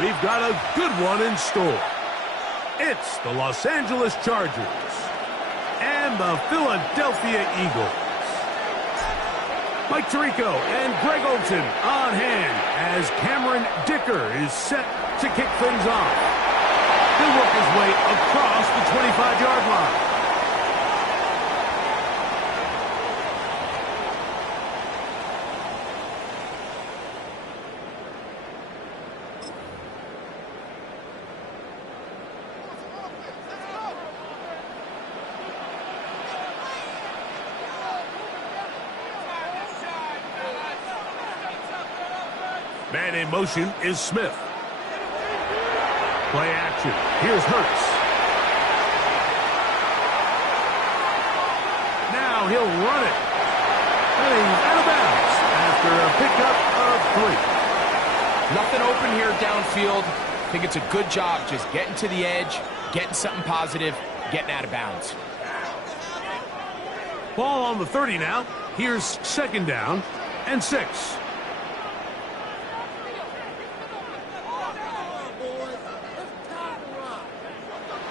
we've got a good one in store. It's the Los Angeles Chargers and the Philadelphia Eagles. Mike Tirico and Greg Olsen on hand as Cameron Dicker is set to kick things off. He'll work his way across the 25-yard line. Man in motion is Smith. Play action. Here's Hurts. Now he'll run it. And he's out of bounds after a pickup of 3. Nothing open here downfield. I think it's a good job just getting to the edge, getting something positive, getting out of bounds. Ball on the 30 now. Here's second down and 6.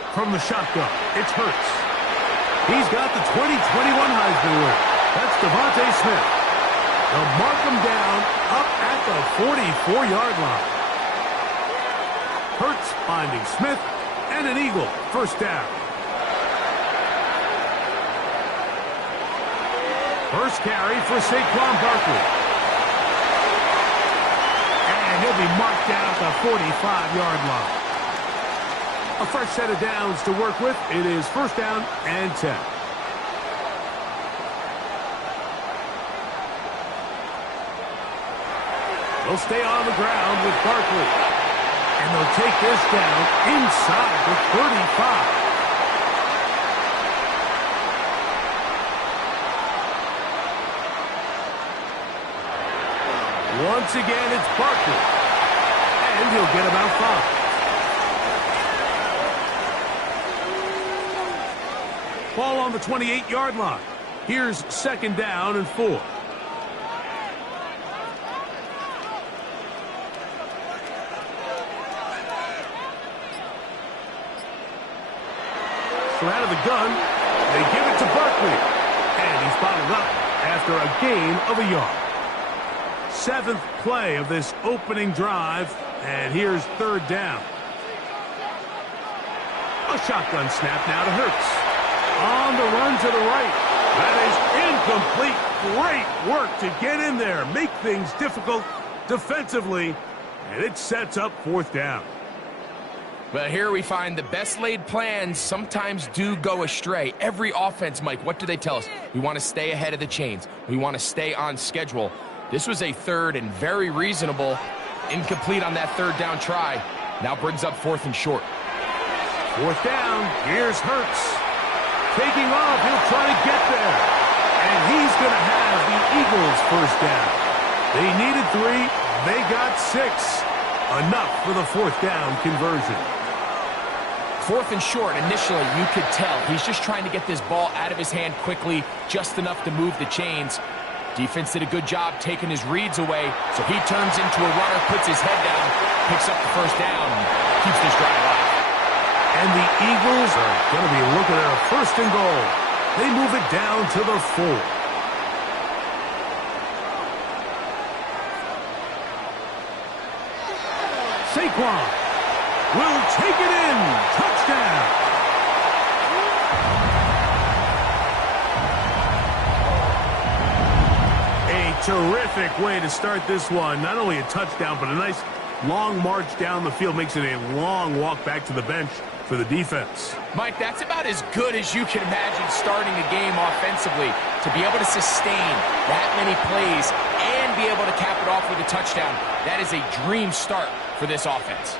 From the shotgun, it's Hurts. He's got the 2021 Heisman winner. That's Devontae Smith. They'll mark him down up at the 44-yard line. Hurts finding Smith and an Eagle first down. First carry for Saquon Barkley. And he'll be marked down at the 45-yard line. A fresh set of downs to work with. It is first down and 10. They'll stay on the ground with Barkley. And they'll take this down inside the 35. Once again, it's Barkley. And he'll get about 5. Ball on the 28-yard line. Here's second down and 4. So out of the gun, they give it to Barkley. And he's bottled up after a gain of a yard. 7th play of this opening drive. And here's third down. A shotgun snap now to Hurts. On the run to the right. That is incomplete. Great work to get in there. Make things difficult defensively. And it sets up fourth down. But here we find the best laid plans sometimes do go astray. Every offense, Mike, what do they tell us? We want to stay ahead of the chains. We want to stay on schedule. This was a third and very reasonable. Incomplete on that third down try. Now brings up 4th and short. Fourth down. Here's Hurts. Taking off, he'll try to get there. And he's going to have the Eagles first down. They needed 3, they got 6. Enough for the fourth down conversion. 4th and short, initially you could tell he's just trying to get this ball out of his hand quickly, just enough to move the chains. Defense did a good job taking his reads away, so he turns into a runner, puts his head down, picks up the first down, and keeps this drive alive. And the Eagles are going to be looking at a first and goal. They move it down to the 4. Saquon will take it in. Touchdown. A terrific way to start this one. Not only a touchdown, but a nice long march down the field. Makes it a long walk back to the bench for the defense. Mike, that's about as good as you can imagine starting a game offensively. To be able to sustain that many plays and be able to cap it off with a touchdown, that is a dream start for this offense.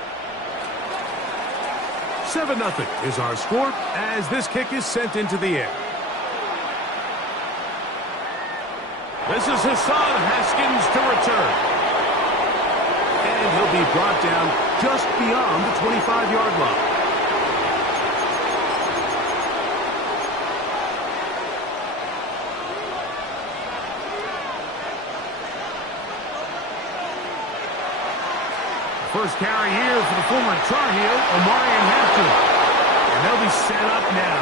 7-0 is our score as this kick is sent into the air. This is Hassan Haskins to return. And he'll be brought down just beyond the 25-yard line. first carry here for the former Tar Heel, Omarion Hampton. And they'll be set up now.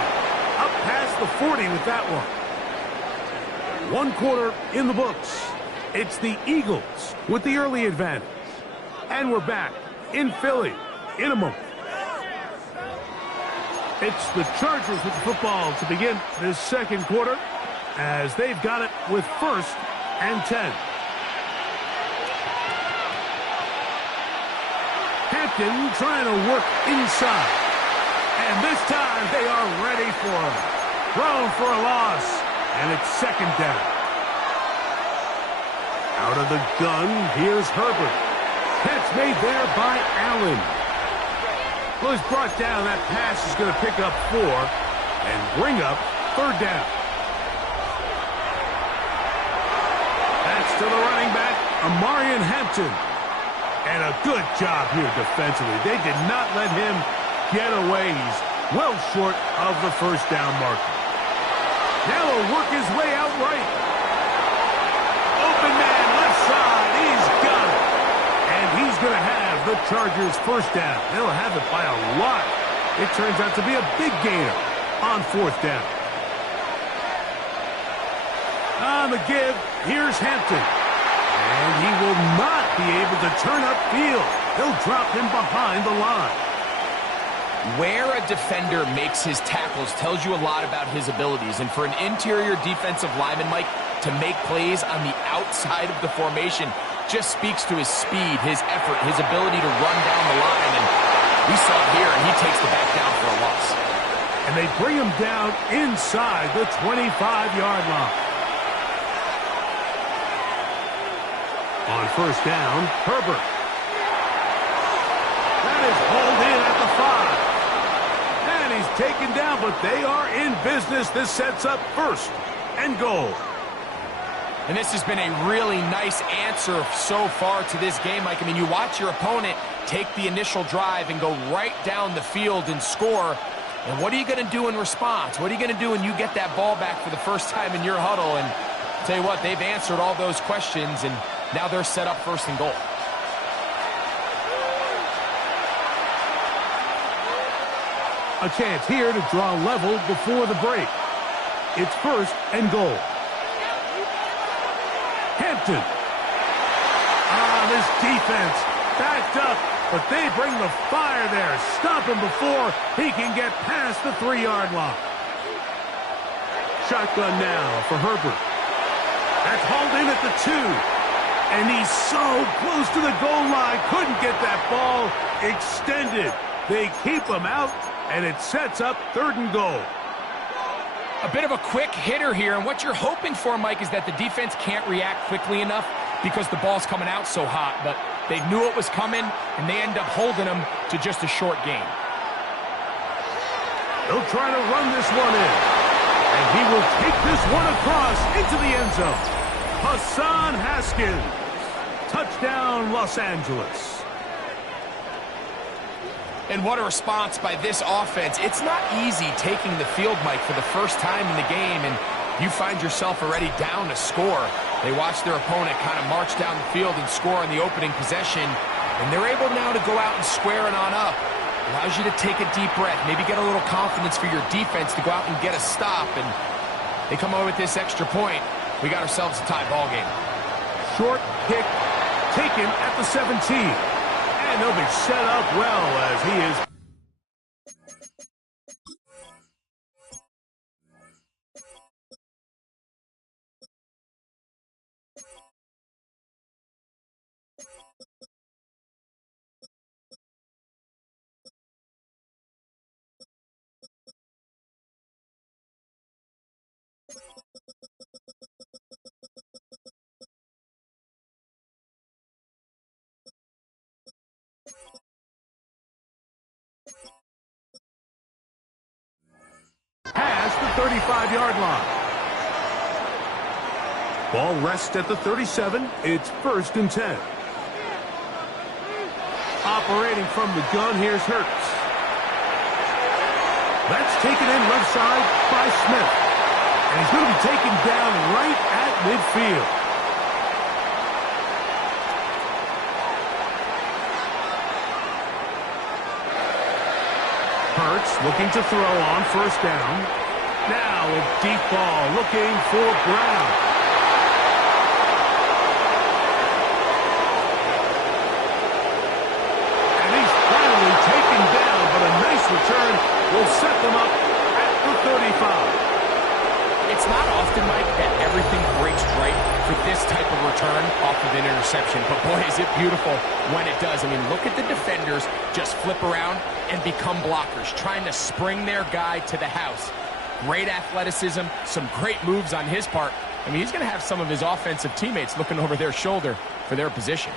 Up past the 40 with that one. One quarter in the books. It's the Eagles with the early advantage. And we're back in Philly in a moment. It's the Chargers with the football to begin this second quarter as they've got it with 1st and 10. Hampton trying to work inside. And this time they are ready for him. Thrown for a loss. And it's 2nd down. Out of the gun, here's Herbert. Catch made there by Allen. Well, he's brought down. That pass is going to pick up 4 and bring up 3rd down. That's to the running back, Omarion Hampton. And a good job here defensively. They did not let him get away. He's well short of the 1st down marker. Now he'll work his way out right. Open man, left side. He's got it. And he's going to have the Chargers 1st down. They'll have it by a lot. It turns out to be a big gainer on 4th down. On the give, here's Hampton. And he will not be able to turn upfield. He'll drop him behind the line. Where a defender makes his tackles tells you a lot about his abilities. And for an interior defensive lineman, Mike, to make plays on the outside of the formation just speaks to his speed, his effort, his ability to run down the line. And we saw it here, and he takes the back down for a loss. And they bring him down inside the 25-yard line. On 1st down, Herbert. That is hauled in at the 5. And he's taken down, but they are in business. This sets up 1st and goal. And this has been a really nice answer so far to this game, Mike. I mean, you watch your opponent take the initial drive and go right down the field and score. And what are you going to do in response? What are you going to do when you get that ball back for the first time in your huddle? And I'll tell you what, they've answered all those questions, and now they're set up 1st and goal. A chance here to draw level before the break. It's 1st and goal. Hampton. This defense backed up, but they bring the fire there. Stop him before he can get past the 3-yard line. Shotgun now for Herbert. That's hauled in at the 2. And he's so close to the goal line. Couldn't get that ball extended. They keep him out, and it sets up 3rd and goal. A bit of a quick hitter here, and what you're hoping for, Mike, is that the defense can't react quickly enough because the ball's coming out so hot, but they knew it was coming, and they end up holding them to just a short gain. They'll try to run this one in, and he will take this one across into the end zone. Hassan Haskins, touchdown Los Angeles. And what a response by this offense. It's not easy taking the field, Mike, for the first time in the game, and you find yourself already down to score. They watch their opponent kind of march down the field and score in the opening possession, and they're able now to go out and square it on up. Allows you to take a deep breath, maybe get a little confidence for your defense to go out and get a stop, and they come away with this extra point. We got ourselves a tie ball game. Short kick taken at the 17. And they'll be set up well as he is. Past the 35-yard line. Ball rests at the 37. It's 1st and 10. Operating from the gun, here's Hurts. That's taken in left side by Smith. And he's going to be taken down right at midfield. Hurts looking to throw on first down. Now a deep ball looking for Brown. And he's finally taken down, but a nice return will set them up at the 35. It's not often, Mike, that everything breaks right for this type of return off of an interception. But, boy, is it beautiful when it does. I mean, look at the defenders just flip around and become blockers, trying to spring their guy to the house. Great athleticism, some great moves on his part. I mean, he's going to have some of his offensive teammates looking over their shoulder for their position.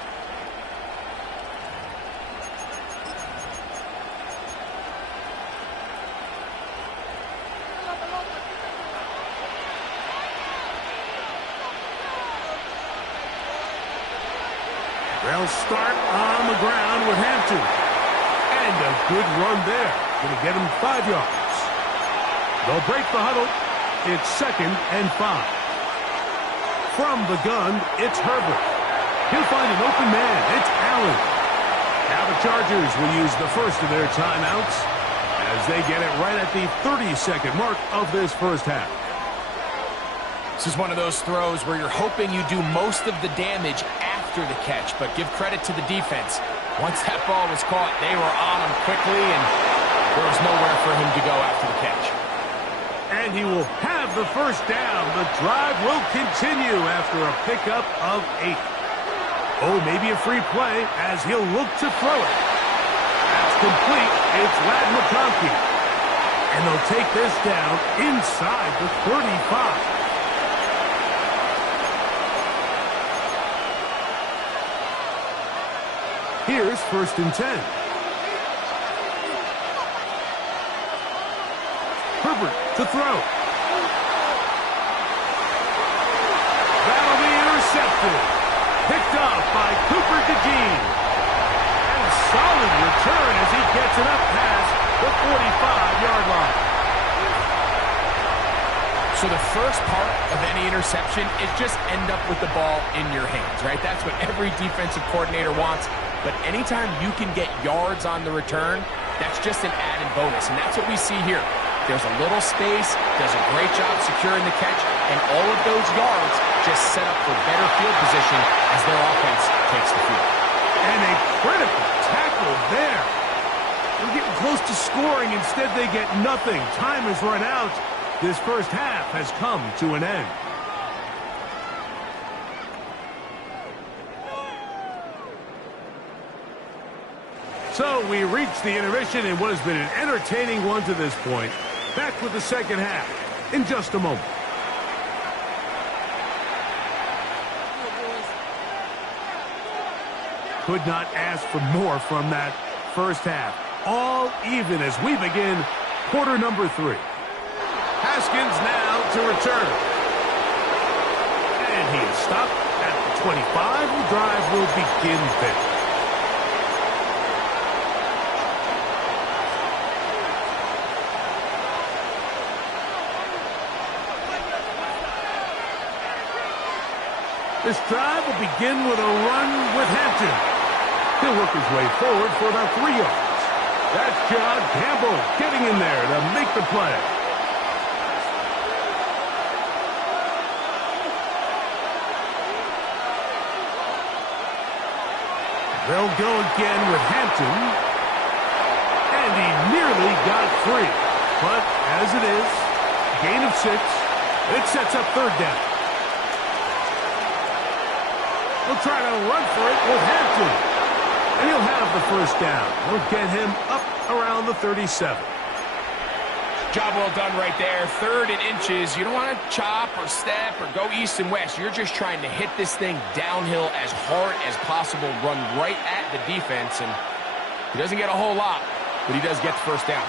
They'll start on the ground with Hampton. And a good run there. Going to get him 5 yards. They'll break the huddle. It's 2nd and 5. From the gun, it's Herbert. He'll find an open man. It's Allen. Now the Chargers will use the first of their timeouts as they get it right at the 30-second mark of this first half. This is one of those throws where you're hoping you do most of the damage after the catch, but give credit to the defense. Once that ball was caught, they were on him quickly, and there was nowhere for him to go after the catch. And he will have the first down. The drive will continue after a pickup of 8. Oh, maybe a free play as he'll look to throw it. That's complete. It's Ladd McConkey. And they'll take this down inside the 35. Here's 1st and 10. Herbert to throw. That'll be intercepted. Picked off by Cooper DeJean. And a solid return as he gets it up past the 45-yard line. So the first part of any interception is just end up with the ball in your hands, right? That's what every defensive coordinator wants. But anytime you can get yards on the return, that's just an added bonus. And that's what we see here. There's a little space, does a great job securing the catch, and all of those yards just set up for better field position as their offense takes the field. And a critical tackle there. They're getting close to scoring. Instead, they get nothing. Time has run out. This first half has come to an end. So we reach the intermission in what has been an entertaining one to this point. Back with the second half in just a moment. Could not ask for more from that first half. All even as we begin quarter number 3. Haskins now to return. And he is stopped at the 25. The drive will begin there. This drive will begin with a run with Hampton. He'll work his way forward for about 3 yards. That's John Campbell getting in there to make the play. They'll go again with Hampton. And he nearly got free. But as it is, gain of 6. It sets up 3rd down. We'll try to run for it with Hampton. And he'll have the first down. We'll get him up around the 37. Job well done right there. 3rd and inches. You don't want to chop or step or go east and west. You're just trying to hit this thing downhill as hard as possible, run right at the defense. And he doesn't get a whole lot, but he does get the first down.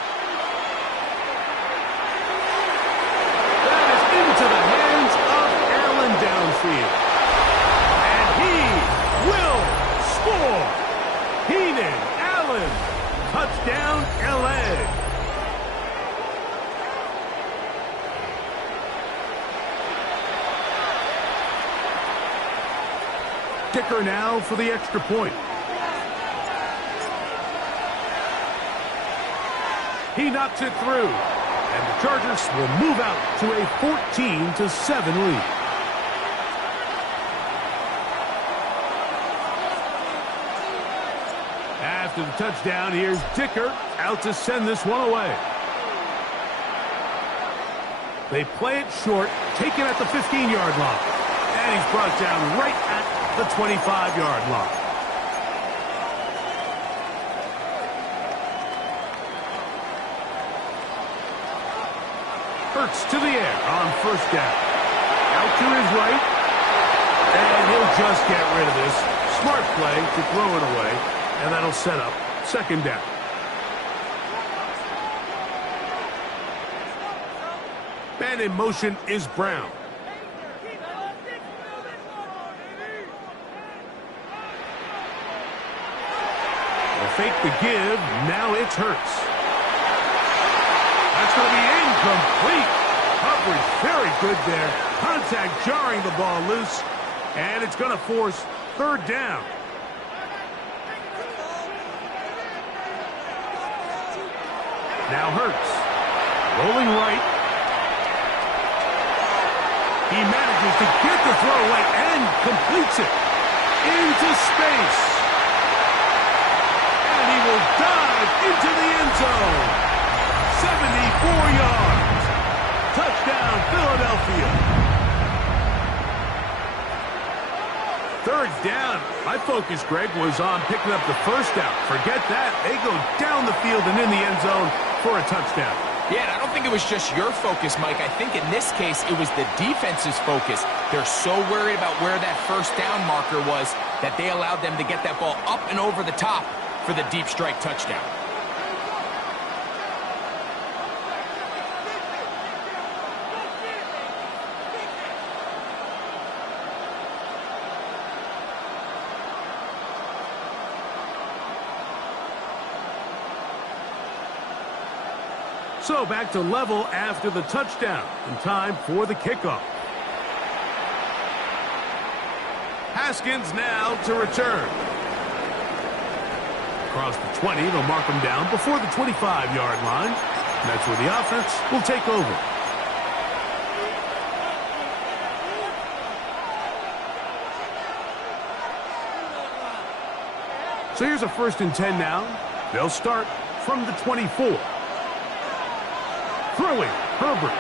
That is into the hands of Allen downfield. Will score. Keenan Allen. Touchdown, L.A. Kicker now for the extra point. He knocks it through. And the Chargers will move out to a 14-7 lead. After the touchdown, here's Dicker out to send this one away. They play it short, taken at the 15-yard line. And he's brought down right at the 25-yard line. Hurts to the air on first down. Out to his right. And he'll just get rid of this. Smart play to throw it away. And that'll set up second down. Man in motion is Brown. They'll fake the give. Now it's Hurts. That's going to be incomplete. Coverage very good there. Contact jarring the ball loose. And it's going to force third down. Now Hurts. Rolling right. He manages to get the throw away and completes it. Into space. And he will dive into the end zone. 74 yards. Touchdown, Philadelphia. Third down. My focus, Greg, was on picking up the first down. Forget that. They go down the field and in the end zone for a touchdown. Yeah, I don't think it was just your focus, Mike. I think in this case, it was the defense's focus. They're so worried about where that first down marker was that they allowed them to get that ball up and over the top for the deep strike touchdown. So back to level after the touchdown. And time for the kickoff. Haskins now to return. Across the 20, they'll mark him down before the 25-yard line. And that's where the offense will take over. So here's a 1st and 10 now. They'll start from the 24. Throwing, Herbert.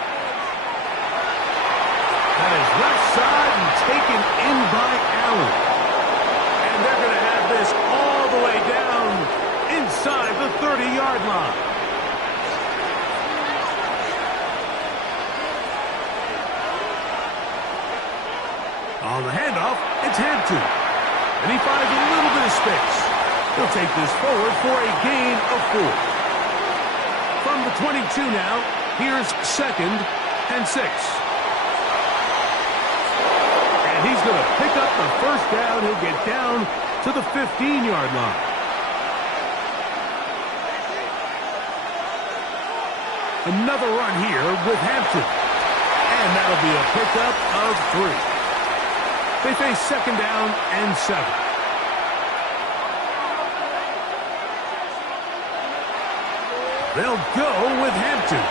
That is left side and taken in by Allen. And they're going to have this all the way down inside the 30-yard line. On the handoff, it's Hampton. And he finds a little bit of space. He'll take this forward for a gain of 4. From the 22 now, here's 2nd and 6. And he's going to pick up the first down. He'll get down to the 15-yard line. Another run here with Hampton. And that'll be a pickup of 3. They face 2nd down and 7. They'll go with Hampton.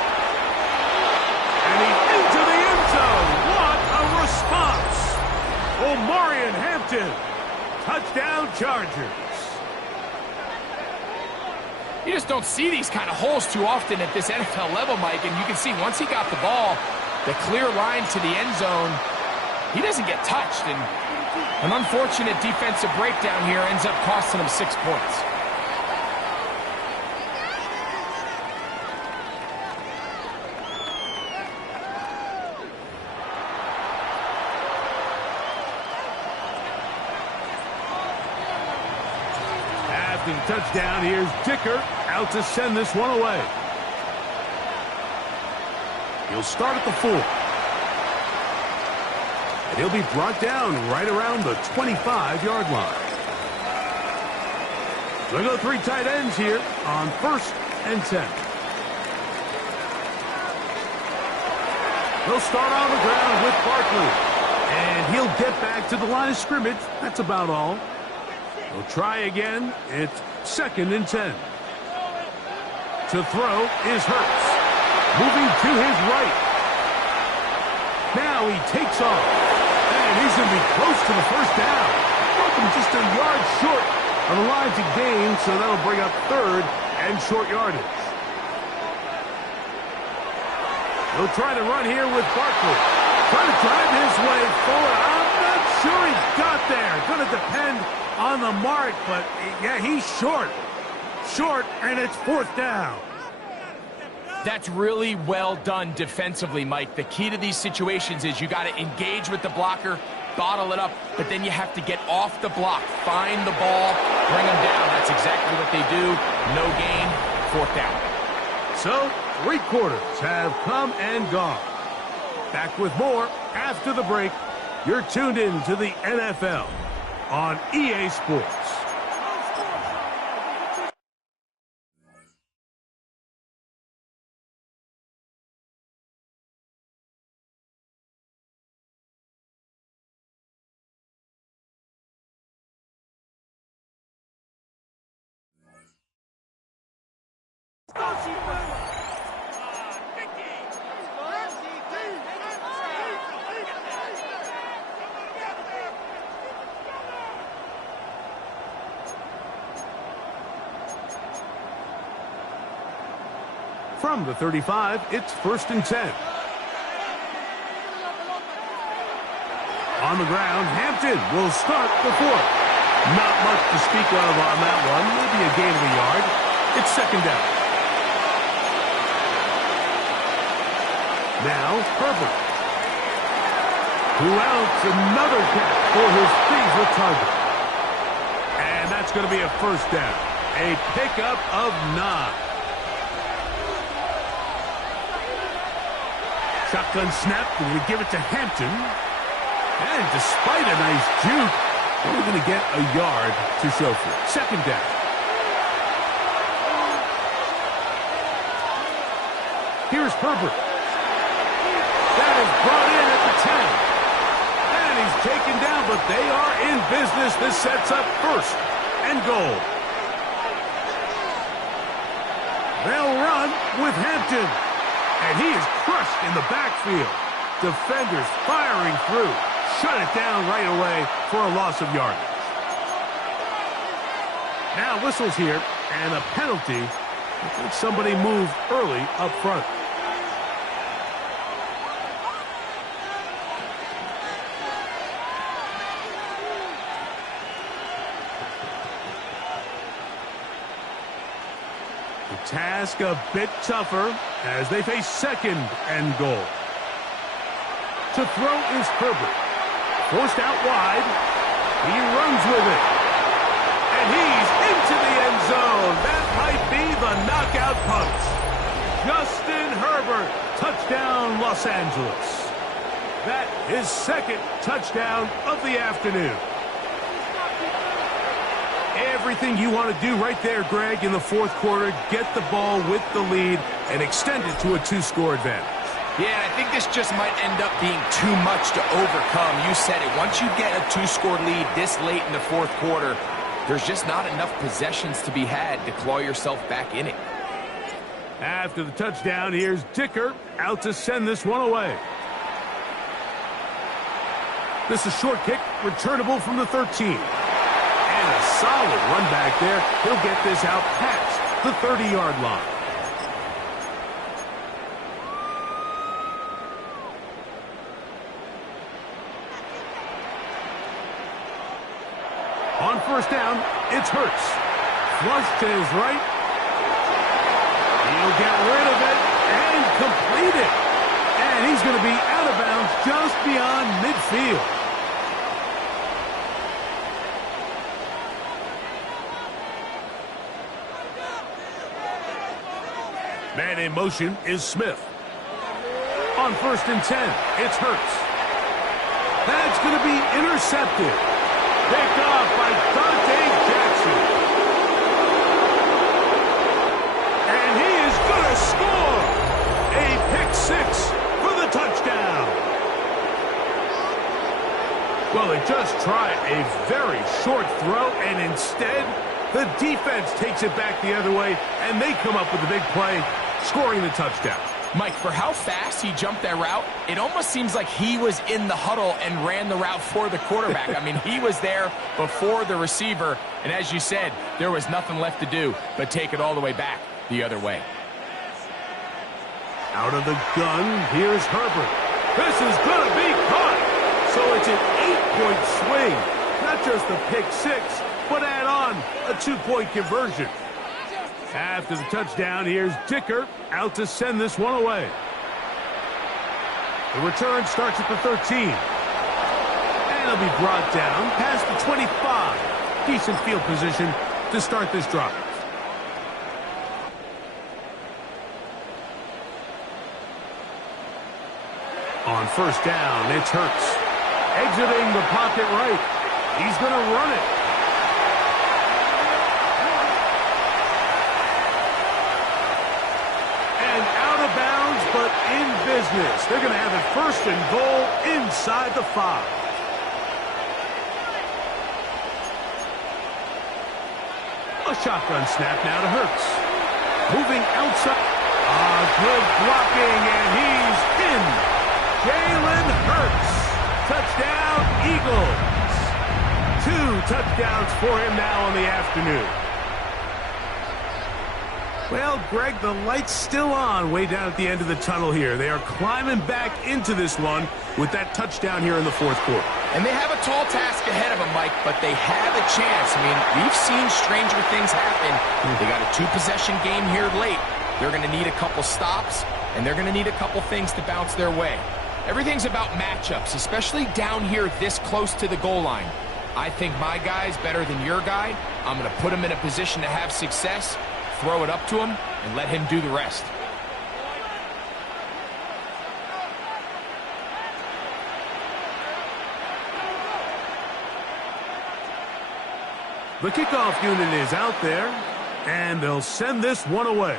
And he's into the end zone. What a response. Omarion Hampton. Touchdown Chargers. You just don't see these kind of holes too often at this NFL level, Mike. And you can see once he got the ball, the clear line to the end zone, he doesn't get touched. And an unfortunate defensive breakdown here ends up costing him 6 points. After the touchdown, here's Dicker out to send this one away. He'll start at the 4. And he'll be brought down right around the 25-yard line. They'll go 3 tight ends here on 1st and 10. He'll start on the ground with Barkley. And he'll get back to the line of scrimmage. That's about all. He'll try again. It's 2nd and 10. To throw is Hurts. Moving to his right. Now he takes off. And he's going to be close to the first down. Welcome just a yard short of the line to gain, so that'll bring up third and short yardage. He'll try to run here with Barkley. Trying to drive his way forward. I'm not sure he got there. Going to depend on the mark, but yeah, he's short. Short, and it's fourth down. That's really well done defensively, Mike. The key to these situations is you got to engage with the blocker, bottle it up, but then you have to get off the block, find the ball, bring them down. That's exactly what they do. No gain, fourth down. So, 3 quarters have come and gone. Back with more after the break. You're tuned in to the NFL on EA Sports. From the 35, it's 1st and 10. On the ground, Hampton will start the fourth. Not much to speak of on that one. Maybe a gain of a yard. It's 2nd down. Now, Herbert. Who outs another catch for his favorite target. And that's going to be a 1st down. A pickup of 9. Shotgun snap, we're going to give it to Hampton. And despite a nice juke, we're going to get a yard to show for it. 2nd down. Here's Herbert. That is brought in at the 10. And he's taken down, but they are in business. This sets up 1st and goal. They'll run with Hampton. And he is crushed in the backfield. Defenders firing through. Shut it down right away for a loss of yardage. Now whistles here and a penalty. I think somebody moved early up front. Task a bit tougher as they face 2nd and goal. To throw is Herbert. Forced out wide. He runs with it. And he's into the end zone. That might be the knockout punch. Justin Herbert. Touchdown, Los Angeles. That is 2nd touchdown of the afternoon. Everything you want to do right there, Greg, in the 4th quarter. Get the ball with the lead and extend it to a 2-score advantage. Yeah, I think this just might end up being too much to overcome. You said it. Once you get a 2-score lead this late in the 4th quarter, there's just not enough possessions to be had to claw yourself back in it. After the touchdown, here's Dicker out to send this one away. This is a short kick, returnable from the 13. And a solid run back there. He'll get this out past the 30-yard line. On 1st down, it's Hurts. Flush to his right. He'll get rid of it and complete it. And he's going to be out of bounds just beyond midfield. Man in motion is Smith. On 1st and 10, it's Hurts. That's going to be intercepted. Picked off by Dante Jackson. And he is going to score. A pick 6 for the touchdown. Well, they just tried a very short throw, and instead The defense takes it back the other way, and they come up with a big play, scoring the touchdown. Mike, for how fast he jumped that route, it almost seems like he was in the huddle and ran the route for the quarterback. I mean, he was there before the receiver, and as you said, there was nothing left to do but take it all the way back the other way. Out of the gun, here's Herbert. This is going to be caught. So it's an 8-point swing. Not just the pick six, but add on a 2-point conversion. After the touchdown, here's Dicker out to send this one away. The return starts at the 13. And it'll be brought down past the 25. Decent field position to start this drive. On first down, it's Hurts. Exiting the pocket right. He's going to run it. And out of bounds, but in business. They're going to have it first and goal inside the 5. A shotgun snap now to Hurts. Moving outside. Good blocking, and he's in. Jalen Hurts. Touchdown, Eagles. 2 touchdowns for him now on the afternoon. Well, Greg, the light's still on way down at the end of the tunnel here. They are climbing back into this one with that touchdown here in the fourth quarter. And they have a tall task ahead of them, Mike, but they have a chance. I mean, we've seen stranger things happen. They got a 2-possession game here late. They're going to need a couple stops, and they're going to need a couple things to bounce their way. Everything's about matchups, especially down here this close to the goal line. I think my guy's better than your guy. I'm going to put him in a position to have success, throw it up to him, and let him do the rest. The kickoff unit is out there, and they'll send this one away.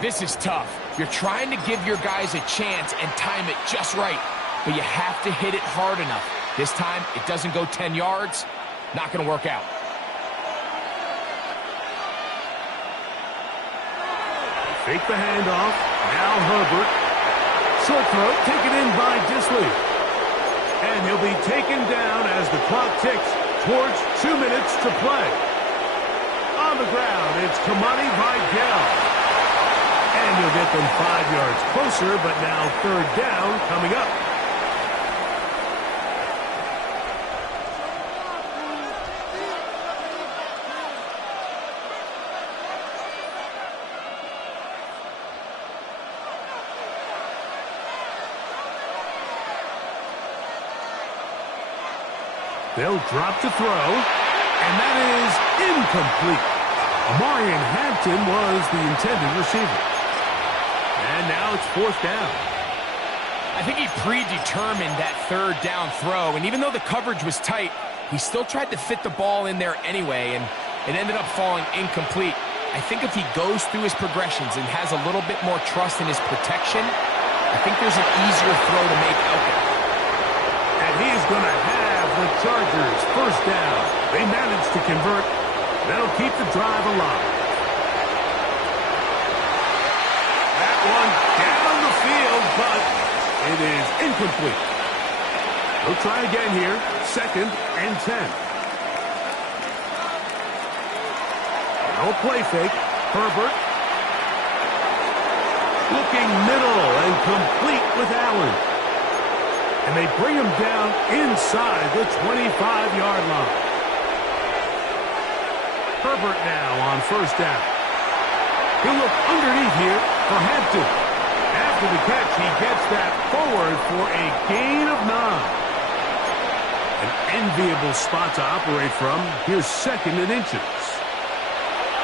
This is tough. You're trying to give your guys a chance and time it just right, but you have to hit it hard enough. This time, it doesn't go 10 yards. Not going to work out. Fake the handoff. Now Herbert. Short throw taken in by Disley. And he'll be taken down as the clock ticks towards 2 minutes to play. On the ground, it's Kamani Vidal. And you'll get them 5 yards closer, but now third down coming up. They'll drop to throw, and that is incomplete. Amarian Hampton was the intended receiver. And now it's fourth down. I think he predetermined that third down throw, and even though the coverage was tight, he still tried to fit the ball in there anyway, and it ended up falling incomplete. I think if he goes through his progressions and has a little bit more trust in his protection, I think there's an easier throw to make out there. And he's going to have the Chargers first down. They managed to convert. That'll keep the drive alive. That one down the field, but it is incomplete. We'll try again here. 2nd and 10. No play fake. Herbert. Looking middle and complete with Allen. And they bring him down inside the 25-yard line. Herbert now on first down. He'll look underneath here for Hampton. After the catch, he gets that forward for a gain of 9. An enviable spot to operate from. Here's 2nd and inches.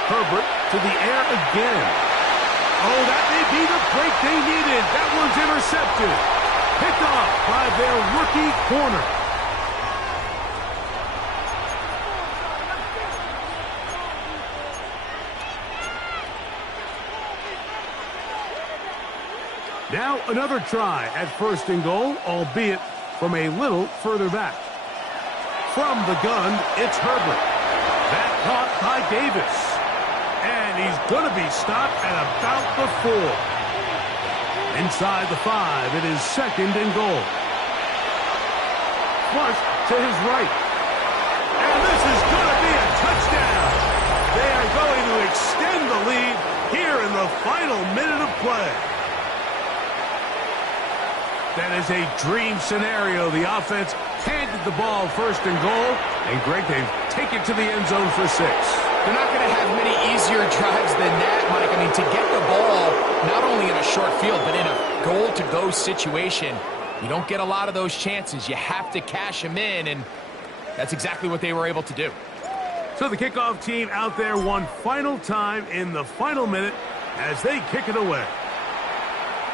Herbert to the air again. Oh, that may be the break they needed. That one's intercepted. Picked off by their rookie corner. Now another try at 1st and goal, albeit from a little further back. From the gun, it's Herbert. That caught by Davis. And he's going to be stopped at about the 4. Inside the 5, it is 2nd and goal. Flush to his right. And this is going to be a touchdown. They are going to extend the lead here in the final minute of play. That is a dream scenario. The offense handed the ball 1st and goal, and Greg, they take it to the end zone for 6. They're not going to have many easier drives than that, Mike. I mean, to get the ball not only in a short field, but in a goal-to-go situation, you don't get a lot of those chances. You have to cash them in, and that's exactly what they were able to do. So the kickoff team out there one final time in the final minute as they kick it away.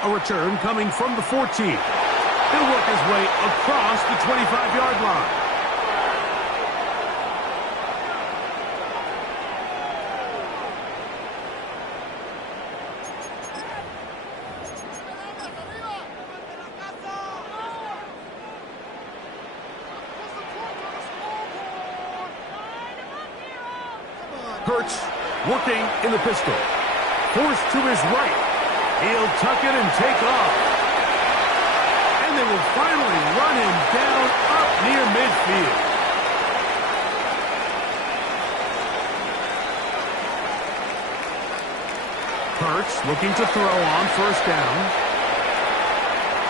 A return coming from the 14. He'll work his way across the 25-yard line. Hurts working in the pistol. Forced to his right. He'll tuck it and take off. And they will finally run him down up near midfield. Hurts looking to throw on 1st down.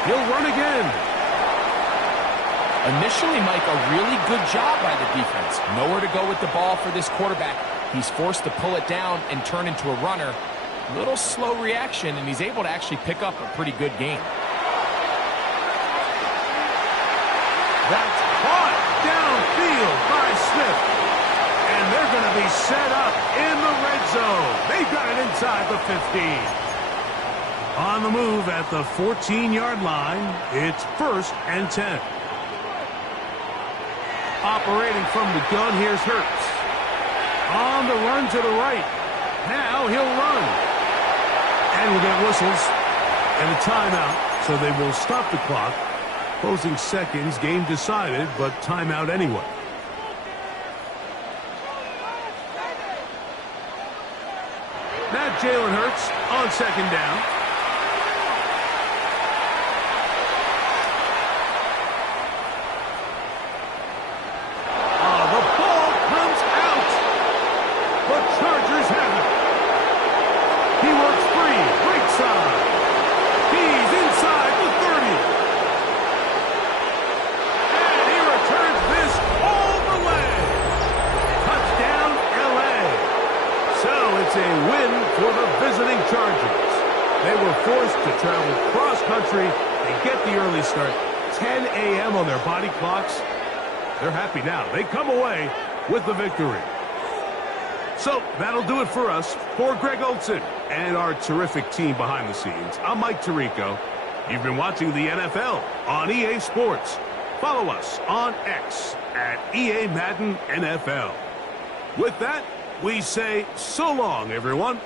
He'll run again. Initially, Mike, a really good job by the defense. Nowhere to go with the ball for this quarterback. He's forced to pull it down and turn into a runner. A little slow reaction, and he's able to actually pick up a pretty good game. That's caught downfield by Smith. And they're going to be set up in the red zone. They've got it inside the 15. On the move at the 14-yard line, it's 1st and 10. Operating from the gun, here's Hurts. On the run to the right. Now he'll run. And we'll get whistles and a timeout, so they will stop the clock. Closing seconds, game decided, but timeout anyway. Now Jalen Hurts on 2nd down. The ball comes out. The Chargers have it. He works free, right side. He's inside the 30. And he returns this all the way. Touchdown, L.A. So it's a win for the visiting Chargers. They were forced to travel cross-country and get the early start. 10 a.m. on their body clocks. They're happy now. They come away with the victory. So that'll do it for us. For Greg Olson and our terrific team behind the scenes, I'm Mike Tirico. You've been watching the NFL on EA Sports. Follow us on X at EA Madden NFL. With that, we say so long, everyone.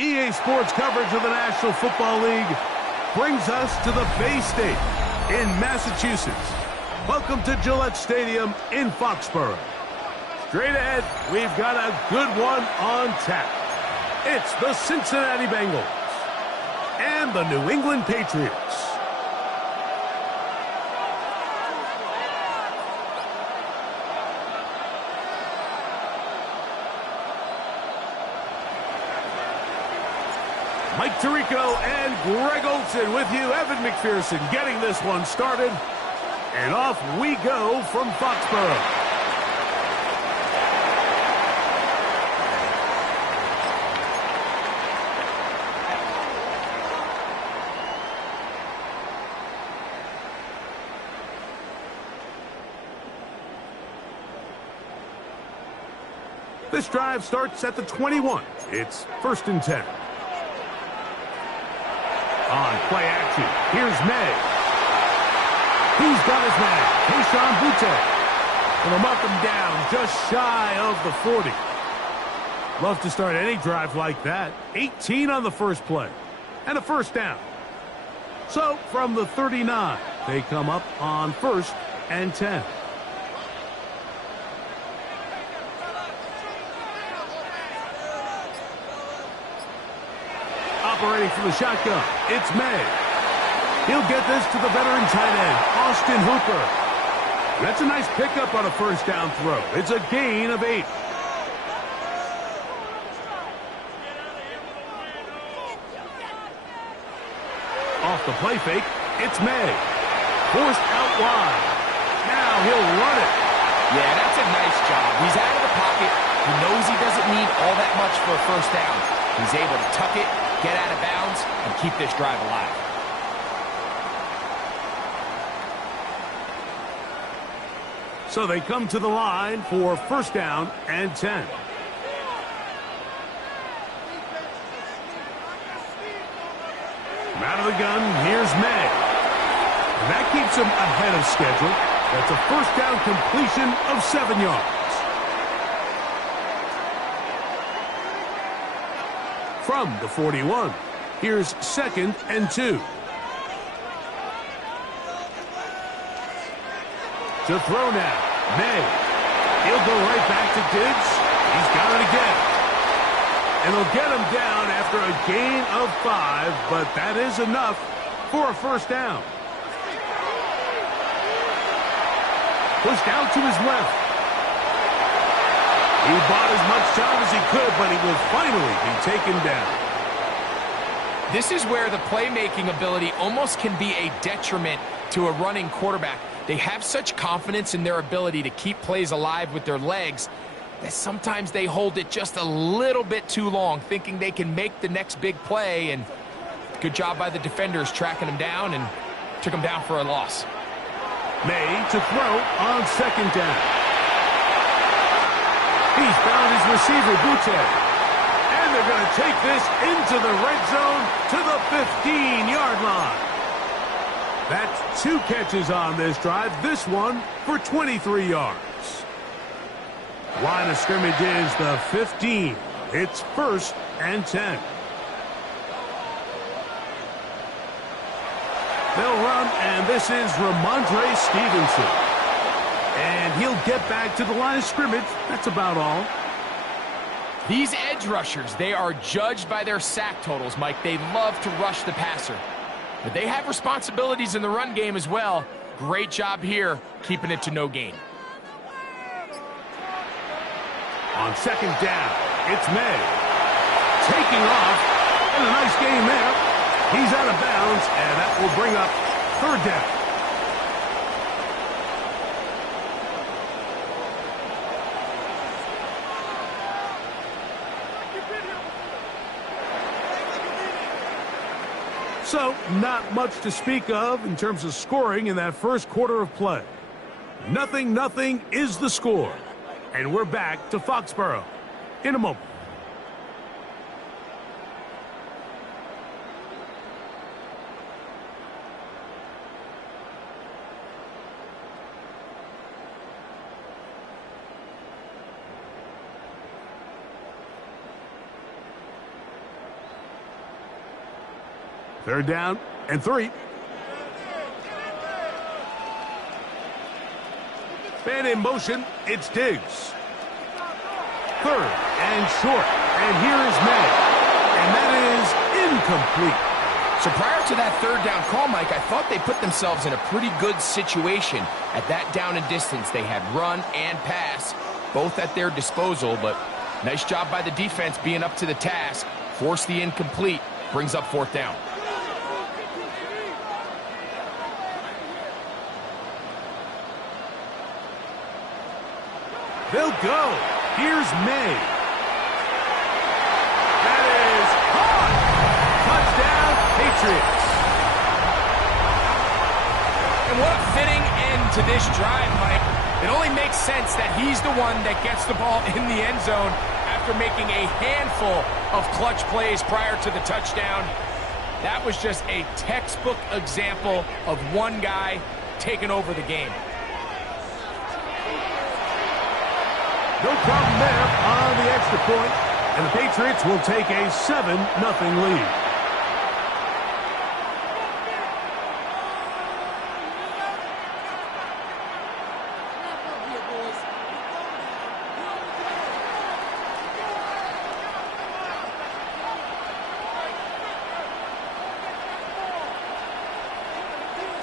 EA Sports coverage of the National Football League brings us to the Bay State in Massachusetts. Welcome to Gillette Stadium in Foxborough. Straight ahead, we've got a good one on tap. It's the Cincinnati Bengals and the New England Patriots. Mike Tirico and Greg Olsen with you. Evan McPherson getting this one started. And off we go from Foxborough. This drive starts at the 21. It's 1st and 10. On play action, here's May. He's got his man, Keyshawn Butte. And he'll mark him down just shy of the 40. Love to start any drive like that. 18 on the first play. And a 1st down. So, from the 39, they come up on 1st and 10. Operating from the shotgun, it's May. He'll get this to the veteran tight end, Austin Hooper. That's a nice pickup on a 1st down throw. It's a gain of 8. Off the play fake, it's May. Forced out wide. Now he'll run it. Yeah, that's a nice job. He's out of the pocket. He knows he doesn't need all that much for a 1st down. He's able to tuck it, get out of bounds, and keep this drive alive. So they come to the line for 1st down and 10. From out of the gun, here's May. And that keeps him ahead of schedule. That's a 1st down completion of 7 yards. From the 41, here's 2nd and 2. To throw now, May. He'll go right back to Diggs. He's got it again. And he'll get him down after a gain of 5, but that is enough for a 1st down. Pushed out to his left. He bought as much time as he could, but he will finally be taken down. This is where the playmaking ability almost can be a detriment to a running quarterback. They have such confidence in their ability to keep plays alive with their legs that sometimes they hold it just a little bit too long, thinking they can make the next big play, and good job by the defenders tracking him down and took him down for a loss. May to throw on 2nd down. He's found his receiver, Butte. And they're going to take this into the red zone to the 15-yard line. That's 2 catches on this drive. This one for 23 yards. Line of scrimmage is the 15. It's 1st and 10. They'll run, and this is Ramondre Stevenson. And he'll get back to the line of scrimmage. That's about all. These edge rushers, they are judged by their sack totals, Mike. They love to rush the passer. But they have responsibilities in the run game as well. Great job here, keeping it to no gain. On 2nd down, it's May. Taking off, and a nice gain there. He's out of bounds, and that will bring up 3rd down. So, not much to speak of in terms of scoring in that 1st quarter of play. 0-0 is the score. And we're back to Foxborough in a moment. Third down and 3. Man in motion, it's Diggs. Third and short, and here is May. And that is incomplete. So prior to that third down call, Mike, I thought they put themselves in a pretty good situation at that down and distance. They had run and pass, both at their disposal, but nice job by the defense being up to the task. Force the incomplete, brings up fourth down. They'll go. Here's May. That is caught. Touchdown, Patriots. And what a fitting end to this drive, Mike. It only makes sense that he's the one that gets the ball in the end zone after making a handful of clutch plays prior to the touchdown. That was just a textbook example of one guy taking over the game. No problem there on the extra point, and the Patriots will take a 7-0 lead.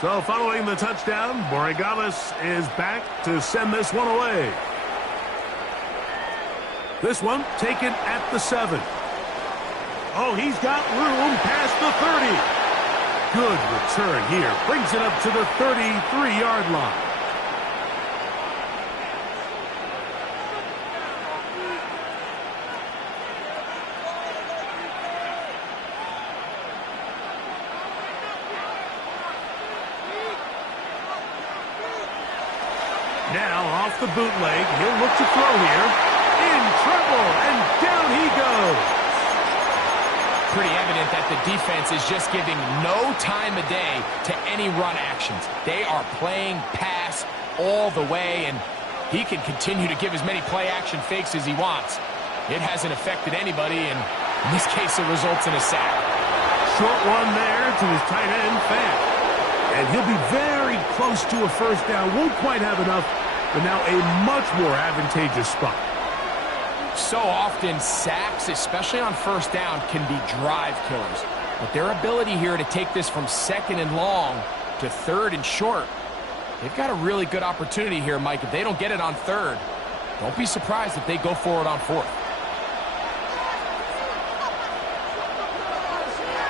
So following the touchdown, Borregales is back to send this one away. This one taken at the 7. Oh, he's got room past the 30. Good return here. Brings it up to the 33-yard line. Now off the bootleg, he'll look to throw here. In trouble, and down he goes. Pretty evident that the defense is just giving no time of day to any run actions. They are playing pass all the way, and he can continue to give as many play-action fakes as he wants. It hasn't affected anybody, and in this case, it results in a sack. Short one there to his tight end, Fan. And he'll be very close to a first down. Won't quite have enough, but now a much more advantageous spot. So often, sacks, especially on first down, can be drive killers. But their ability here to take this from second and long to third and short, they've got a really good opportunity here, Mike. If they don't get it on third, don't be surprised if they go for it on fourth.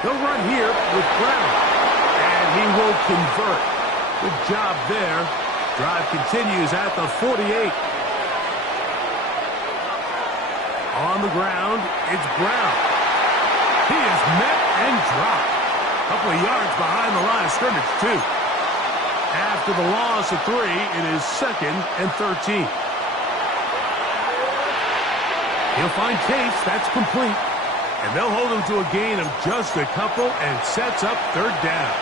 They'll run here with Brown, and he will convert. Good job there. Drive continues at the 48. On the ground, it's Brown. He is met and dropped. A couple of yards behind the line of scrimmage, too. After the loss of 3, it is 2nd and 13. He'll find Case. That's complete. And they'll hold him to a gain of just a couple and sets up third down.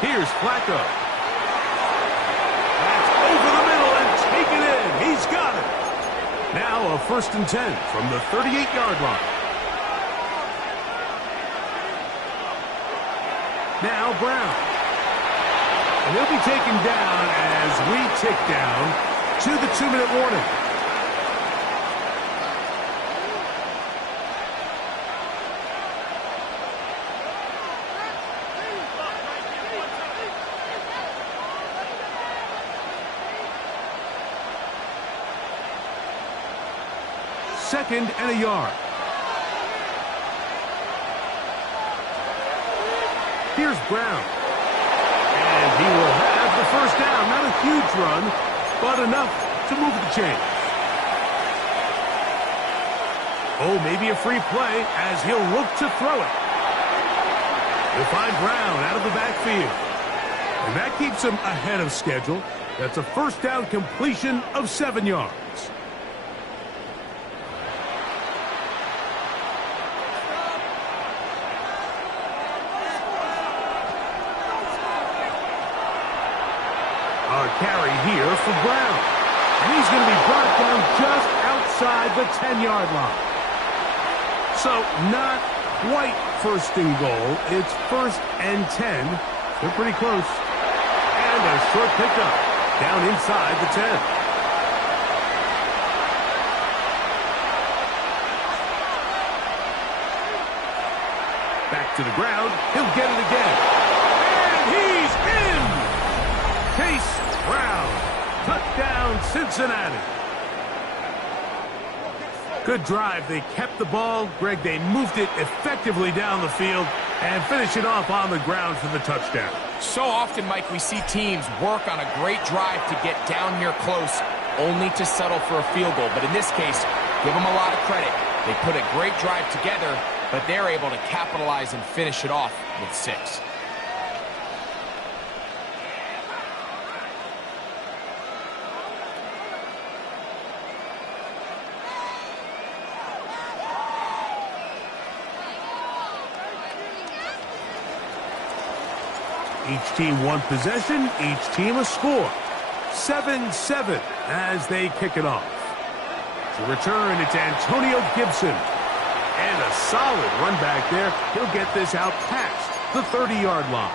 Here's Flacco. That's over the middle and taken in. He's got it. Now a 1st and 10 from the 38-yard line. Now Brown. And he'll be taken down as we tick down to the 2-minute warning. Second and a yard. Here's Brown. And he will have the first down. Not a huge run, but enough to move the chains. Oh, maybe a free play as he'll look to throw it. He'll find Brown out of the backfield. And that keeps him ahead of schedule. That's a first down completion of 7 yards. Carry here for Brown. And he's going to be brought down just outside the 10-yard line. So not quite first and goal. It's 1st and 10. They're pretty close. And a short pickup down inside the 10. Back to the ground. He'll get it again. And he's in! Chase Brown. Touchdown, Cincinnati. Good drive. They kept the ball. Greg, they moved it effectively down the field and finish it off on the ground for the touchdown. So often, Mike, we see teams work on a great drive to get down here close, only to settle for a field goal. But in this case, give them a lot of credit. They put a great drive together, but they're able to capitalize and finish it off with 6. Each team one possession, each team a score. 7-7 as they kick it off. To return, it's Antonio Gibson. And a solid run back there. He'll get this out past the 30-yard line.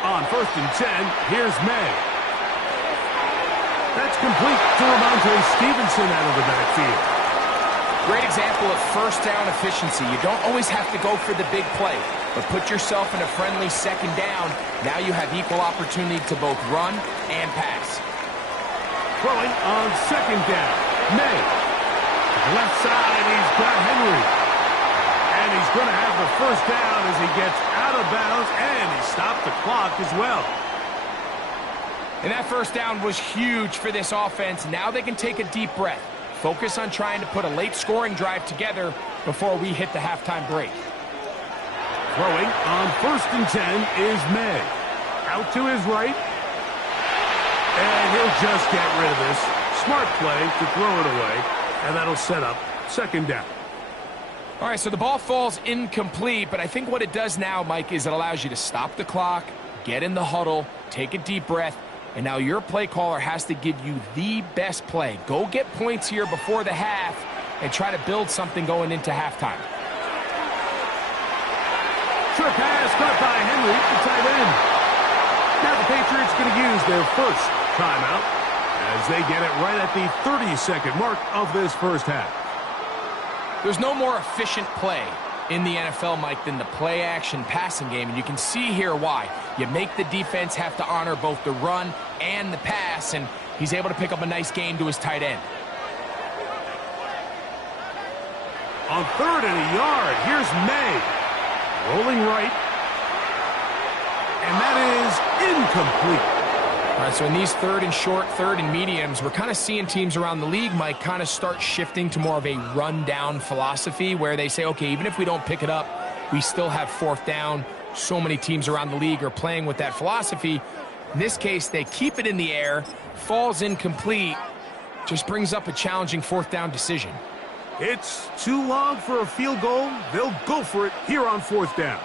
On 1st and 10, here's May. That's complete to Ramondre Stevenson out of the backfield. Great example of first down efficiency. You don't always have to go for the big play, but put yourself in a friendly second down. Now you have equal opportunity to both run and pass. Throwing on 2nd down. May. Left side, he's got Henry. And he's going to have the first down as he gets out of bounds, and he stopped the clock as well. And that first down was huge for this offense. Now they can take a deep breath. Focus on trying to put a late scoring drive together before we hit the halftime break. Throwing on 1st and 10 is May. Out to his right. And he'll just get rid of this. Smart play to throw it away. And that'll set up 2nd down. All right, so the ball falls incomplete, but I think what it does now, Mike, is it allows you to stop the clock, get in the huddle, take a deep breath, and now your play caller has to give you the best play. Go get points here before the half and try to build something going into halftime. Short pass caught by Henry, the tight end. Now the Patriots going to use their first timeout as they get it right at the 30-second mark of this first half. There's no more efficient play in the NFL, Mike, than the play-action passing game, and you can see here why. You make the defense have to honor both the run and the pass, and he's able to pick up a nice gain to his tight end. On 3rd and a yard, here's May. Rolling right. And that is incomplete. All right, so in these 3rd and short, 3rd and mediums, we're kind of seeing teams around the league, Mike, kind of start shifting to more of a run-down philosophy where they say, okay, even if we don't pick it up, we still have 4th down. So many teams around the league are playing with that philosophy. In this case, they keep it in the air, falls incomplete, just brings up a challenging 4th down decision. It's too long for a field goal. They'll go for it here on 4th down.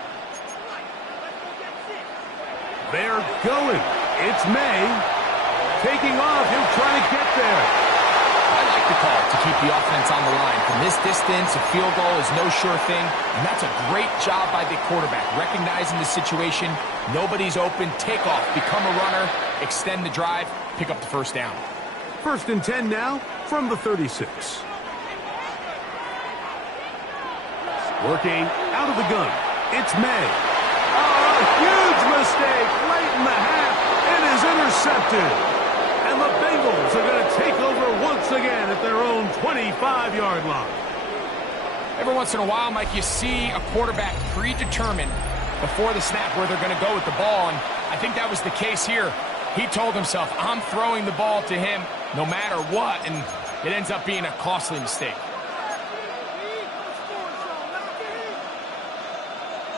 They're going. It's May. Taking off. He'll try to get there. I like the call to keep the offense on the line. From this distance, a field goal is no sure thing, and that's a great job by the quarterback, recognizing the situation. Nobody's open. Take off. Become a runner. Extend the drive. Pick up the first down. 1st and 10 now from the 36. Working out of the gun. It's May. Oh, a huge mistake late in the half. It is intercepted. And the Bengals are going to take over once again at their own 25-yard line. Every once in a while, Mike, you see a quarterback predetermined before the snap where they're going to go with the ball, and I think that was the case here. He told himself, I'm throwing the ball to him no matter what, and it ends up being a costly mistake.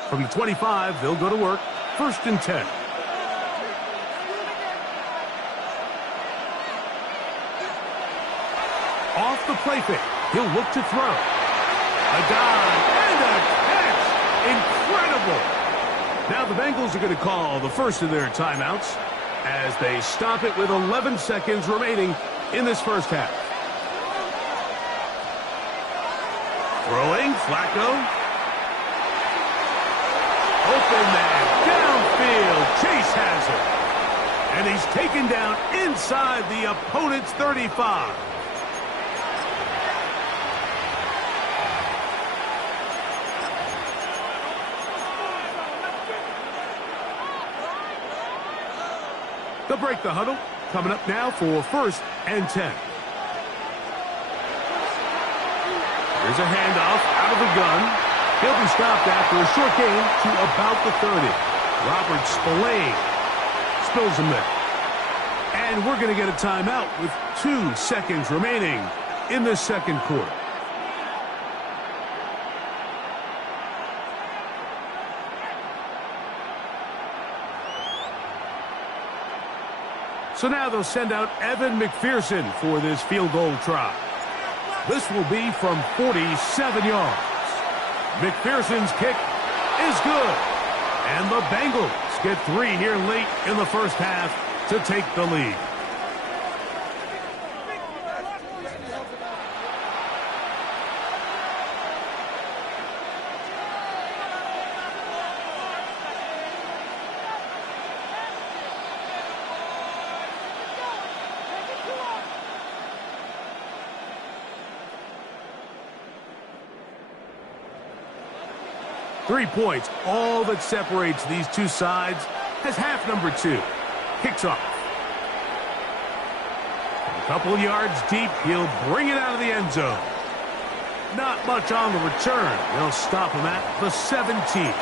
From the 25, they'll go to work. 1st and 10. Off the play fake. He'll look to throw. A dive and a catch. Incredible. Now the Bengals are going to call the first of their timeouts as they stop it with 11 seconds remaining in this first half. Throwing, Flacco. Open man, downfield, Chase has it. And he's taken down inside the opponent's 35. They'll break the huddle. Coming up now for 1st and 10. Here's a handoff out of the gun. He'll be stopped after a short gain to about the 30. Robert Spillane spills him there. And we're going to get a timeout with 2 seconds remaining in the second quarter. So now they'll send out Evan McPherson for this field goal try. This will be from 47 yards. McPherson's kick is good. And the Bengals get 3 here late in the first half to take the lead. Three points, all that separates these two sides, as half number 2 kicks off. A couple yards deep, he'll bring it out of the end zone. Not much on the return. They'll stop him at the 17.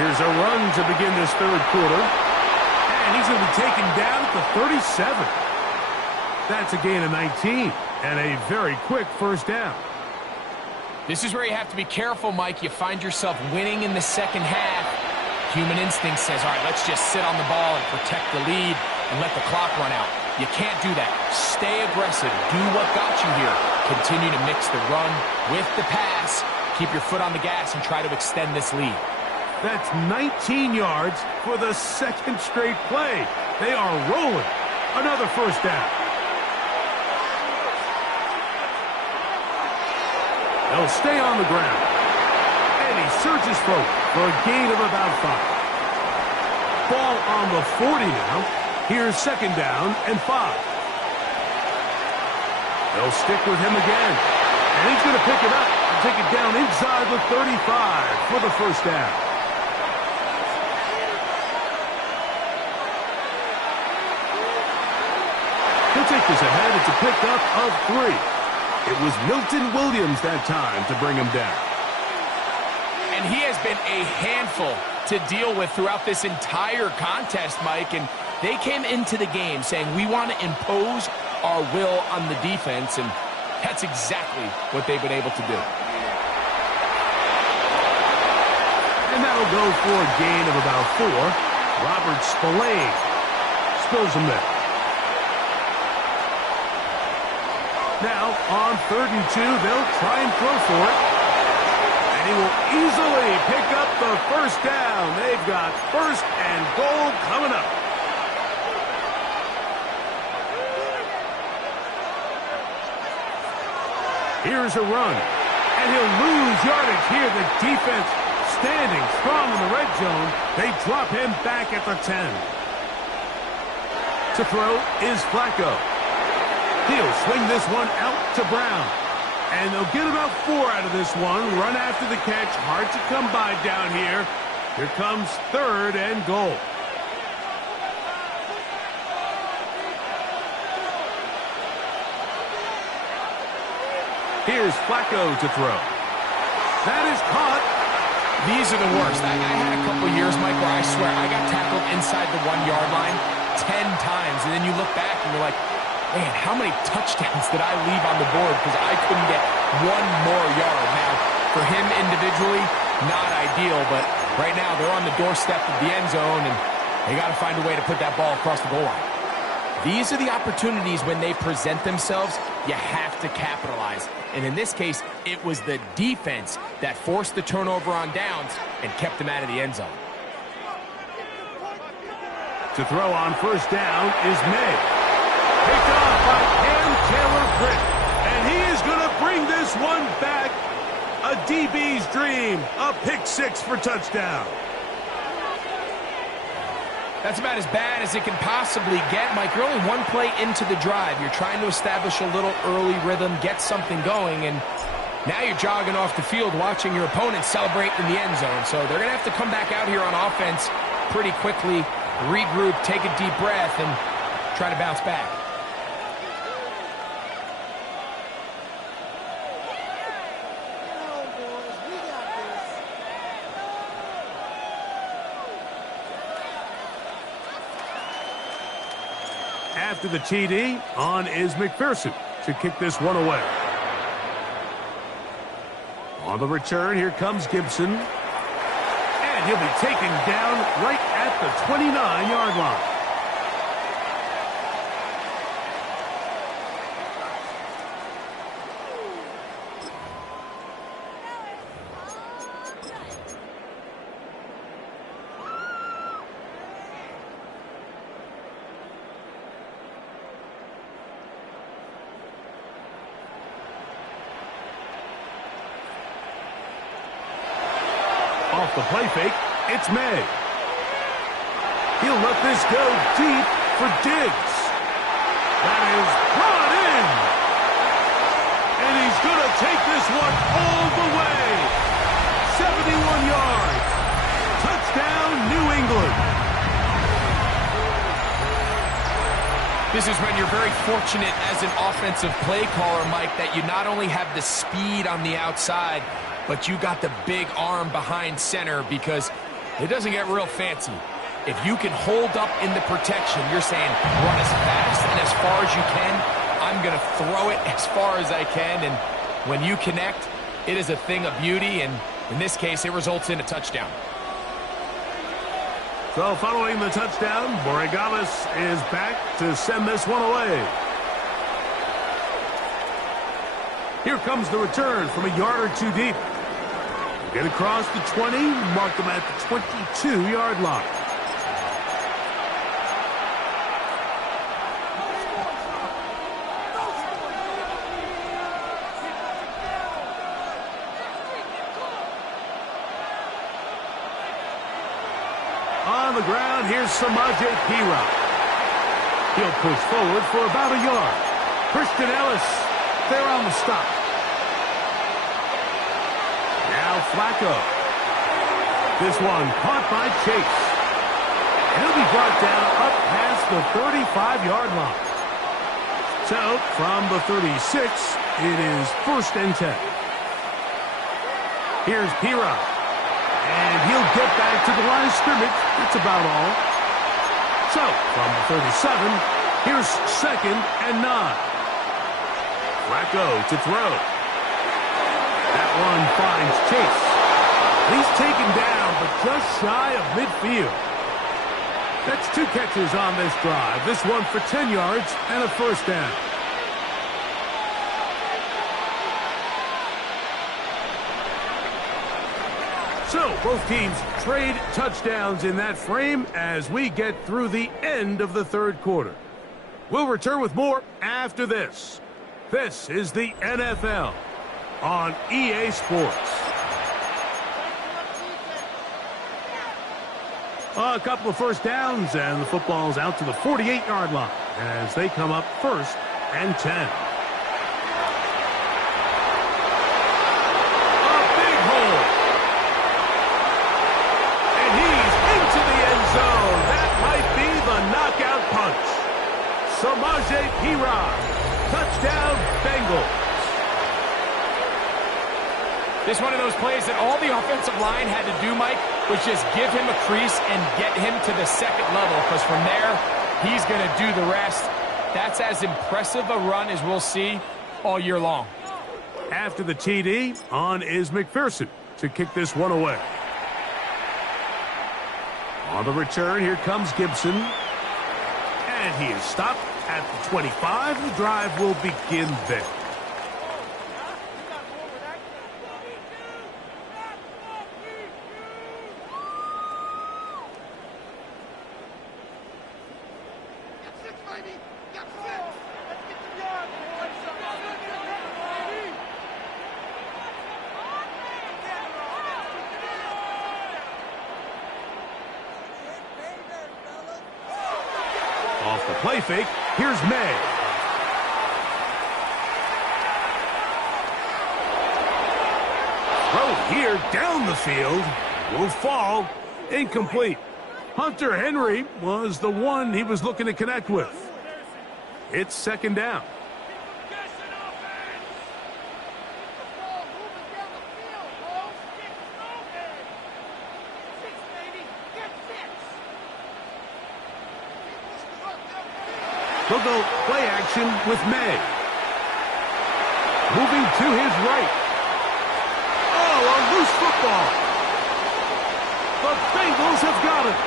Here's a run to begin this third quarter. And he's going to be taken down at the 37. That's a gain of 19 and a very quick first down. This is where you have to be careful, Mike. You find yourself winning in the second half. Human instinct says, all right, let's just sit on the ball and protect the lead and let the clock run out. You can't do that. Stay aggressive. Do what got you here. Continue to mix the run with the pass. Keep your foot on the gas and try to extend this lead. That's 19 yards for the second straight play. They are rolling. Another first down. They'll stay on the ground. And he surges forward for a gain of about 5. Ball on the 40 now. Here's second down and 5. They'll stick with him again. And he's going to pick it up and take it down inside the 35 for the first down. He'll take this ahead. It's a pickup of 3. It was Milton Williams that time to bring him down. And he has been a handful to deal with throughout this entire contest, Mike. And they came into the game saying, we want to impose our will on the defense. And that's exactly what they've been able to do. And that'll go for a gain of about 4. Robert Spillane spills him there. Now, on 3rd and 2, they'll try and throw for it. And he will easily pick up the first down. They've got 1st and goal coming up. Here's a run. And he'll lose yardage here. The defense standing strong in the red zone. They drop him back at the 10. To throw is Flacco. He'll swing this one out to Brown. And they'll get about 4 out of this one. Run after the catch. Hard to come by down here. Here comes 3rd and goal. Here's Flacco to throw. That is caught. These are the worst. I had a couple years, Mike, where I swear I got tackled inside the 1-yard line. 10 times, and then you look back and you're like, man, how many touchdowns did I leave on the board because I couldn't get one more yard? Now, for him individually, not ideal, but right now they're on the doorstep of the end zone, and they got to find a way to put that ball across the goal line. These are the opportunities when they present themselves, you have to capitalize. And in this case, it was the defense that forced the turnover on downs and kept them out of the end zone. To throw on first down is May. Picked off by Cam Taylor-Britt. And he is going to bring this one back. A DB's dream. A pick six for touchdown. That's about as bad as it can possibly get, Mike. You're only one play into the drive. You're trying to establish a little early rhythm, get something going, and now you're jogging off the field watching your opponent celebrate in the end zone. So they're going to have to come back out here on offense pretty quickly, regroup, take a deep breath, and try to bounce back. After the TD, on is McPherson to kick this one away. On the return, here comes Gibson. And he'll be taken down right at the 29-yard line. Off the play fake, it's May. He'll let this go deep for Diggs. That is brought in. And he's going to take this one all the way. 71 yards. Touchdown, New England. This is when you're very fortunate as an offensive play caller, Mike, that you not only have the speed on the outside, but you got the big arm behind center, because it doesn't get real fancy. If you can hold up in the protection, you're saying run as fast and as far as you can. I'm going to throw it as far as I can, and when you connect, it is a thing of beauty, and in this case, it results in a touchdown. So following the touchdown, Borregales is back to send this one away. Here comes the return from a yard or two deep. Get across the 20, mark them at the 22-yard line. On the ground, here's Samaje Perine. He'll push forward for about a yard. Christian Ellis there on the stop. Now Flacco. This one caught by Chase. And he'll be brought down up past the 35-yard line. So from the 36, it is 1st and 10. Here's Perine. And he'll get back to the line of scrimmage. That's about all. So from the 37, here's 2nd and 9. Flacco to throw. That one finds Chase. He's taken down, but just shy of midfield. That's 2 catches on this drive. This one for 10 yards and a 1st down. So both teams trade touchdowns in that frame as we get through the end of the 3rd quarter. We'll return with more after this. This is the NFL on EA Sports. A couple of 1st downs, and the football's out to the 48-yard line as they come up 1st and 10. A big hole. And he's into the end zone. That might be the knockout punch. Samaje Perine. Touchdown, Bengals. This is one of those plays that all the offensive line had to do, Mike, was just give him a crease and get him to the 2nd level, because from there, He's going to do the rest. That's as impressive a run as we'll see all year long. After the TD, on is McPherson to kick this one away. On the return, here comes Gibson. And he is stopped at the 25. The drive will begin there. Off the play fake, here's May. Throw here down the field. Will fall. Incomplete. Hunter Henry was the one he was looking to connect with. It's second down. He'll go play action with May. Moving to his right. Oh, a loose football. The Bengals have got it.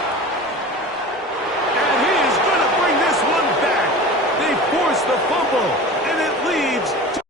And he is going to bring this one back. They force the fumble, and it leads to...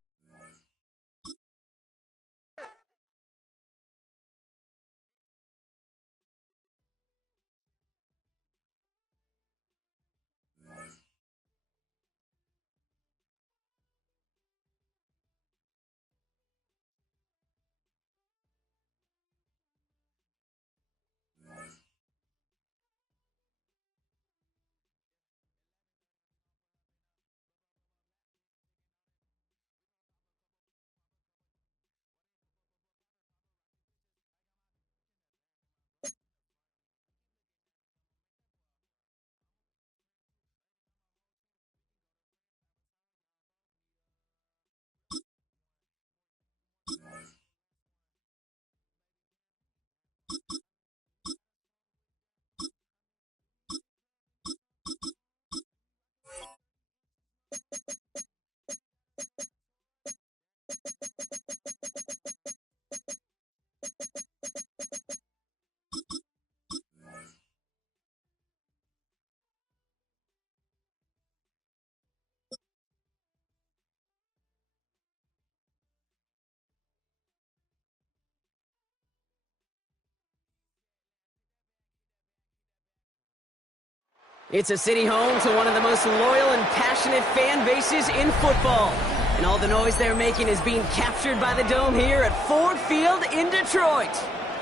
It's a city home to one of the most loyal and passionate fan bases in football. And all the noise they're making is being captured by the Dome here at Ford Field in Detroit.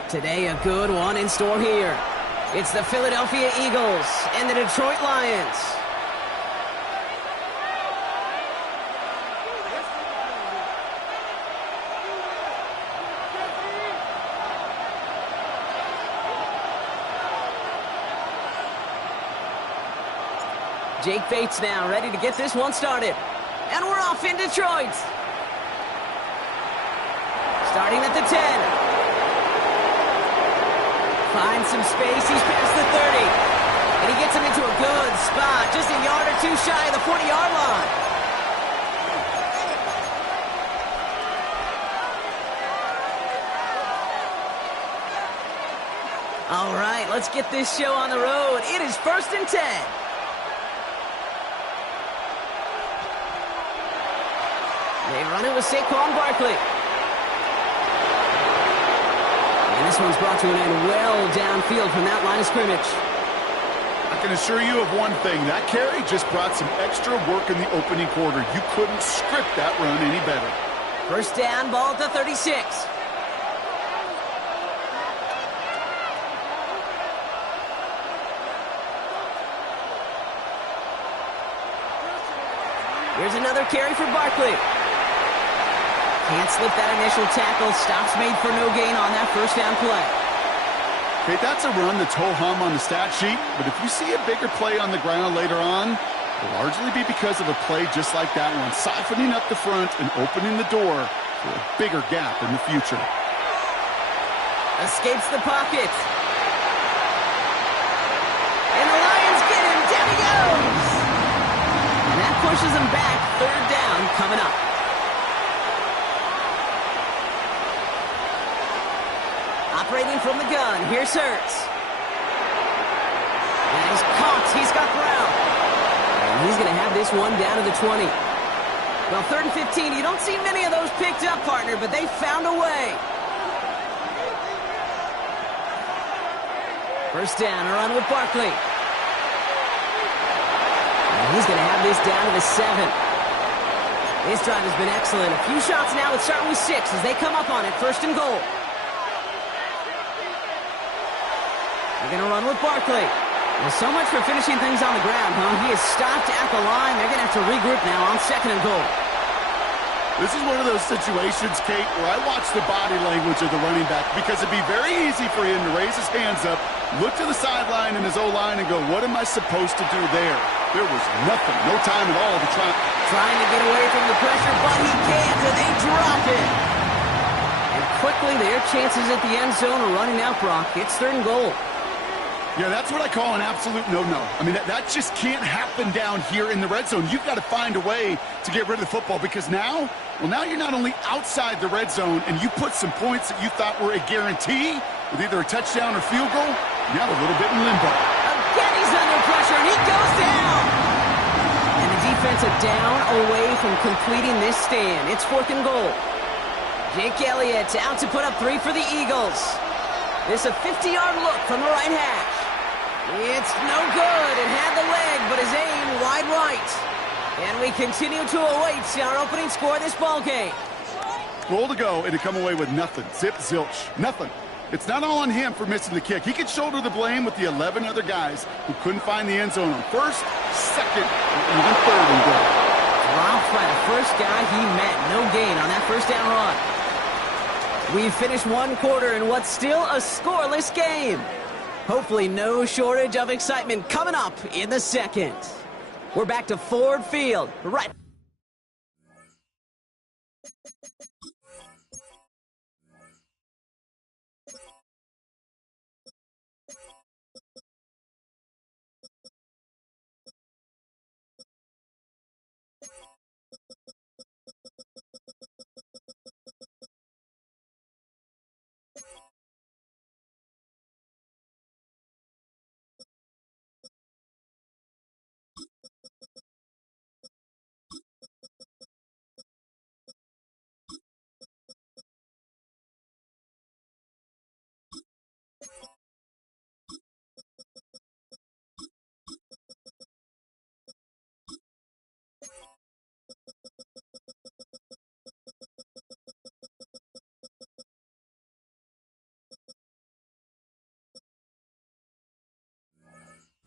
Today, a good one in store here. It's the Philadelphia Eagles and the Detroit Lions. Jake Bates now ready to get this one started. And we're off in Detroit. Starting at the 10. Finds some space. He's past the 30. And he gets him into a good spot. Just a yard or two shy of the 40-yard line. All right, let's get this show on the road. It is 1st and 10. They run it with Saquon Barkley. And this one's brought to an end well downfield from that line of scrimmage. I can assure you of one thing. That carry just brought some extra work in the opening quarter. You couldn't script that run any better. First down, ball at the 36. Here's another carry for Barkley. Can't slip that initial tackle. Stops made for no gain on that first down play. Okay, that's a run that's ho-hum on the stat sheet, but if you see a bigger play on the ground later on, it'll largely be because of a play just like that one, siphoning up the front and opening the door for a bigger gap in the future. Escapes the pocket. And the Lions get him. Down he goes. pushes them back. Third down coming up. Operating from the gun, here's Hurts. And he's caught. He's got Brown. And he's going to have this one down to the 20. Well, 3rd and 15, you don't see many of those picked up, partner, but they found a way. First down, a run with Barkley. And he's going to have this down to the 7. This drive has been excellent. A few shots now, it's starting with 6 as they come up on it. 1st and goal. They're going to run with Barkley. Well, so much for finishing things on the ground, huh? He is stopped at the line. They're going to have to regroup now on 2nd and goal. This is one of those situations, Kate, where I watch the body language of the running back because it'd be very easy for him to raise his hands up, look to the sideline and his O-line and go, what am I supposed to do there? There was nothing, no time at all to try. Trying to get away from the pressure, but he can't, and they drop it. And quickly, their chances at the end zone are running out, Brock. It's 3rd and goal. Yeah, that's what I call an absolute no-no. I mean, that just can't happen down here in the red zone. You've got to find a way to get rid of the football because now you're not only outside the red zone and you put some points that you thought were a guarantee with either a touchdown or field goal, now a little bit in limbo. Again, he's under pressure, and he goes down. And the defense are down away from completing this stand. It's 4th and goal. Jake Elliott out to put up 3 for the Eagles. This a 50-yard look from the right hash. It's no good. It had the leg, but his aim wide right. And we continue to await our opening score of this ball game. Goal to go, and to come away with nothing. Zip, zilch, nothing. It's not all on him for missing the kick. He could shoulder the blame with the 11 other guys who couldn't find the end zone on 1st, 2nd, or even 3rd and goal. Dropped by the first guy he met. No gain on that first down run. We've finished 1 quarter in what's still a scoreless game. Hopefully no shortage of excitement coming up in the 2nd. We're back to Ford Field. Right.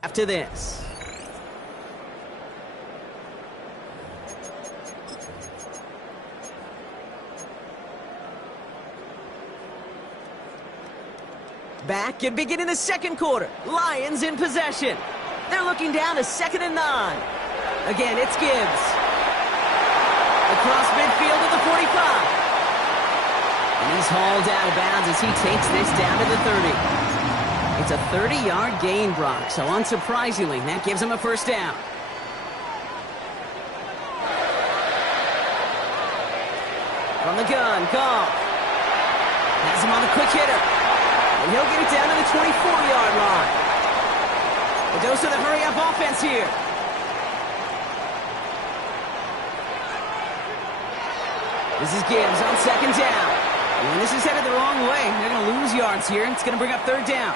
After this. Back and beginning the 2nd quarter. Lions in possession. They're looking down to 2nd and 9. Again, it's Gibbs. Across midfield to the 45. And he's hauled out of bounds as he takes this down to the 30. It's a 30-yard gain, Brock, so unsurprisingly, that gives him a first down. From the gun, Goff. Has him on the quick hitter. And he'll get it down to the 24-yard line. The dose of the hurry-up offense here. This is Gibbs on 2nd down. And when this is headed the wrong way, they're going to lose yards here. It's going to bring up 3rd down.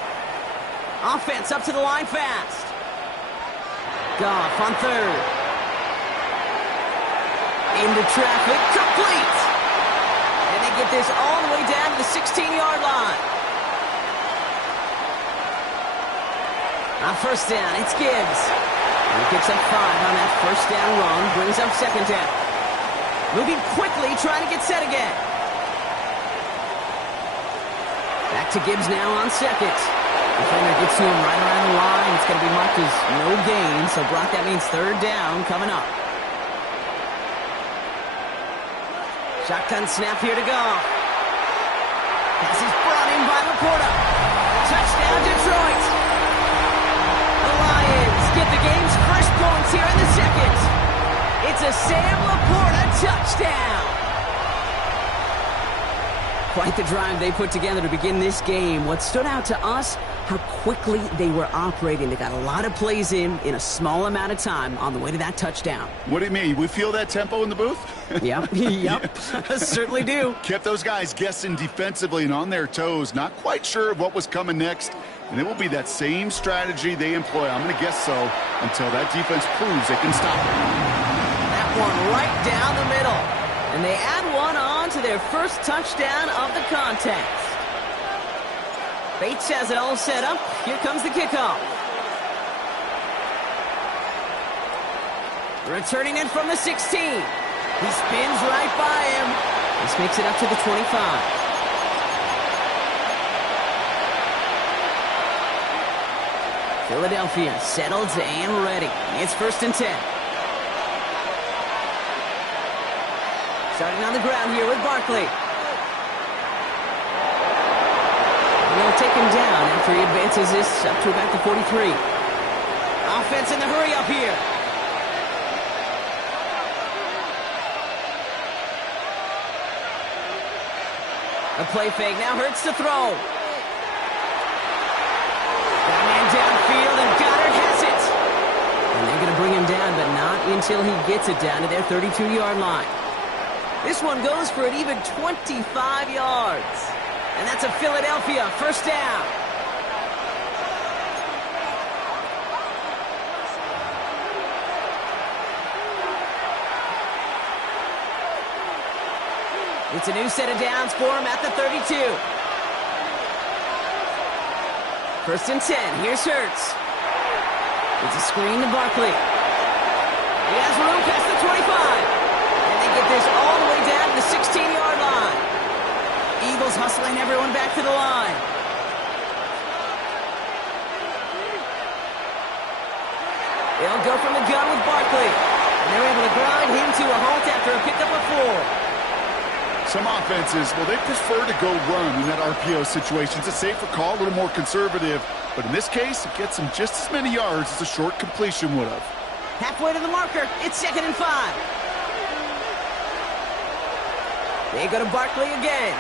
Offense up to the line fast. Goff on 3rd. Into traffic, complete. And they get this all the way down to the 16-yard line. On 1st down, it's Gibbs. And he picks up 5 on that first down run, brings up 2nd down. Moving quickly, trying to get set again. Back to Gibbs now on 2nd. Defender gets to him right around the line. It's going to be marked as no gain. So, Brock, that means 3rd down coming up. Shotgun snap here to go. Pass is brought in by Laporta. Touchdown, Detroit. The Lions get the game's first points here in the 2nd. It's a Sam Laporta touchdown. Quite the drive they put together to begin this game. What stood out to us, how quickly they were operating. They got a lot of plays in a small amount of time on the way to that touchdown. What do you mean? We feel that tempo in the booth? Yep. Certainly do. Kept those guys guessing defensively and on their toes, not quite sure of what was coming next. And it will be that same strategy they employ, I'm going to guess so, until that defense proves they can stop it. That one right down the middle. And they add one on to their first touchdown of the contest. Bates has it all set up. Here comes the kickoff. Returning it from the 16. He spins right by him. This makes it up to the 25. Philadelphia settled and ready. It's 1st and 10. Starting on the ground here with Barkley. They'll take him down after he advances this up to about the 43. Offense in the hurry up here. A play fake now hurts to throw. That man downfield and Goddard has it. And they're going to bring him down, but not until he gets it down to their 32-yard line. This one goes for an even 25 yards. And that's a Philadelphia first down. It's a new set of downs for him at the 32. 1st and 10. Here's Hurts. It's a screen to Barkley. He has room past the 25. Get this all the way down to the 16-yard line. Eagles hustling everyone back to the line. They'll go from the gun with Barkley. And they're able to grind him to a halt after a pickup of 4. Some offenses, well, they prefer to go run in that RPO situation. It's a safer call, a little more conservative. But in this case, it gets them just as many yards as a short completion would have. Halfway to the marker. It's 2nd and 5. They go to Barkley again.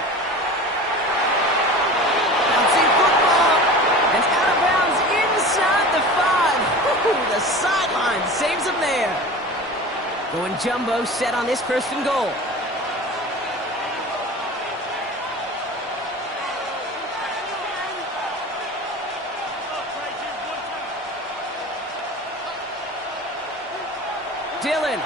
Bouncing football. And out of bounds inside the 5. Ooh, the sideline saves him there. Going jumbo set on this 1st and goal. Dillon.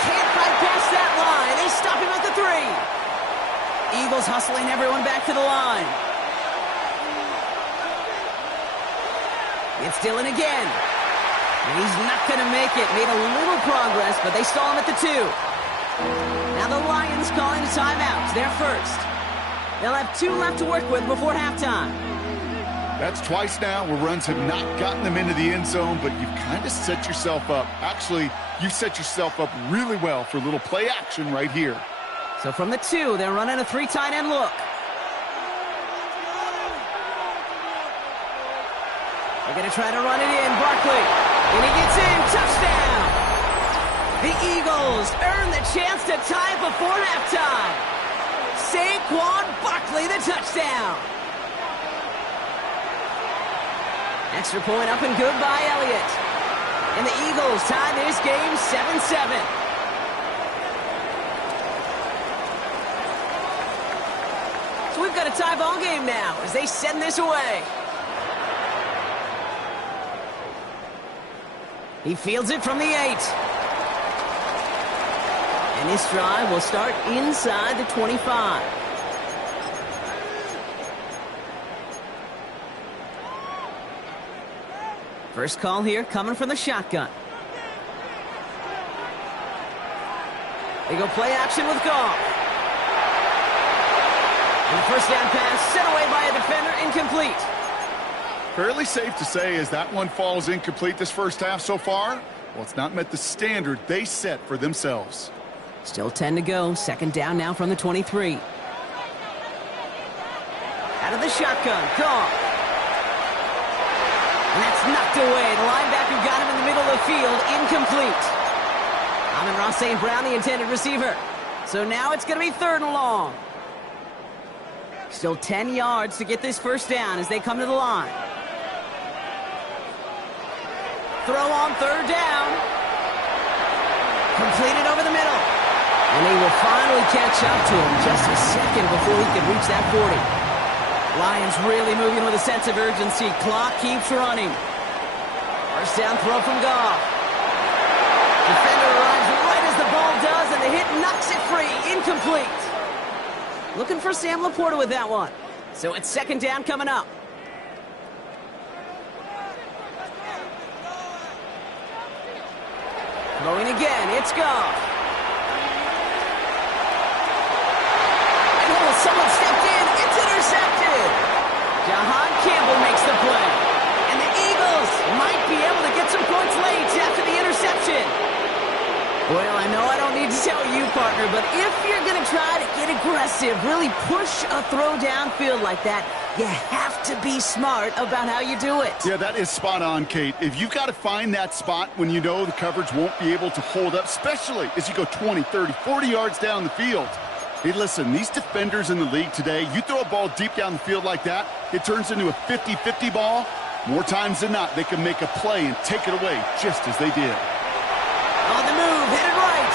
Can't fight past that line. They stop him at the 3. Eagles hustling everyone back to the line. It's Dillon again. And he's not going to make it. Made a little progress, but they stall him at the 2. Now the Lions calling a timeout. They're first. They'll have 2 left to work with before halftime. That's twice now where runs have not gotten them into the end zone, but you've kind of set yourself up. Actually, you set yourself up really well for a little play action right here. So from the 2, they're running a 3 tight end look. They're going to try to run it in. Barkley. And he gets in. Touchdown. The Eagles earn the chance to tie before halftime. Saquon Barkley, the touchdown. Extra point up and good by Elliott. And the Eagles tie this game 7-7. So we've got a tie ball game now as they send this away. He fields it from the 8. And this drive will start inside the 25. First call here coming from the shotgun. They go play action with Goff. And the first down pass set away by a defender, incomplete. Fairly safe to say as that one falls incomplete this first half so far, well, it's not met the standard they set for themselves. Still 10 to go. Second down now from the 23. Out of the shotgun, Goff. And that's knocked away. The linebacker got him in the middle of the field, incomplete. Amon-Ra St. Brown, the intended receiver. So now it's going to be 3rd and long. Still 10 yards to get this first down as they come to the line. Throw on 3rd down. Completed over the middle. And they will finally catch up to him just a second before he could reach that 40. Lions really moving with a sense of urgency. Clock keeps running. First down throw from Goff. Defender arrives right as the ball does, and the hit knocks it free. Incomplete. Looking for Sam Laporta with that one. So it's 2nd down coming up. Throwing again, it's Goff. And someone stepped in, it's intercepted. Jahan Campbell makes the play. And the Eagles might be able to get some points late after the interception. Well, I know I don't need to tell you, partner, but if you're going to try to get aggressive, really push a throw downfield like that, you have to be smart about how you do it. Yeah, that is spot on, Kate. If you've got to find that spot when you know the coverage won't be able to hold up, especially as you go 20, 30, 40 yards down the field. Hey, listen, these defenders in the league today, you throw a ball deep down the field like that, it turns into a 50-50 ball. More times than not, they can make a play and take it away just as they did. On the move, headed right.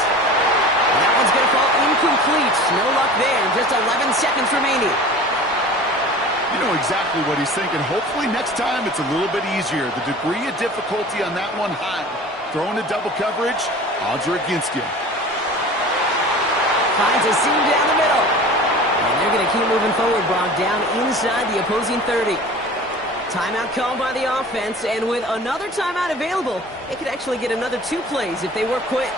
And that one's going to fall incomplete. No luck there. Just 11 seconds remaining. You know exactly what he's thinking. Hopefully next time it's a little bit easier. The degree of difficulty on that one high. Throwing to double coverage, odds are against you. Finds a seam down the middle. And they're going to keep moving forward, Brock, down inside the opposing 30. Timeout called by the offense, and with another timeout available, they could actually get another 2 plays if they work quick.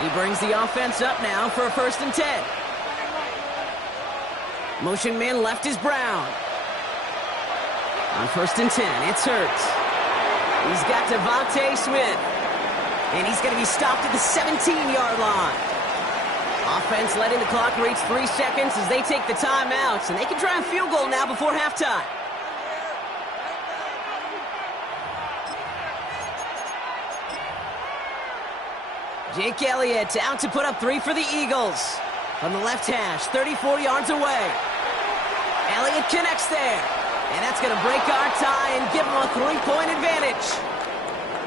He brings the offense up now for a 1st and 10. Motion man left is Brown. On 1st and 10, it's Hurts. He's got Devontae Smith. And he's going to be stopped at the 17-yard line. Offense letting the clock reach 3 seconds as they take the timeouts, and they can try a field goal now before halftime. Jake Elliott out to put up 3 for the Eagles. From the left hash, 34 yards away. Elliott connects there. And that's going to break our tie and give them a 3-point advantage.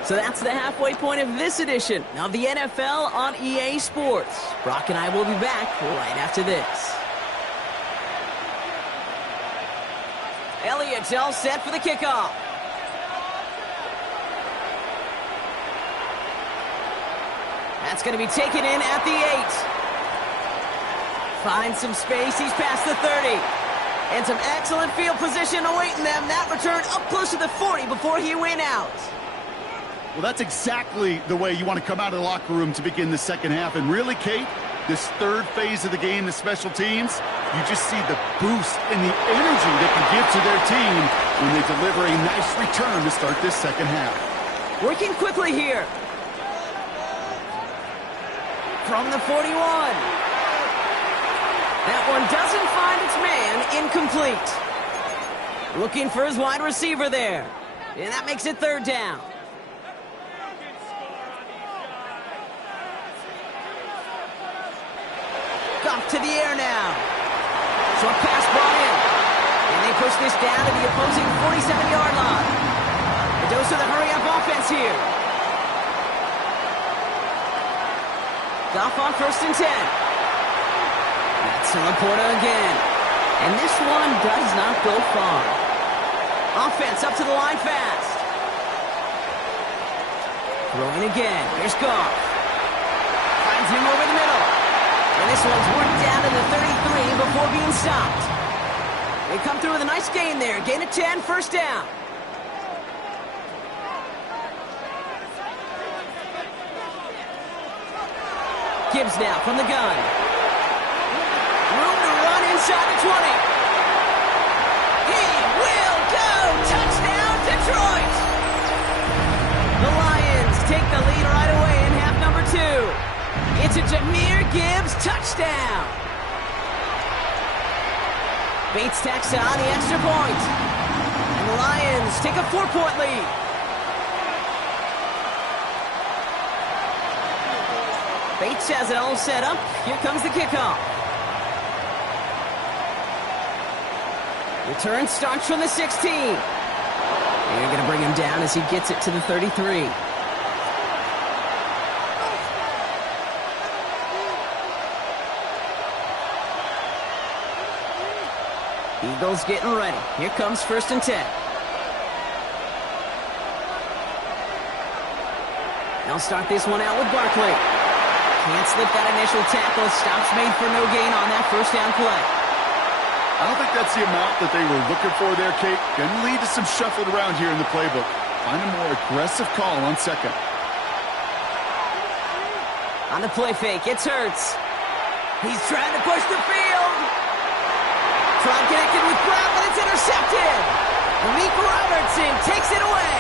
So that's the halfway point of this edition of the NFL on EA Sports. Brock and I will be back right after this. Elliott's all set for the kickoff. That's going to be taken in at the 8. Finds some space. He's past the 30. And some excellent field position awaiting them. That return up close to the 40 before he went out. Well, that's exactly the way you want to come out of the locker room to begin the second half. And really, Kate, this 3rd phase of the game, the special teams, you just see the boost and the energy they can give to their team when they deliver a nice return to start this second half. Working quickly here. From the 41. That one doesn't find its man. Incomplete. Looking for his wide receiver there. And that makes it 3rd down. Goff to the air now. Short pass brought in. And they push this down to the opposing 47-yard line. A dose of the hurry-up offense here. Goff on 1st and 10. That's Laporta again. And this one does not go far. Offense up to the line fast. Throwing again. Here's Goff. Finds him over the middle. And this one's worked down to the 33 before being stopped. They come through with a nice gain there. Gain of 10, 1st down. Gibbs now from the gun. Room to run inside the 20. He will go! Touchdown, Detroit! The Lions take the lead right away in half number 2. It's a Jahmyr Gibbs touchdown. Bates tacks on the extra point. And the Lions take a 4-point lead. Bates has it all set up. Here comes the kickoff. Return starts from the 16. They're going to bring him down as he gets it to the 33. Eagles getting ready. Here comes 1st and 10. They'll start this one out with Barkley. Can't slip that initial tackle. Stops made for no gain on that first down play. I don't think that's the amount that they were looking for there, Kate. Going to lead to some shuffling around here in the playbook. Find a more aggressive call on second. On the play fake, it's Hurts. He's trying to push the field. Trying connected with Brown, but it's intercepted. Meek Robertson takes it away.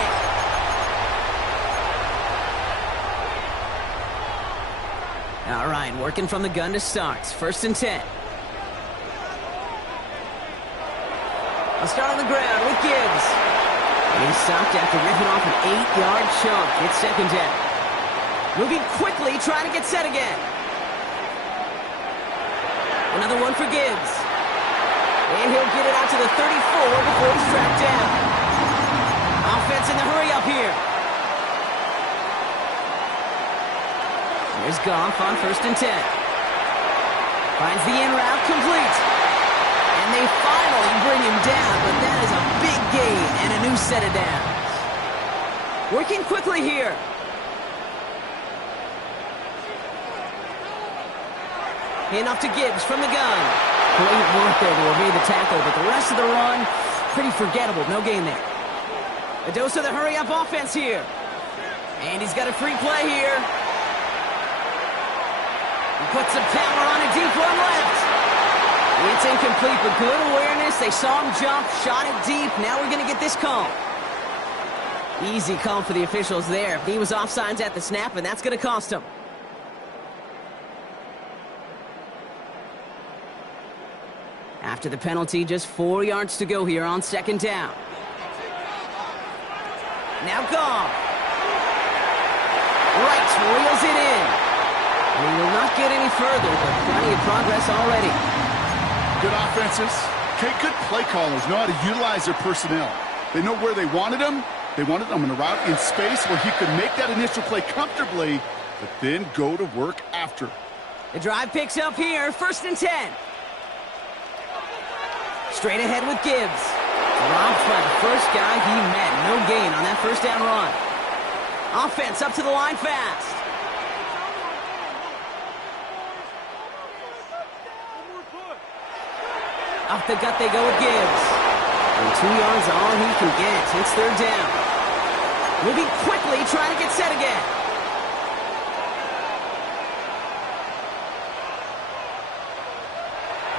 All right, working from the gun to start. 1st and 10. I'll start on the ground with Gibbs. He's stopped after ripping off an 8-yard chunk. It's 2nd down. Moving quickly, trying to get set again. Another one for Gibbs. And he'll get it out to the 34 before he's tracked down. Offense in the hurry up here. Here's Goff on 1st and 10. Finds the in route complete. And they finally bring him down, but that is a big gain and a new set of downs. Working quickly here. Hand off to Gibbs from the gun. Great work there to evade the tackle, but the rest of the run, pretty forgettable. No gain there. A dose of the hurry-up offense here. And he's got a free play here. He puts some power on a deep one left. It's incomplete, but good awareness. They saw him jump, shot it deep. Now we're going to get this call. Easy call for the officials there. He was offsides at the snap, and that's going to cost him. After the penalty, just 4 yards to go here on 2nd down. Now Goff. Right, reels it in. And he will not get any further, but plenty of progress already. Good offenses. Okay, good play callers know how to utilize their personnel. They know where they wanted them. They wanted them in a route in space where he could make that initial play comfortably, but then go to work after. The drive picks up here, 1st and 10. Straight ahead with Gibbs. Dropped by the first guy he met. No gain on that first down run. Offense up to the line fast. Off the gut they go with Gibbs. And 2 yards all he can get. It's 3rd down. Moving quickly, trying to get set again.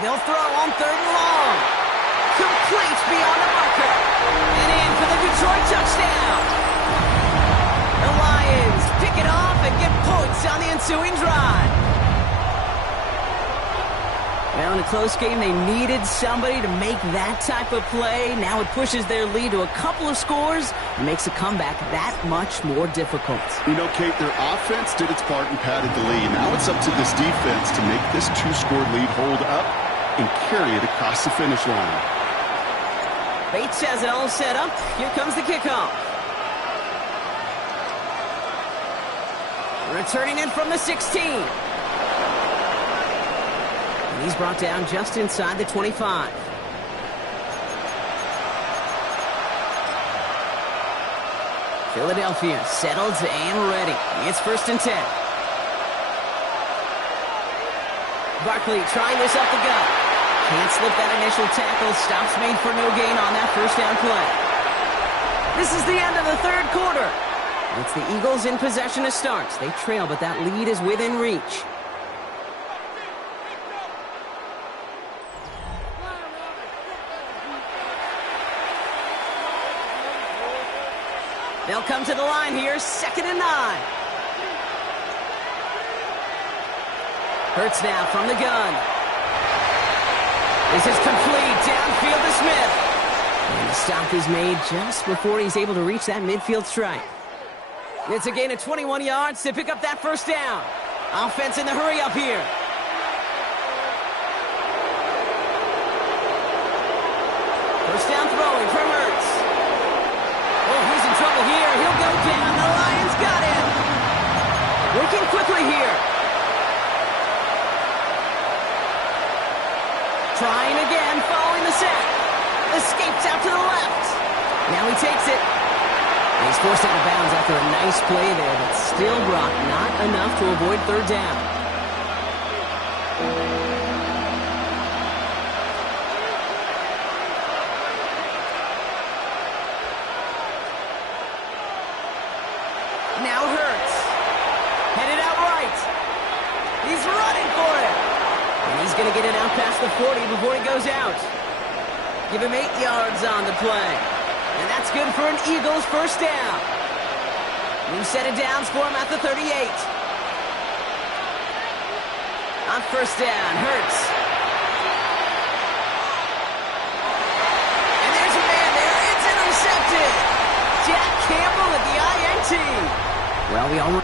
They'll throw on 3rd and long. Complete beyond the marker. And in for the Detroit touchdown. The Lions pick it off and get points on the ensuing drive. Well, in a close game, they needed somebody to make that type of play. Now it pushes their lead to a couple of scores and makes a comeback that much more difficult. You know, Kate, their offense did its part and padded the lead. Now it's up to this defense to make this 2-score lead hold up and carry it across the finish line. Bates has it all set up. Here comes the kickoff. Returning in from the 16. And he's brought down just inside the 25. Philadelphia settled and ready. It's 1st and 10. Barkley trying this up the gut. Can't slip that initial tackle. Stops made for no gain on that first down play. This is the end of the 3rd quarter. It's the Eagles in possession to start. They trail, but that lead is within reach. They'll come to the line here, 2nd and 9. Hurts now from the gun. This is complete, downfield to Smith. And the stop is made just before he's able to reach that midfield strike. It's a gain of 21 yards to pick up that first down. Offense in the hurry up here. First down throwing from Hurts. Oh, he's in trouble here. He'll go down. The Lions got him. Working quickly here. Trying again, following the sack. Escapes out to the left. Now he takes it. And he's forced out of bounds after a nice play there, but still brought not enough to avoid third down. Now Hurts. Headed out right. He's running for it. And he's going to get it out past the 40 before he goes out. Give him 8 yards on the play. And that's good for an Eagles first down. New set of downs for him at the 38. On first down, Hurts. And there's a man there. It's intercepted. Jack Campbell at the INT. Well, we all...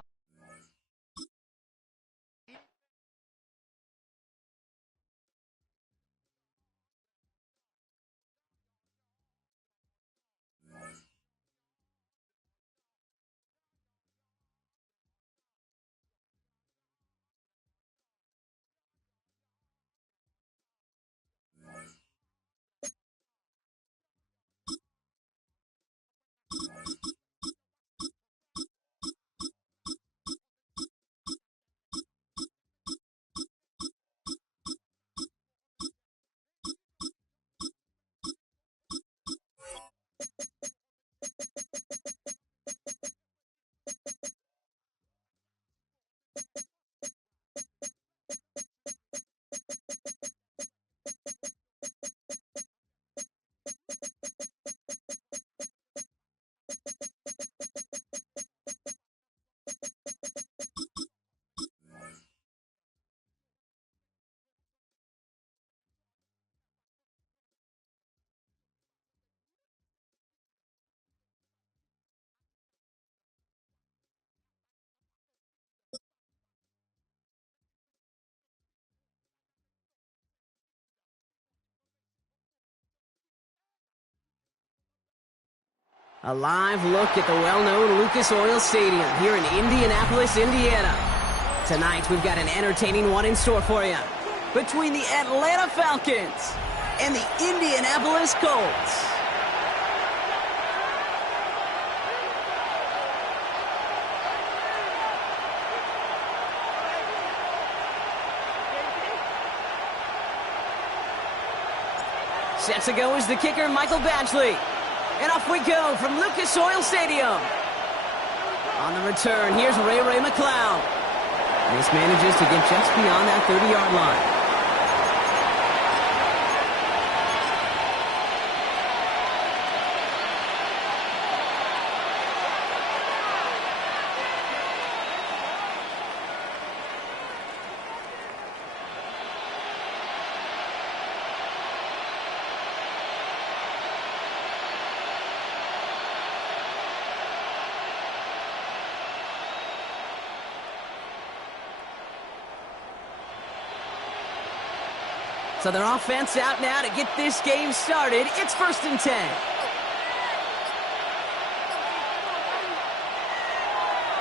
A live look at the well-known Lucas Oil Stadium here in Indianapolis, Indiana. Tonight, we've got an entertaining one in store for you. Between the Atlanta Falcons and the Indianapolis Colts. Set to go is the kicker, Michael Badgley. And off we go from Lucas Oil Stadium. On the return, here's Ray McCloud. This manages to get just beyond that 30-yard line. So their offense out now to get this game started. It's 1st and 10.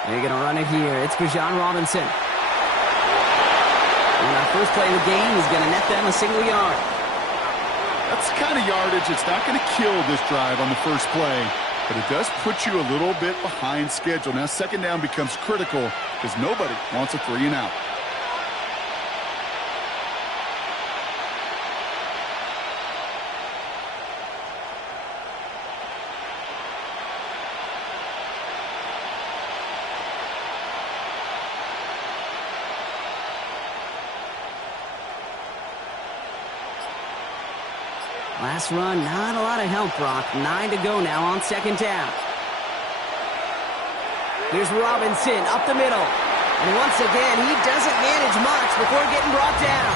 They're going to run it here. It's Bijan Robinson. And our first play of the game is going to net them a single yard. That's the kind of yardage it's not going to kill this drive on the first play, but it does put you a little bit behind schedule. Now second down becomes critical because nobody wants a 3 and out. Last run, not a lot of help, Brock. 9 to go now on second down. Here's Robinson up the middle. And once again, he doesn't manage much before getting brought down.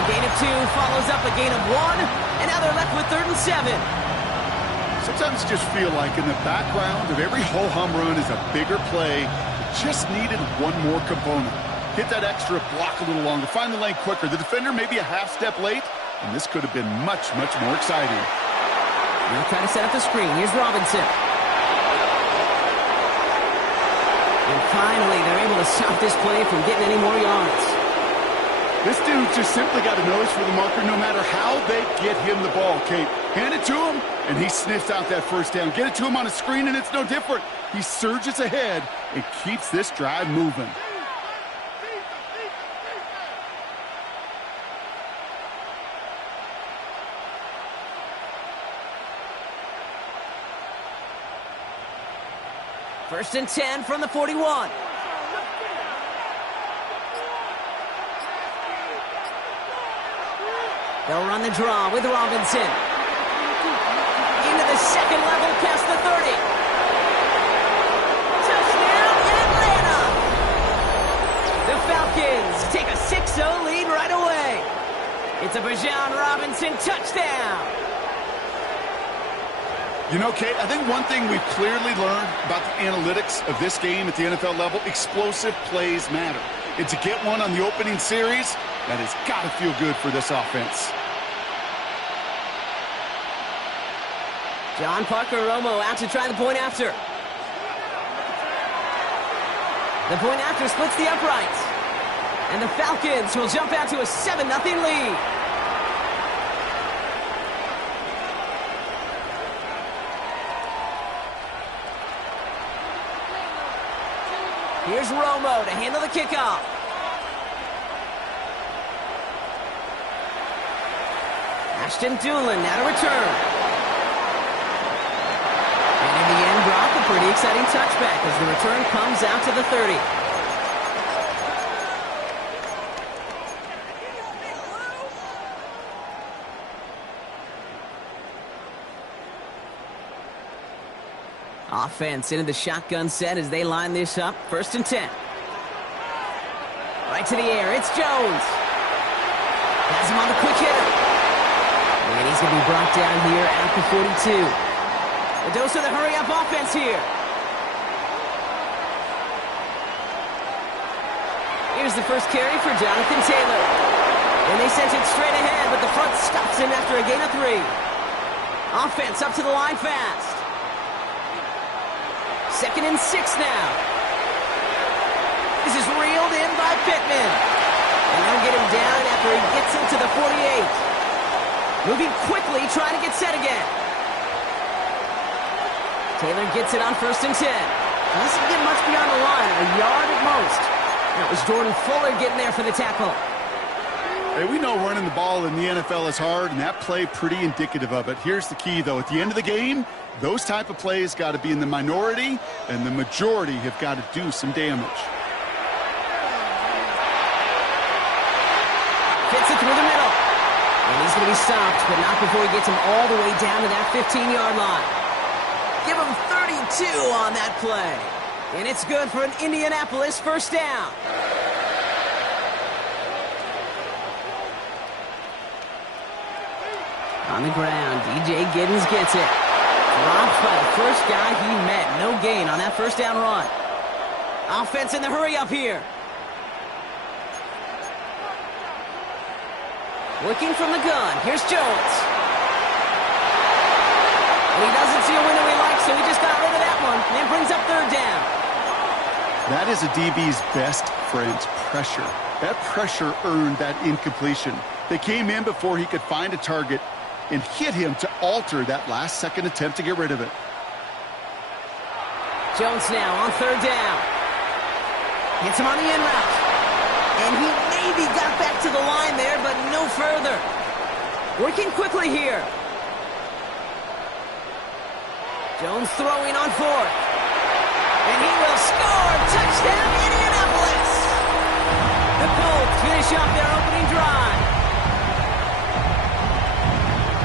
A gain of 2 follows up a gain of 1. And now they're left with 3rd and 7. Sometimes you just feel like in the background of every ho-hum run is a bigger play that just needed one more component. Hit that extra block a little longer, find the lane quicker. The defender may be a half step late, and this could have been much, much more exciting. Now trying to set up the screen. Here's Robinson. And finally, they're able to stop this play from getting any more yards. This dude just simply got a nose for the marker no matter how they get him the ball, Kate. Hand it to him, and he sniffs out that first down. Get it to him on a screen, and it's no different. He surges ahead and keeps this drive moving. First and 10 from the 41. They'll run the draw with Robinson. Into the second level past the 30. Touchdown, Atlanta! The Falcons take a 6-0 lead right away. It's a Bijan Robinson touchdown. You know, Kate, I think one thing we've clearly learned about the analytics of this game at the NFL level, explosive plays matter. And to get one on the opening series, that has got to feel good for this offense. John Parker Romo out to try the point after. The point after splits the uprights. And the Falcons will jump out to a 7-0 lead. Here's Romo to handle the kickoff. Ashton Doolin now to return. And in the end, Brock, a pretty exciting touchback as the return comes out to the 30. Offense into the shotgun set as they line this up. First and 10. Right to the air. It's Jones. Has him on the quick hitter. And he's going to be brought down here at the 42. A dose of the hurry-up offense here. Here's the first carry for Jonathan Taylor. And they sent it straight ahead, but the front stops him after a gain of 3. Offense up to the line fast. Second and 6 now. This is reeled in by Pittman. And they'll get him down after he gets into the 48. Moving quickly, trying to get set again. Taylor gets it on first and 10. Doesn't get much beyond the line, a yard at most. That was Jordan Fuller getting there for the tackle. Hey, we know running the ball in the NFL is hard, and that play pretty indicative of it. Here's the key, though. At the end of the game, those type of plays got to be in the minority, and the majority have got to do some damage. Fits it through the middle. And he's going to be stopped, but not before he gets him all the way down to that 15-yard line. Give him 32 on that play. And it's good for an Indianapolis first down. On the ground, DJ Giddens gets it. Dropped by the first guy he met. No gain on that first down run. Offense in the hurry up here. Looking from the gun. Here's Jones. And he doesn't see a window he likes, so he just got rid of that one. And brings up third down. That is a DB's best friend, pressure. That pressure earned that incompletion. They came in before he could find a target and hit him to alter that last-second attempt to get rid of it. Jones now on third down. Hits him on the in route. And he maybe got back to the line there, but no further. Working quickly here. Jones throwing on fourth. And he will score. Touchdown, Indianapolis. The Colts finish off their opening drive.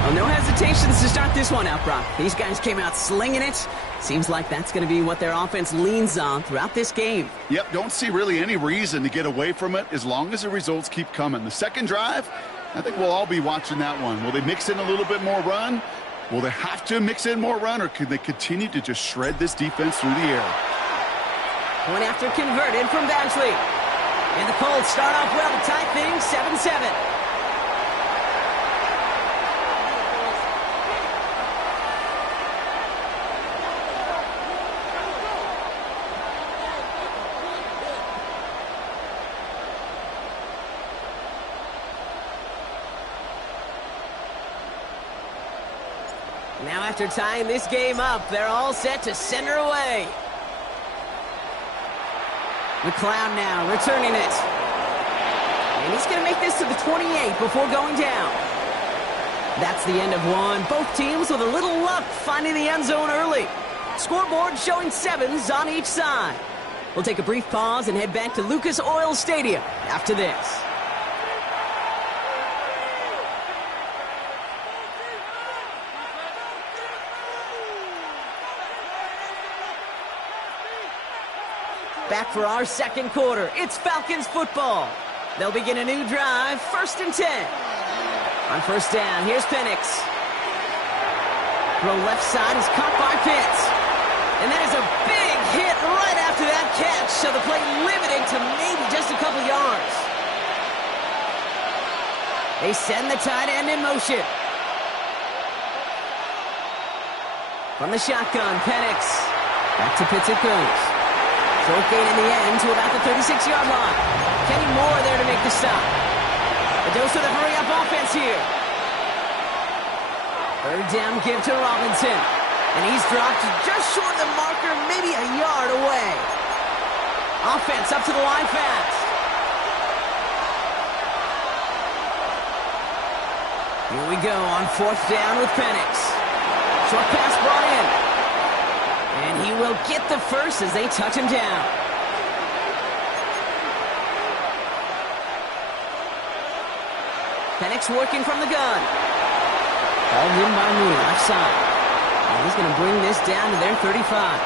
Well, no hesitations to start this one out, Brock. These guys came out slinging it. Seems like that's going to be what their offense leans on throughout this game. Yep, don't see really any reason to get away from it as long as the results keep coming. The second drive, I think we'll all be watching that one. Will they mix in a little bit more run? Will they have to mix in more run, or can they continue to just shred this defense through the air? Point after converted from Badgley. And the Colts start off well to tie things 7-7. Now after tying this game up, they're all set to send her away. McLeod now returning it. And he's going to make this to the 28 before going down. That's the end of one. Both teams with a little luck finding the end zone early. Scoreboard showing 7s on each side. We'll take a brief pause and head back to Lucas Oil Stadium after this. Back for our second quarter. It's Falcons football. They'll begin a new drive, 1st and 10. On first down, here's Penix. Throw left side is caught by Pitts. And that is a big hit right after that catch, so the play limited to maybe just a couple yards. They send the tight end in motion. From the shotgun, Penix. Back to Pitts it goes. Short gain in the end to about the 36-yard line. Kenny Moore there to make the stop. A dose of the hurry-up offense here. Third down give to Robinson. And he's dropped just short of the marker, maybe a yard away. Offense up to the line fast. Here we go on 4th down with Penix. Short pass brought in. And he will get the first as they touch him down. Penix working from the gun. Hauled in by Moore, left side. And he's going to bring this down to their 35.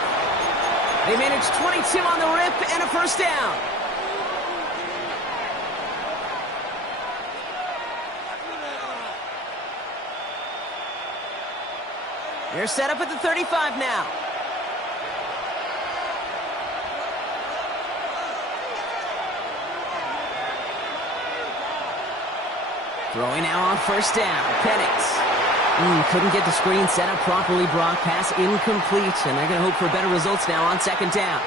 They manage 22 on the rip and a first down. They're set up at the 35 now. Throwing now on first down. Penix. Couldn't get the screen set up properly. Brock pass incomplete. And they're going to hope for better results now on 2nd down.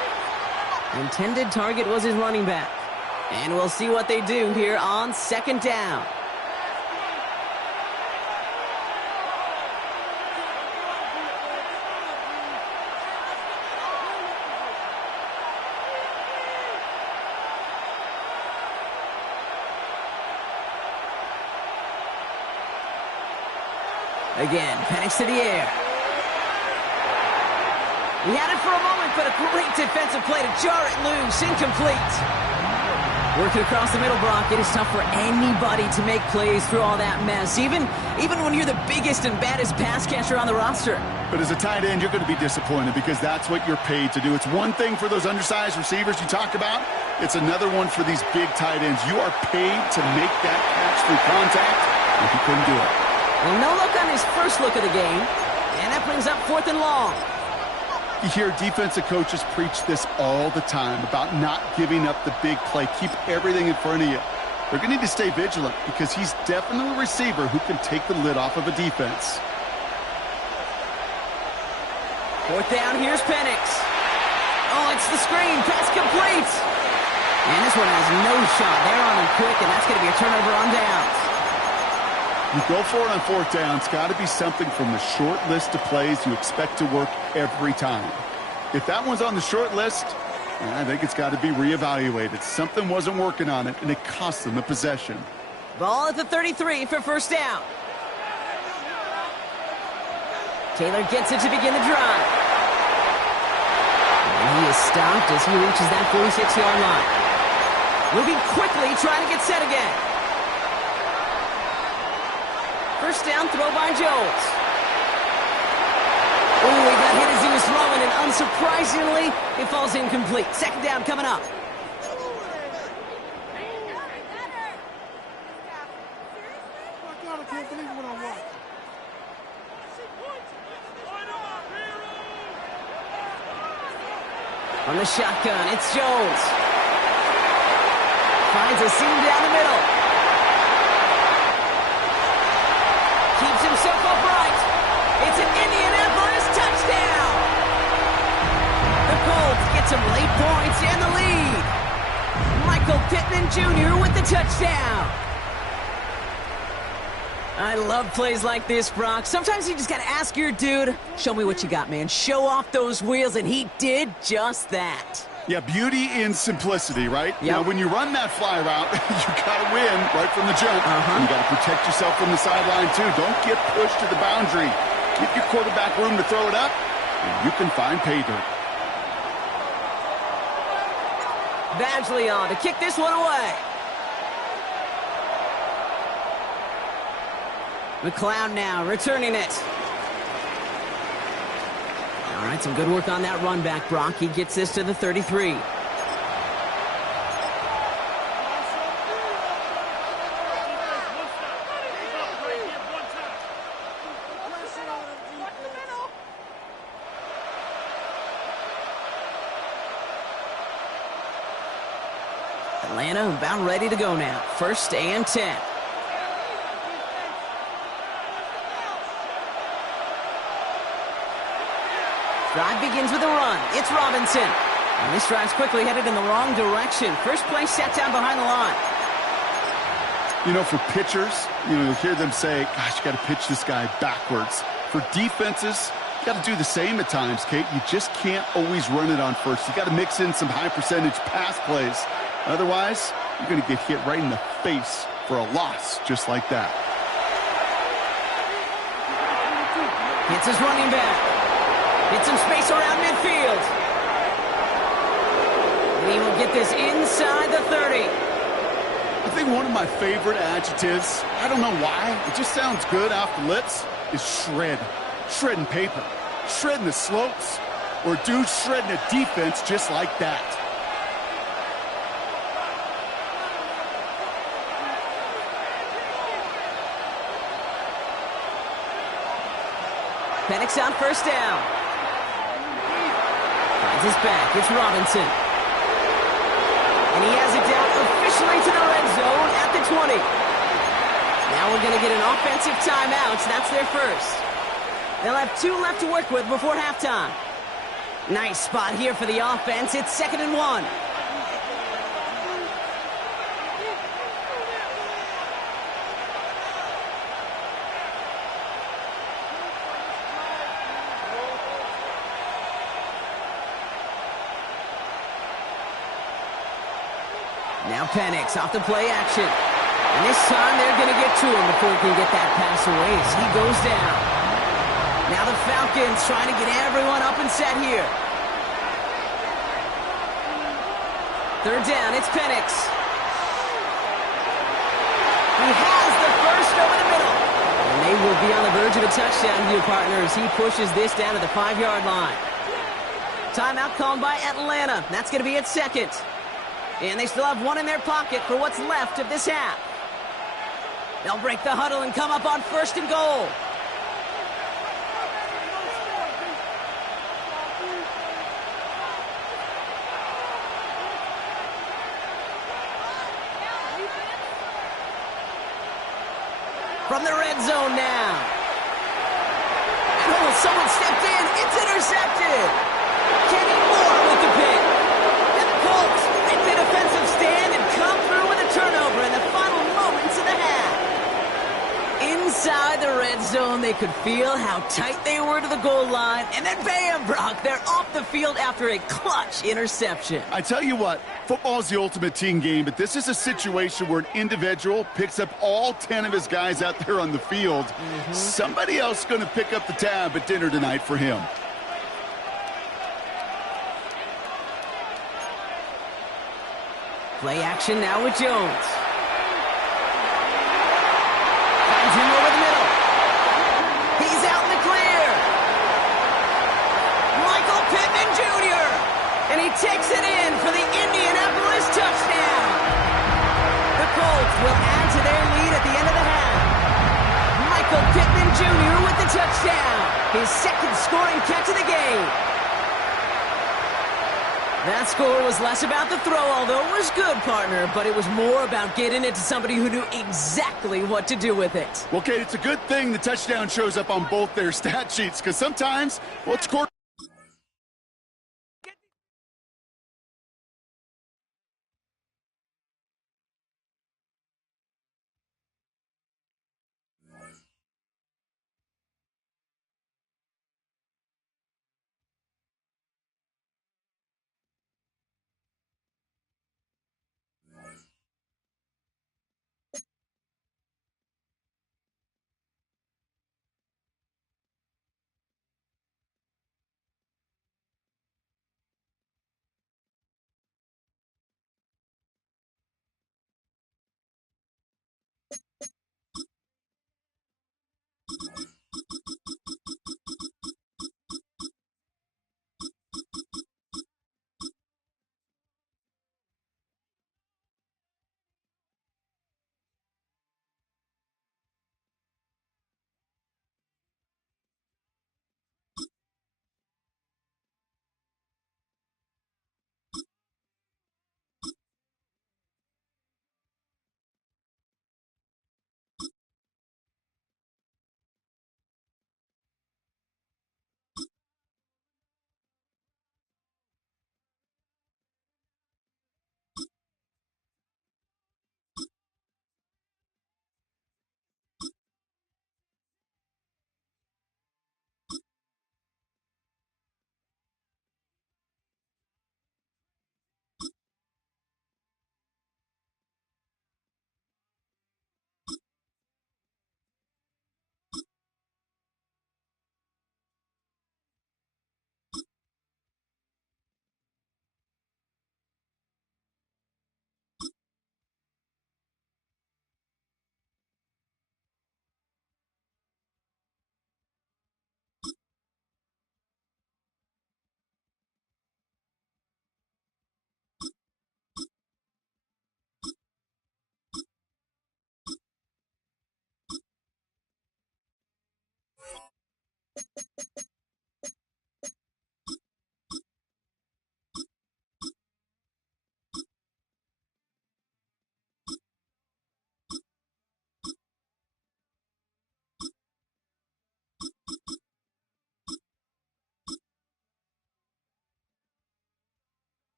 Intended target was his running back. And we'll see what they do here on 2nd down. Again, Penix to the air. He had it for a moment, but a great defensive play to jar it loose. Incomplete. Working across the middle, Brock. It is tough for anybody to make plays through all that mess, even when you're the biggest and baddest pass catcher on the roster. But as a tight end, you're going to be disappointed because that's what you're paid to do. It's one thing for those undersized receivers you talk about. It's another one for these big tight ends. You are paid to make that catch through contact, and he couldn't do it. Well, no look on his first look of the game, and that brings up 4th and long. You hear defensive coaches preach this all the time about not giving up the big play. Keep everything in front of you. They're going to need to stay vigilant because he's definitely a receiver who can take the lid off of a defense. 4th down, here's Penix. Oh, it's the screen. Pass complete. And this one has no shot. They're on him quick, and that's going to be a turnover on downs. You go for it on 4th down. It's got to be something from the short list of plays you expect to work every time. If that one's on the short list, I think it's got to be reevaluated. Something wasn't working on it, and it cost them the possession. Ball at the 33 for first down. Taylor gets it to begin the drive. And he is stopped as he reaches that 46-yard line. Moving quickly, trying to get set again. First down throw by Jones. Oh, he got hit as he was throwing, and unsurprisingly, it falls incomplete. 2nd down coming up. From the shotgun, it's Jones. Finds a seam down the middle. Keeps himself upright. It's an Indianapolis touchdown. The Colts get some late points and the lead. Michael Pittman Jr. with the touchdown. I love plays like this, Brock. Sometimes you just got to ask your dude, show me what you got, man. Show off those wheels, and he did just that. Yeah, beauty in simplicity, right? Yep. Now, when you run that fly route, you got to win right from the jump. You got to protect yourself from the sideline, too. Don't get pushed to the boundary. Give your quarterback room to throw it up, and you can find pay dirt. Badgley on to kick this one away. McLeod now returning it. All right, some good work on that run back, Brock. He gets this to the 33. Atlanta about ready to go now. 1st and 10. Drive begins with a run. It's Robinson. And this drive's quickly headed in the wrong direction. First play set down behind the line. You know, for pitchers, you'll hear them say, gosh, you got to pitch this guy backwards. For defenses, you got to do the same at times, Kate. You just can't always run it on first. You got to mix in some high percentage pass plays. Otherwise, you're going to get hit right in the face for a loss just like that. Hits his running back. Get some space around midfield. And he will get this inside the 30. I think one of my favorite adjectives, I don't know why, it just sounds good off the lips, is shred. Shredding paper. Shredding the slopes. Or dude shredding a defense just like that. Penix on 1st down. Finds his back. It's Robinson. And he has it down officially to the red zone at the 20. Now we're going to get an offensive timeout. That's their first. They'll have 2 left to work with before halftime. Nice spot here for the offense. It's 2nd and 1. Now Penix off the play action. And this time they're going to get to him before he can get that pass away as he goes down. Now the Falcons trying to get everyone up and set here. 3rd down, it's Penix. He has the first over the middle. And they will be on the verge of a touchdown here, partners. He pushes this down to the 5-yard line. Timeout called by Atlanta. That's going to be its 2nd. And they still have 1 in their pocket for what's left of this half. They'll break the huddle and come up on 1st and goal. From the red zone now. Oh, someone stepped in. It's intercepted. Kenny Moore with the pick. And the Colts make the defensive stand and come through with a turnover in the final moments of the half. Inside the red zone, they could feel how tight they were to the goal line. And then bam, Brock, they're off the field after a clutch interception. I tell you what, football is the ultimate team game, but this is a situation where an individual picks up all 10 of his guys out there on the field. Somebody else is going to pick up the tab at dinner tonight for him. Play action now with Jones. Finds him over the middle. He's out in the clear. Michael Pittman Jr. And he takes it in for the Indianapolis touchdown. The Colts will add to their lead at the end of the half. Michael Pittman Jr. with the touchdown. His 2nd scoring catch of the game. That score was less about the throw, although it was good, partner, but it was more about getting it to somebody who knew exactly what to do with it. Well, Kate, it's a good thing the touchdown shows up on both their stat sheets, because sometimes, well, it's quarter.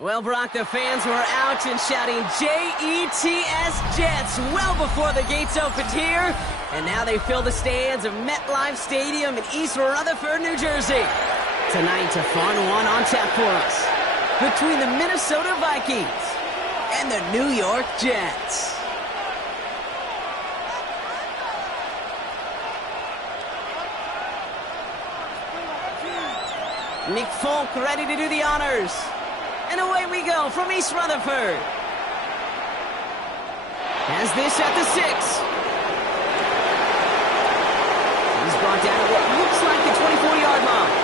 Well, Brock, the fans were out and shouting J-E-T-S Jets well before the gates opened here. And now they fill the stands of MetLife Stadium in East Rutherford, New Jersey. Tonight, a fun one on tap for us between the Minnesota Vikings and the New York Jets. Nick Folk ready to do the honors. And away we go from East Rutherford. Has this at the 6. He's brought down at what looks like the 24-yard line.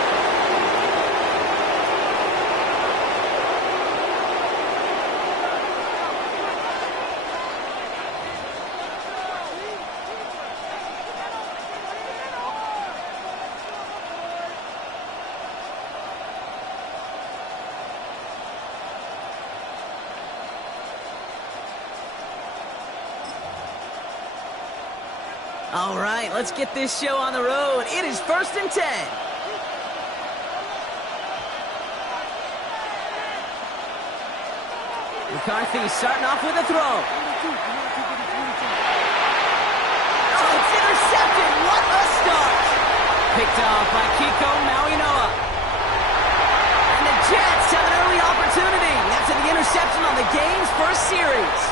All right, let's get this show on the road. It is 1st and 10. McCarthy starting off with a throw. Oh, it's intercepted. What a start. Picked off by Kiko Mauinoa. And the Jets have an early opportunity after the interception on the game's first series.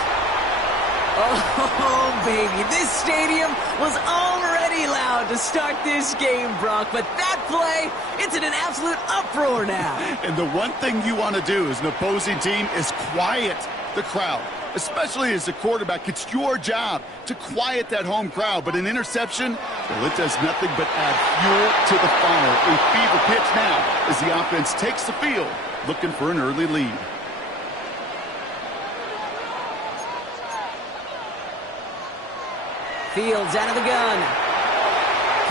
Oh, baby, this stadium was already loud to start this game, Brock, but that play, it's in an absolute uproar now. And the one thing you want to do as an opposing team is quiet the crowd, especially as a quarterback. It's your job to quiet that home crowd, but an interception, well, it does nothing but add fuel to the fire. A fever pitch now as the offense takes the field, looking for an early lead. Fields out of the gun.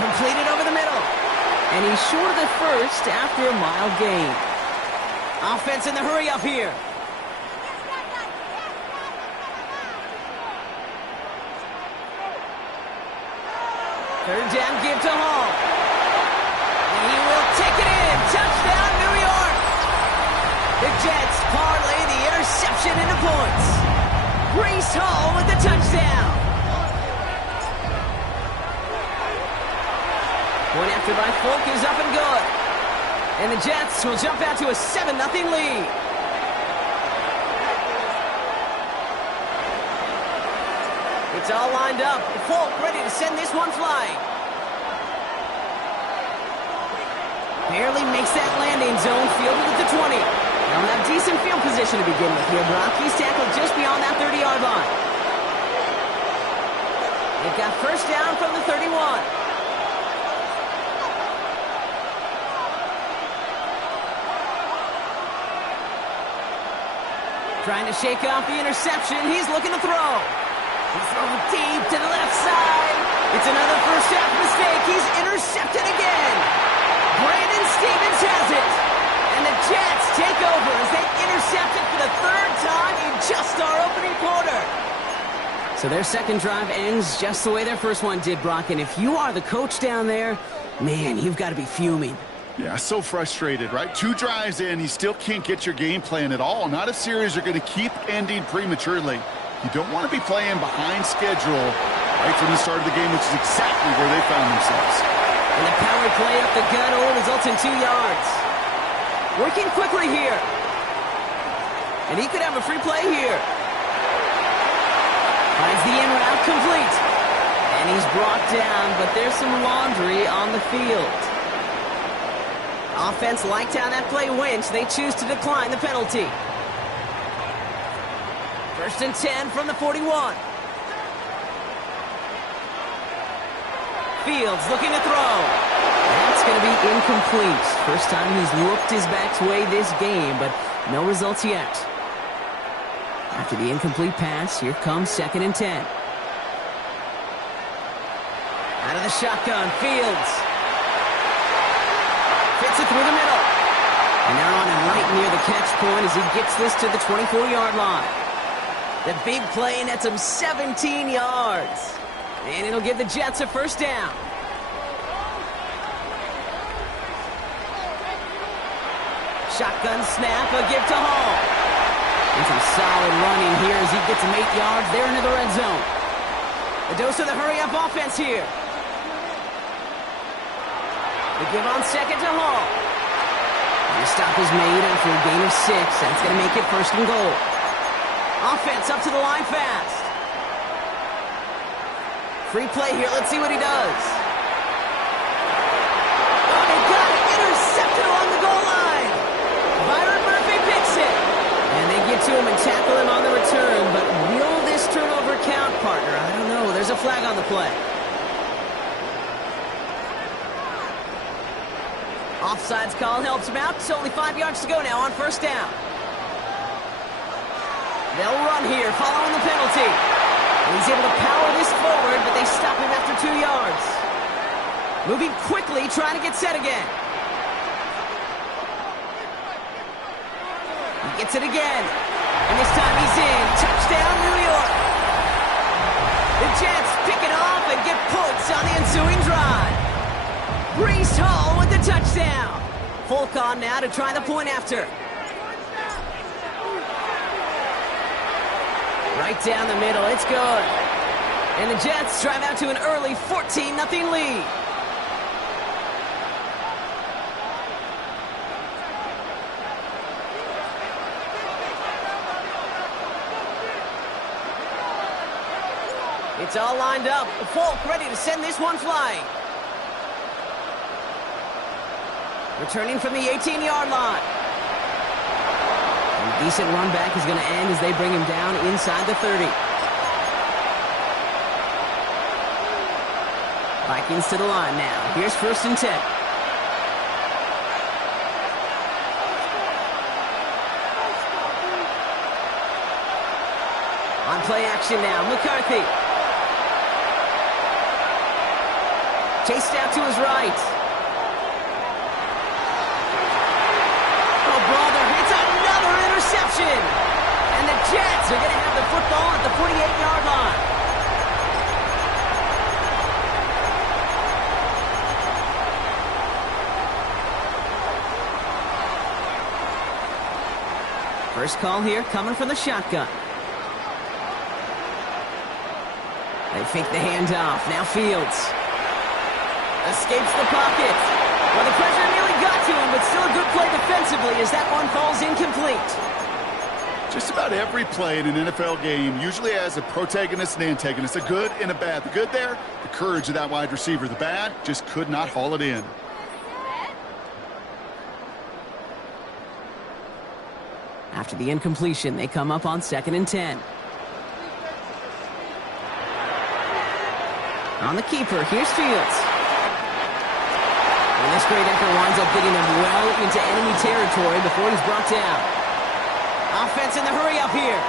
Completed over the middle. And he's short of the first after a mild gain. Offense in the hurry up here. Third down, give to Hall. He will take it in. Touchdown, New York. The Jets parlay the interception into points. Breece Hall with the touchdown. Point after by Folk is up and good. And the Jets will jump out to a 7-0 lead. It's all lined up. Folk ready to send this one flying. Barely makes that landing zone, fielded at the 20. They'll have decent field position to begin with here, Brock. He's tackled just beyond that 30-yard line. They've got first down from the 31. Trying to shake off the interception. He's looking to throw. He's throwing deep to the left side. It's another first half mistake. He's intercepted again. Brandon Stevens has it. And the Jets take over as they intercept it for the third time in just our opening quarter. So their second drive ends just the way their first one did, Brock. And if you are the coach down there, man, you've got to be fuming. Yeah, so frustrated, right? 2 drives in, you still can't get your game plan at all. Not a series you're going to keep ending prematurely. You don't want to be playing behind schedule right from the start of the game, which is exactly where they found themselves. And the power play up the gut only results in 2 yards. Working quickly here. And he could have a free play here. Finds the in route complete. And he's brought down, but there's some laundry on the field. Offense liked how that play went. They choose to decline the penalty. First and 10 from the 41. Fields looking to throw. That's going to be incomplete. First time he's looked his back's way this game, but no results yet. After the incomplete pass, here comes 2nd and 10. Out of the shotgun, Fields. Fits it through the middle. And they're on him right near the catch point as he gets this to the 24-yard line. The big play nets him 17 yards. And it'll give the Jets a first down. Shotgun snap, a give to Hall. And some solid running here as he gets him 8 yards there into the red zone. The dose of the hurry-up offense here. The give on 2nd to Hall. And the stop is made after a gain of 6. That's going to make it 1st and goal. Offense up to the line fast. Free play here. Let's see what he does. Oh, they got it. Intercepted along the goal line. Byron Murphy picks it. And they get to him and tackle him on the return. But will this turnover count, partner? I don't know. There's a flag on the play. Offsides call helps him out. It's only 5 yards to go now on first down. They'll run here following the penalty. And he's able to power this forward, but they stop him after 2 yards. Moving quickly, trying to get set again. He gets it again. And this time he's in. Touchdown, New York. The Jets pick it off and get points on the ensuing drive. Brees Hall with the touchdown. Folk on now to try the point after. Right down the middle, it's good. And the Jets drive out to an early 14-0 lead. It's all lined up. Folk ready to send this one flying. Returning from the 18-yard line. A decent run back is going to end as they bring him down inside the 30. Vikings to the line now. Here's 1st and 10. On play action now, McCarthy. Chased out to his right. Oh, brother, it's another interception. And the Jets are going to have the football at the 48-yard line. First call here coming from the shotgun. They fake the handoff. Now Fields. Escapes the pocket. Well, the pressure nearly got to him, but still a good play defensively as that one falls incomplete. Just about every play in an NFL game usually has a protagonist and antagonist, a good and a bad. The good there, the courage of that wide receiver. The bad, just could not haul it in. After the incompletion, they come up on 2nd and 10. On the keeper, here's Fields. And this great effort winds up getting him well into enemy territory before he's brought down. Offense in the hurry up here.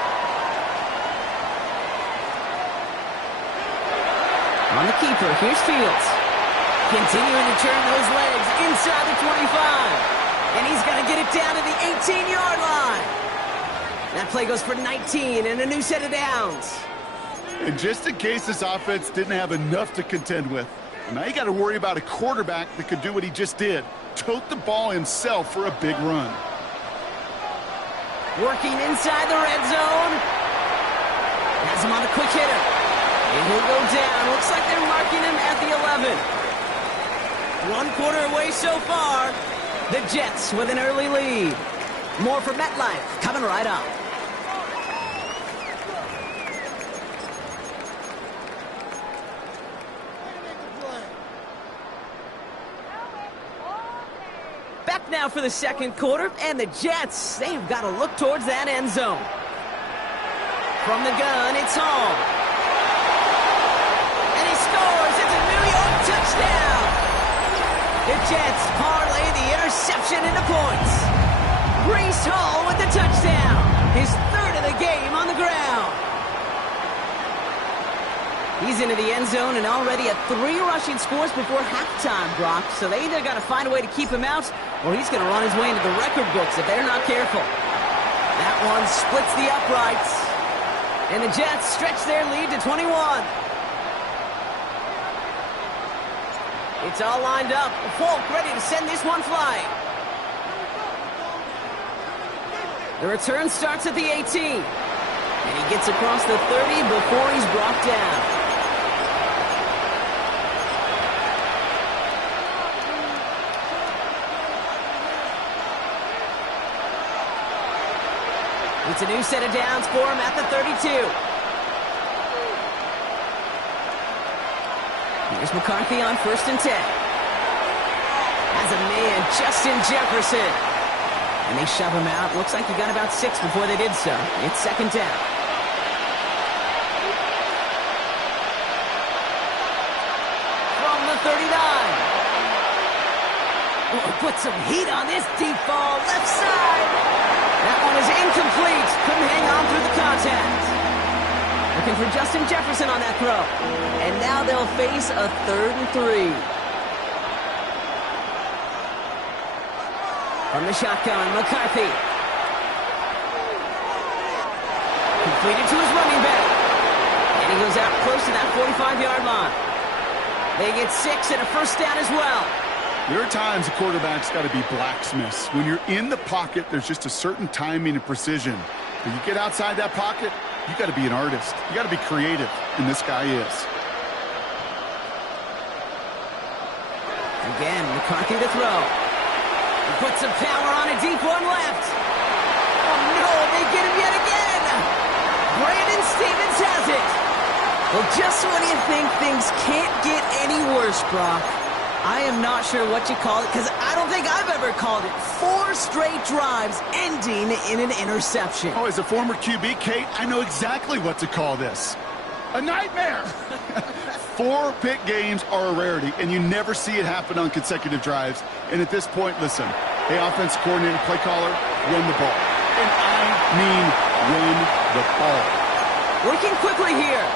On the keeper, here's Fields. Continuing to turn those legs inside the 25. And he's going to get it down to the 18-yard line. That play goes for 19 and a new set of downs. And just in case this offense didn't have enough to contend with, now you got to worry about a quarterback that could do what he just did. Tote the ball himself for a big run. Working inside the red zone. Has him on the quick hitter. And he'll go down. Looks like they're marking him at the 11. 1 quarter away so far. The Jets with an early lead. More for MetLife coming right up. Back now for the 2nd quarter, and the Jets, they have got to look towards that end zone. From the gun, it's Hall. And he scores. It's a New York touchdown. The Jets parlay the interception into points. Brees Hall with the touchdown. His 3rd of the game on the ground. He's into the end zone and already at 3 rushing scores before halftime, Brock. So they either got to find a way to keep him out, or he's going to run his way into the record books if they're not careful. That one splits the uprights. And the Jets stretch their lead to 21. It's all lined up. Folk ready to send this one flying. The return starts at the 18. And he gets across the 30 before he's brought down. It's a new set of downs for him at the 32. Here's McCarthy on 1st and 10. Has a man, Justin Jefferson. And they shove him out. Looks like he got about 6 before they did so. It's 2nd down. From the 39. Oh, put some heat on this deep ball. Left side. That one is incomplete. Couldn't hang on through the contact. Looking for Justin Jefferson on that throw. And now they'll face a 3rd and 3. From the shotgun, McCarthy. Completed to his running back. And he goes out close to that 45-yard line. They get 6 and a first down as well. There are times a quarterback's got to be blacksmiths. When you're in the pocket, there's just a certain timing and precision. When you get outside that pocket, you got to be an artist. You got to be creative, and this guy is. Again, McCarthy to throw. He puts some power on a deep one left. Oh, no, they get him yet again. Brandon Stevens has it. Well, just when you think things can't get any worse, Brock, I am not sure what you call it, because I don't think I've ever called it 4 straight drives ending in an interception. Oh, as a former QB, Kate, I know exactly what to call this. A nightmare! 4 pick games are a rarity, and you never see it happen on consecutive drives. And at this point, listen, hey, offensive coordinator, play caller, run the ball. And I mean run the ball. Working quickly here.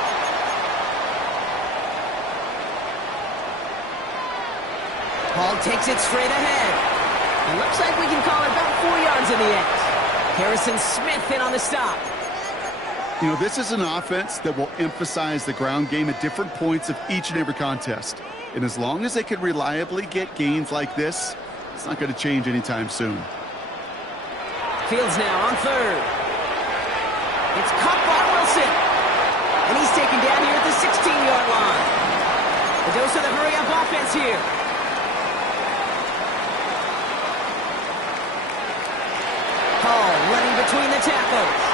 Hall takes it straight ahead. It looks like we can call it about 4 yards in the end. Harrison Smith in on the stop. You know, this is an offense that will emphasize the ground game at different points of each and every contest. And as long as they can reliably get gains like this, it's not going to change anytime soon. Fields now on third. It's caught by Wilson. And he's taken down here at the 16-yard line. The dose of the hurry-up offense here. Hall running between the tackles.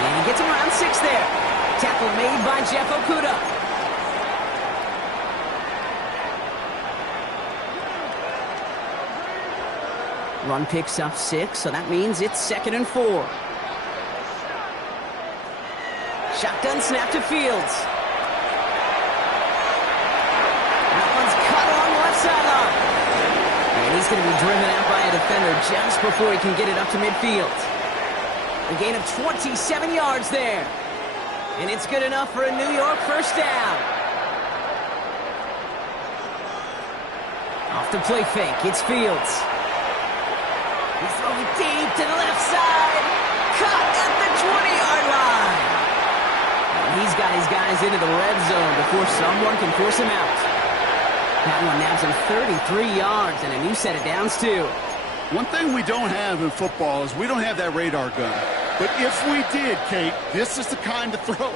And he gets him around 6 there. Tackle made by Jeff Okuda. Run picks up 6, so that means it's 2nd and 4. Shotgun snap to Fields. That one's cut along the left sideline. And he's going to be driven out by a defender just before he can get it up to midfield. A gain of 27 yards there. And it's good enough for a New York first down. Off the play fake, it's Fields. He's throwing deep to the left side. Cut at the 20-yard line. And he's got his guys into the red zone before someone can force him out. That one nabs him 33 yards and a new set of downs, too. One thing we don't have in football is we don't have that radar gun. But if we did, Kate, this is the kind of throw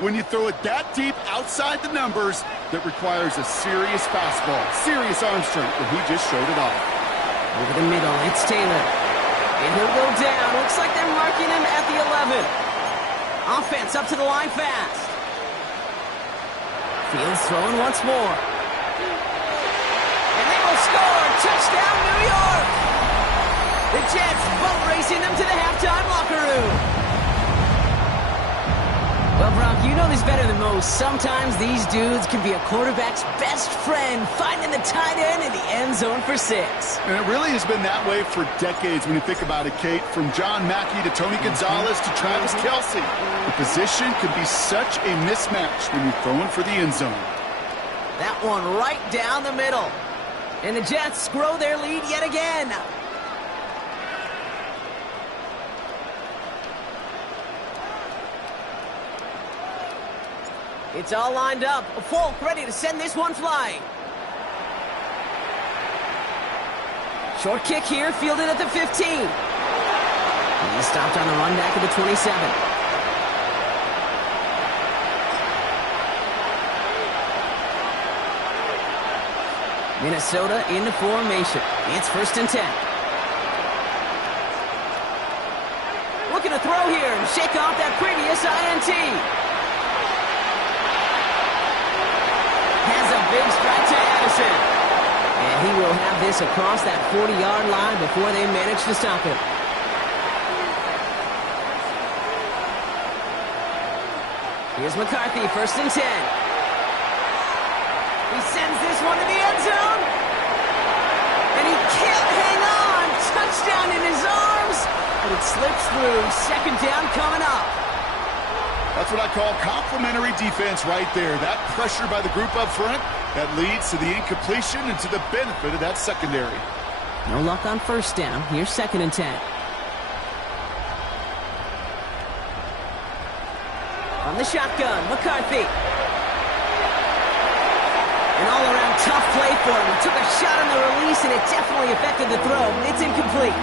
when you throw it that deep outside the numbers that requires a serious fastball, serious arm strength, and he just showed it off. Over the middle, it's Taylor. And he'll go down. Looks like they're marking him at the 11. Offense up to the line fast. Fields throwing once more. And they will score. Touchdown, New York. The Jets boat racing them to the halftime locker room. Well, Brock, you know this better than most. Sometimes these dudes can be a quarterback's best friend, finding the tight end in the end zone for 6. And it really has been that way for decades when you think about it, Kate. From John Mackey to Tony Gonzalez to Travis Kelce. The position can be such a mismatch when you're throwing for the end zone. That one right down the middle. And the Jets grow their lead yet again. It's all lined up. Folk ready to send this one flying. Short kick here, fielded at the 15. And he stopped on the run back at the 27. Minnesota into formation. It's 1st and 10. Looking to throw here and shake off that previous INT. Has a big strike to Addison. And he will have this across that 40-yard line before they manage to stop him. Here's McCarthy, 1st and 10. He sends this one to the end zone. And he can't hang on. Touchdown in his arms. But it slips through. 2nd down coming up. That's what I call complimentary defense right there. That pressure by the group up front, that leads to the incompletion and to the benefit of that secondary. No luck on 1st down. Here's 2nd and 10. From the shotgun, McCarthy. An all-around tough play for him. He took a shot on the release, and it definitely affected the throw. It's incomplete.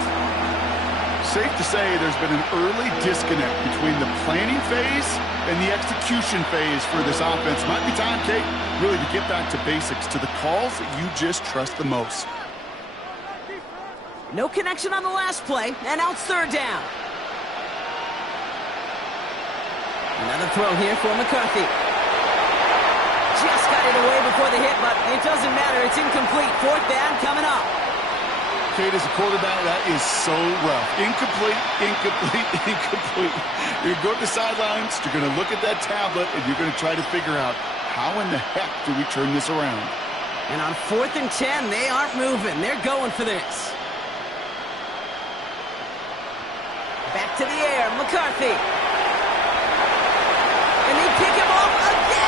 Safe to say there's been an early disconnect between the planning phase and the execution phase for this offense. Might be time, Kate, really to get back to basics, to the calls that you just trust the most. No connection on the last play, and now it's third down. Another throw here for McCarthy. Just got it away before the hit, but it doesn't matter. It's incomplete. Fourth down coming up. Kate, as a quarterback, that is so rough. Incomplete, incomplete, incomplete. You're going to the sidelines, you're going to look at that tablet, and you're going to try to figure out how in the heck do we turn this around. And on 4th and 10, they aren't moving. They're going for this. Back to the air, McCarthy. And they pick him off again!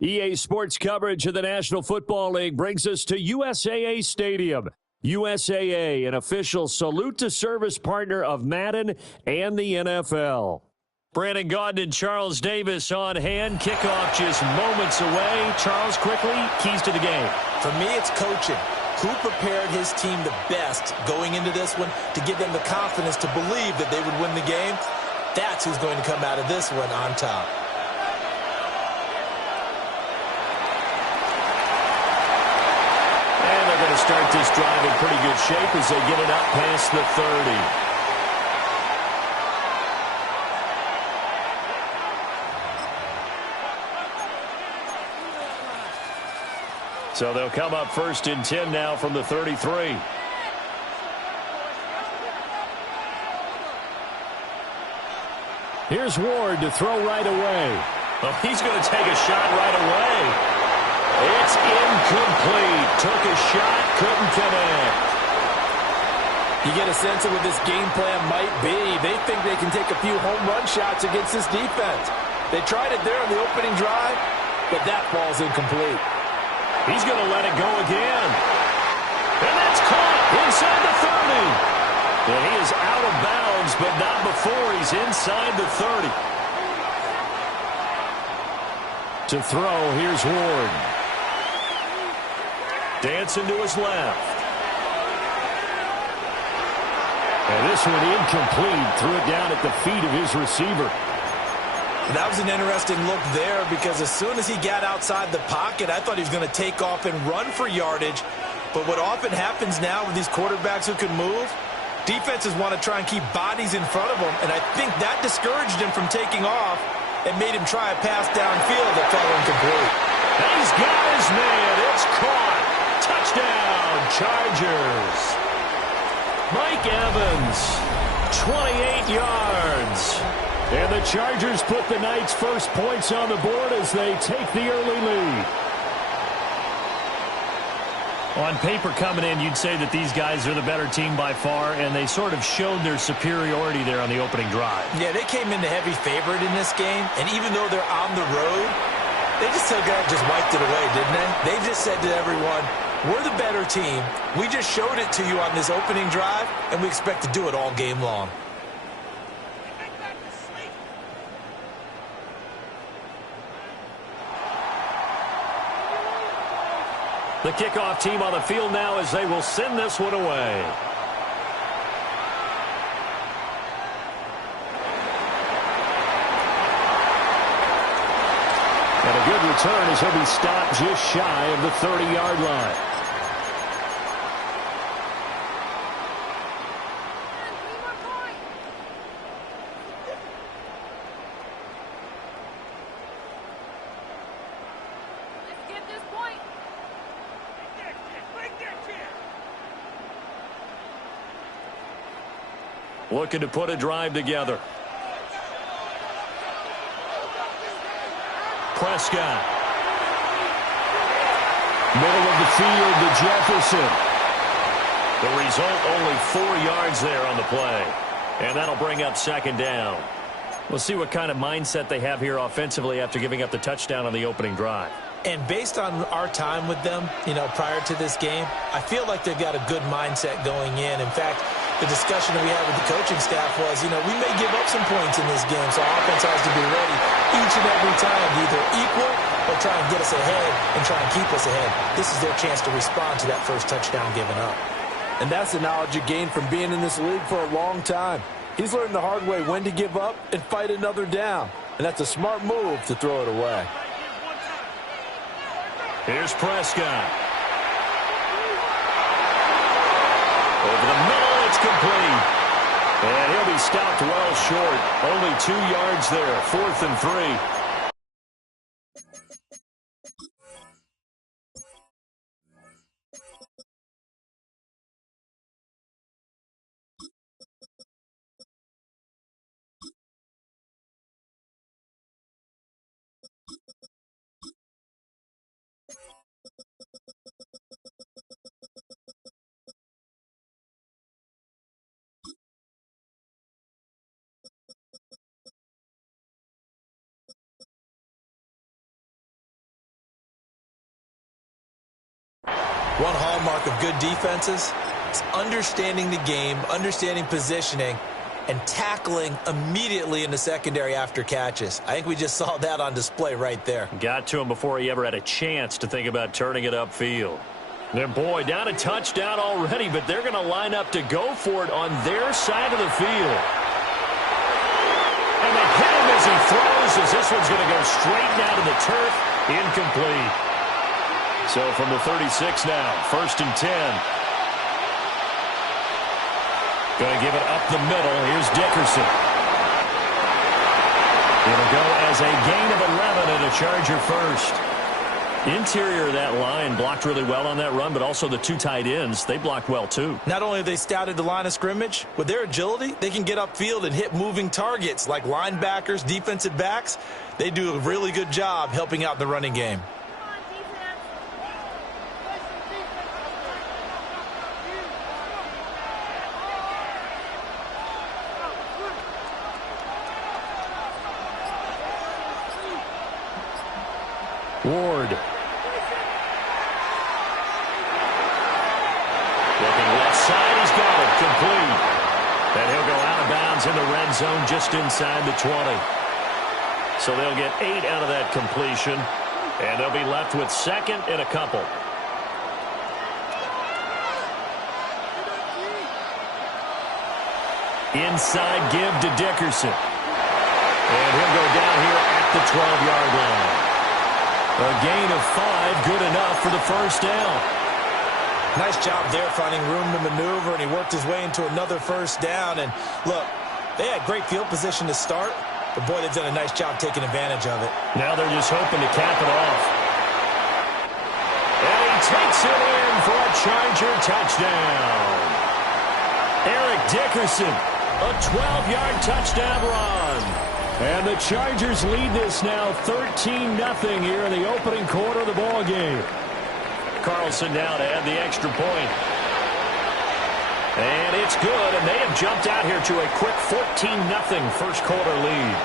EA Sports coverage of the National Football League brings us to USAA Stadium. USAA, an official salute to service partner of Madden and the NFL. Brandon Gaudin and Charles Davis on hand. Kickoff just moments away. Charles, quickly, keys to the game. For me, it's coaching. Who prepared his team the best going into this one to give them the confidence to believe that they would win the game? That's who's going to come out of this one on top. Start this drive in pretty good shape as they get it up past the 30. So they'll come up 1st and 10 now from the 33. Here's Ward to throw right away. Oh, he's going to take a shot right away. It's incomplete. Took a shot, couldn't connect. You get a sense of what this game plan might be. They think they can take a few home run shots against this defense. They tried it there on the opening drive, but that ball's incomplete. He's going to let it go again. And that's caught inside the 30. And he is out of bounds, but not before he's inside the 30. To throw, here's Ward. Dancing to his left. And this one incomplete. Threw it down at the feet of his receiver. That was an interesting look there because as soon as he got outside the pocket, I thought he was going to take off and run for yardage. But what often happens now with these quarterbacks who can move, defenses want to try and keep bodies in front of them. And I think that discouraged him from taking off and made him try a pass downfield that fell incomplete. He's got his man. It's caught. Touchdown, Chargers. Mike Evans, 28 yards. And the Chargers put the night's first points on the board as they take the early lead. On paper coming in, you'd say that these guys are the better team by far, and they sort of showed their superiority there on the opening drive. Yeah, they came in the heavy favorite in this game, and even though they're on the road, they just wiped it away, didn't they? They just said to everyone, we're the better team. We just showed it to you on this opening drive, and we expect to do it all game long. The kickoff team on the field now as they will send this one away. And a good return as he'll be stopped just shy of the 30-yard line. Looking to put a drive together. Prescott. Middle of the field to Jefferson. The result, only 4 yards there on the play. And that'll bring up 2nd down. We'll see what kind of mindset they have here offensively after giving up the touchdown on the opening drive. And based on our time with them, prior to this game, I feel like they've got a good mindset going in. In fact, the discussion that we had with the coaching staff was, we may give up some points in this game, so our offense has to be ready each and every time to either equal or try and get us ahead and try and keep us ahead. This is their chance to respond to that first touchdown given up. And that's the knowledge you gain from being in this league for a long time. He's learned the hard way when to give up and fight another down. And that's a smart move to throw it away. Here's Prescott. Over the middle, it's complete. And he'll be stopped well short. Only 2 yards there, 4th and 3. One hallmark of good defenses is understanding the game, understanding positioning, and tackling immediately in the secondary after catches. I think we just saw that on display right there. Got to him before he ever had a chance to think about turning it upfield. And boy, down a touchdown already, but they're going to line up to go for it on their side of the field. And they hit him as he throws, as this one's going to go straight down to the turf. Incomplete. So from the 36 now, 1st and 10. Going to give it up the middle. Here's Dickerson. It'll go as a gain of 11 and a Charger first. Interior of that line blocked really well on that run, but also the 2 tight ends, they blocked well too. Not only have they scouted the line of scrimmage, with their agility, they can get upfield and hit moving targets like linebackers, defensive backs. They do a really good job helping out the running game. Ward. Looking left side, he's got it, complete. And he'll go out of bounds in the red zone just inside the 20. So they'll get 8 out of that completion, and they'll be left with 2nd and a couple. Inside give to Dickerson. And he'll go down here at the 12-yard line. A gain of 5, good enough for the first down. Nice job there finding room to maneuver, and he worked his way into another first down. And look, they had great field position to start, but boy, they've done a nice job taking advantage of it. Now they're just hoping to cap it off. And he takes it in for a Charger touchdown. Eric Dickerson, a 12-yard touchdown run. And the Chargers lead this now 13-0 here in the opening quarter of the ball game. Carlson now to add the extra point. And it's good, and they have jumped out here to a quick 14-0 first quarter lead.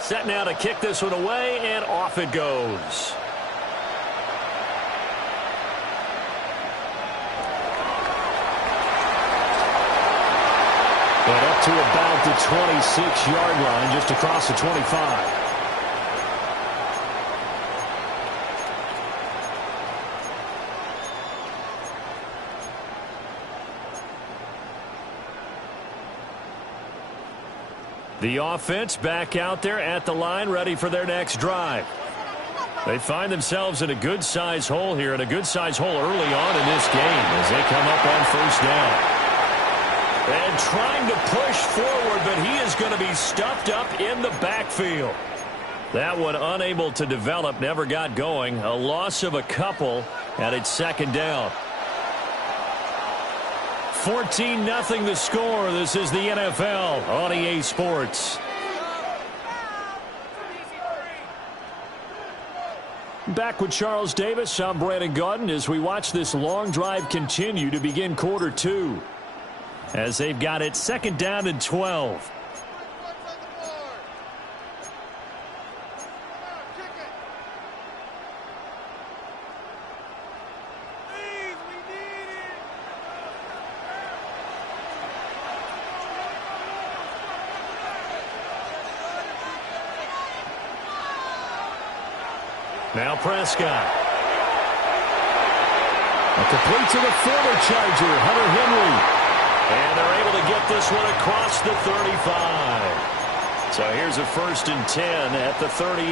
Set now to kick this one away, and off it goes. And up to about the 26-yard line, just across the 25. The offense back out there at the line, ready for their next drive. They find themselves in a good-sized hole here, and a good-sized hole early on in this game as they come up on first down. And trying to push forward, but he is going to be stuffed up in the backfield. That one unable to develop, never got going. A loss of a couple, and it's second down. 14-0 the score. This is the NFL on EA Sports. Back with Charles Davis, I'm Brandon Gaudin as we watch this long drive continue to begin quarter two. As they've got it second down and 12. Now Prescott. A complete to the former Charger, Hunter Henry. And they're able to get this one across the 35. So here's a 1st and 10 at the 38.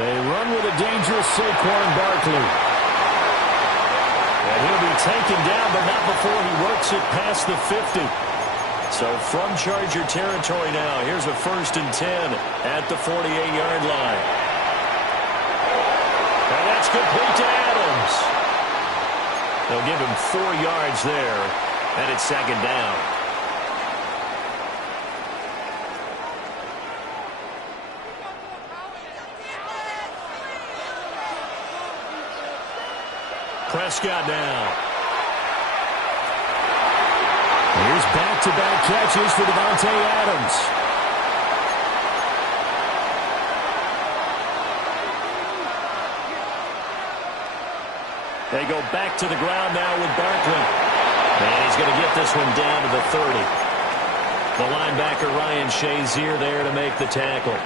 They run with a dangerous Saquon Barkley. And he'll be taken down, but not before he works it past the 50. So from Charger territory now, here's a 1st and 10 at the 48-yard line. And that's complete to Adams. They'll give him 4 yards there, and it's second down. Prescott now. Here's back-to-back catches for Davante Adams. They go back to the ground now with Barkley. And he's going to get this one down to the 30. The linebacker Ryan Shazier there to make the tackle.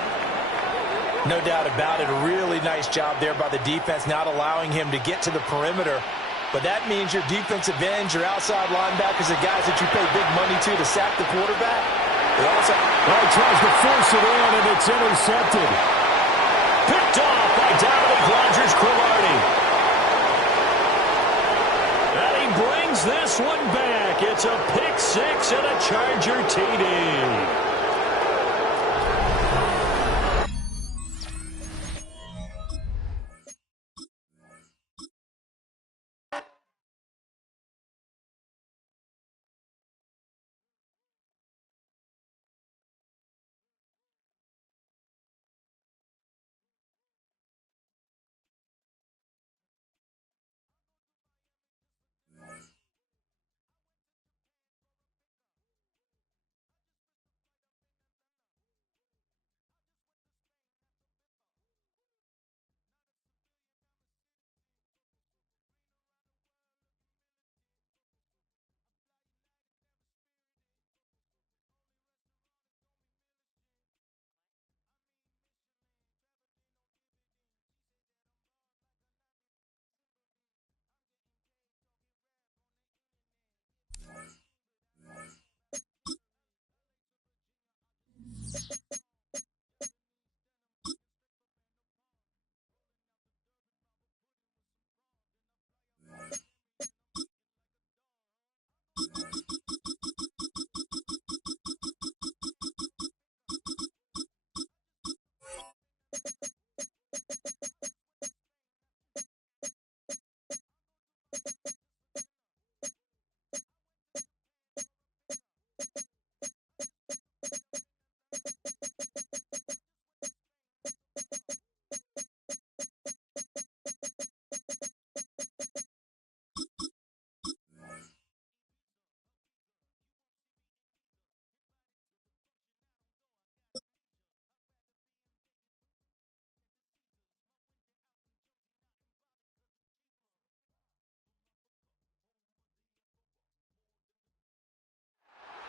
No doubt about it. A really nice job there by the defense, not allowing him to get to the perimeter. But that means your defensive ends, your outside linebackers, the guys that you pay big money to sack the quarterback. They also tries to force it in, and it's intercepted. Picked off by Dominic Rodgers-Cromartie. And he brings this one back. It's a pick six and a Charger TD.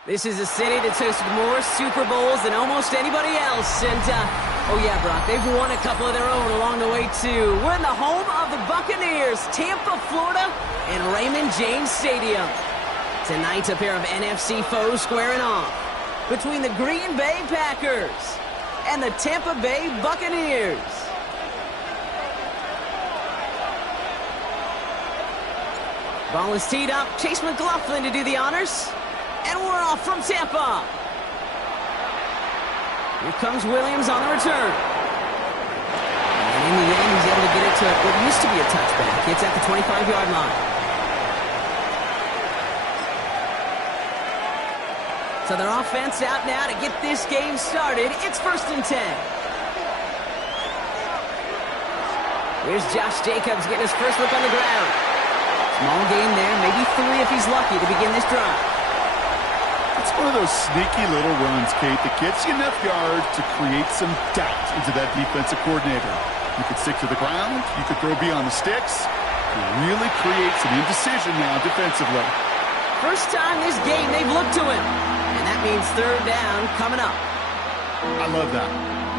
This is a city that's hosted more Super Bowls than almost anybody else. And, oh yeah, Brock, they've won a couple of their own along the way, too. We're in the home of the Buccaneers, Tampa, Florida, and Raymond James Stadium. Tonight, a pair of NFC foes squaring off between the Green Bay Packers and the Tampa Bay Buccaneers. Ball is teed up. Chase McLaughlin to do the honors. And we're off from Tampa. Here comes Williams on the return. And in the end, he's able to get it to what used to be a touchback. It's at the 25-yard line. So their offense out now to get this game started. It's 1st and 10. Here's Josh Jacobs getting his first look on the ground. Small game there, maybe 3 if he's lucky to begin this drive. It's one of those sneaky little runs, Kate, that gets you enough yards to create some doubt into that defensive coordinator. You could stick to the ground, you could throw beyond the sticks, to really create some indecision now defensively. First time this game they've looked to him, and that means 3rd down coming up. I love that.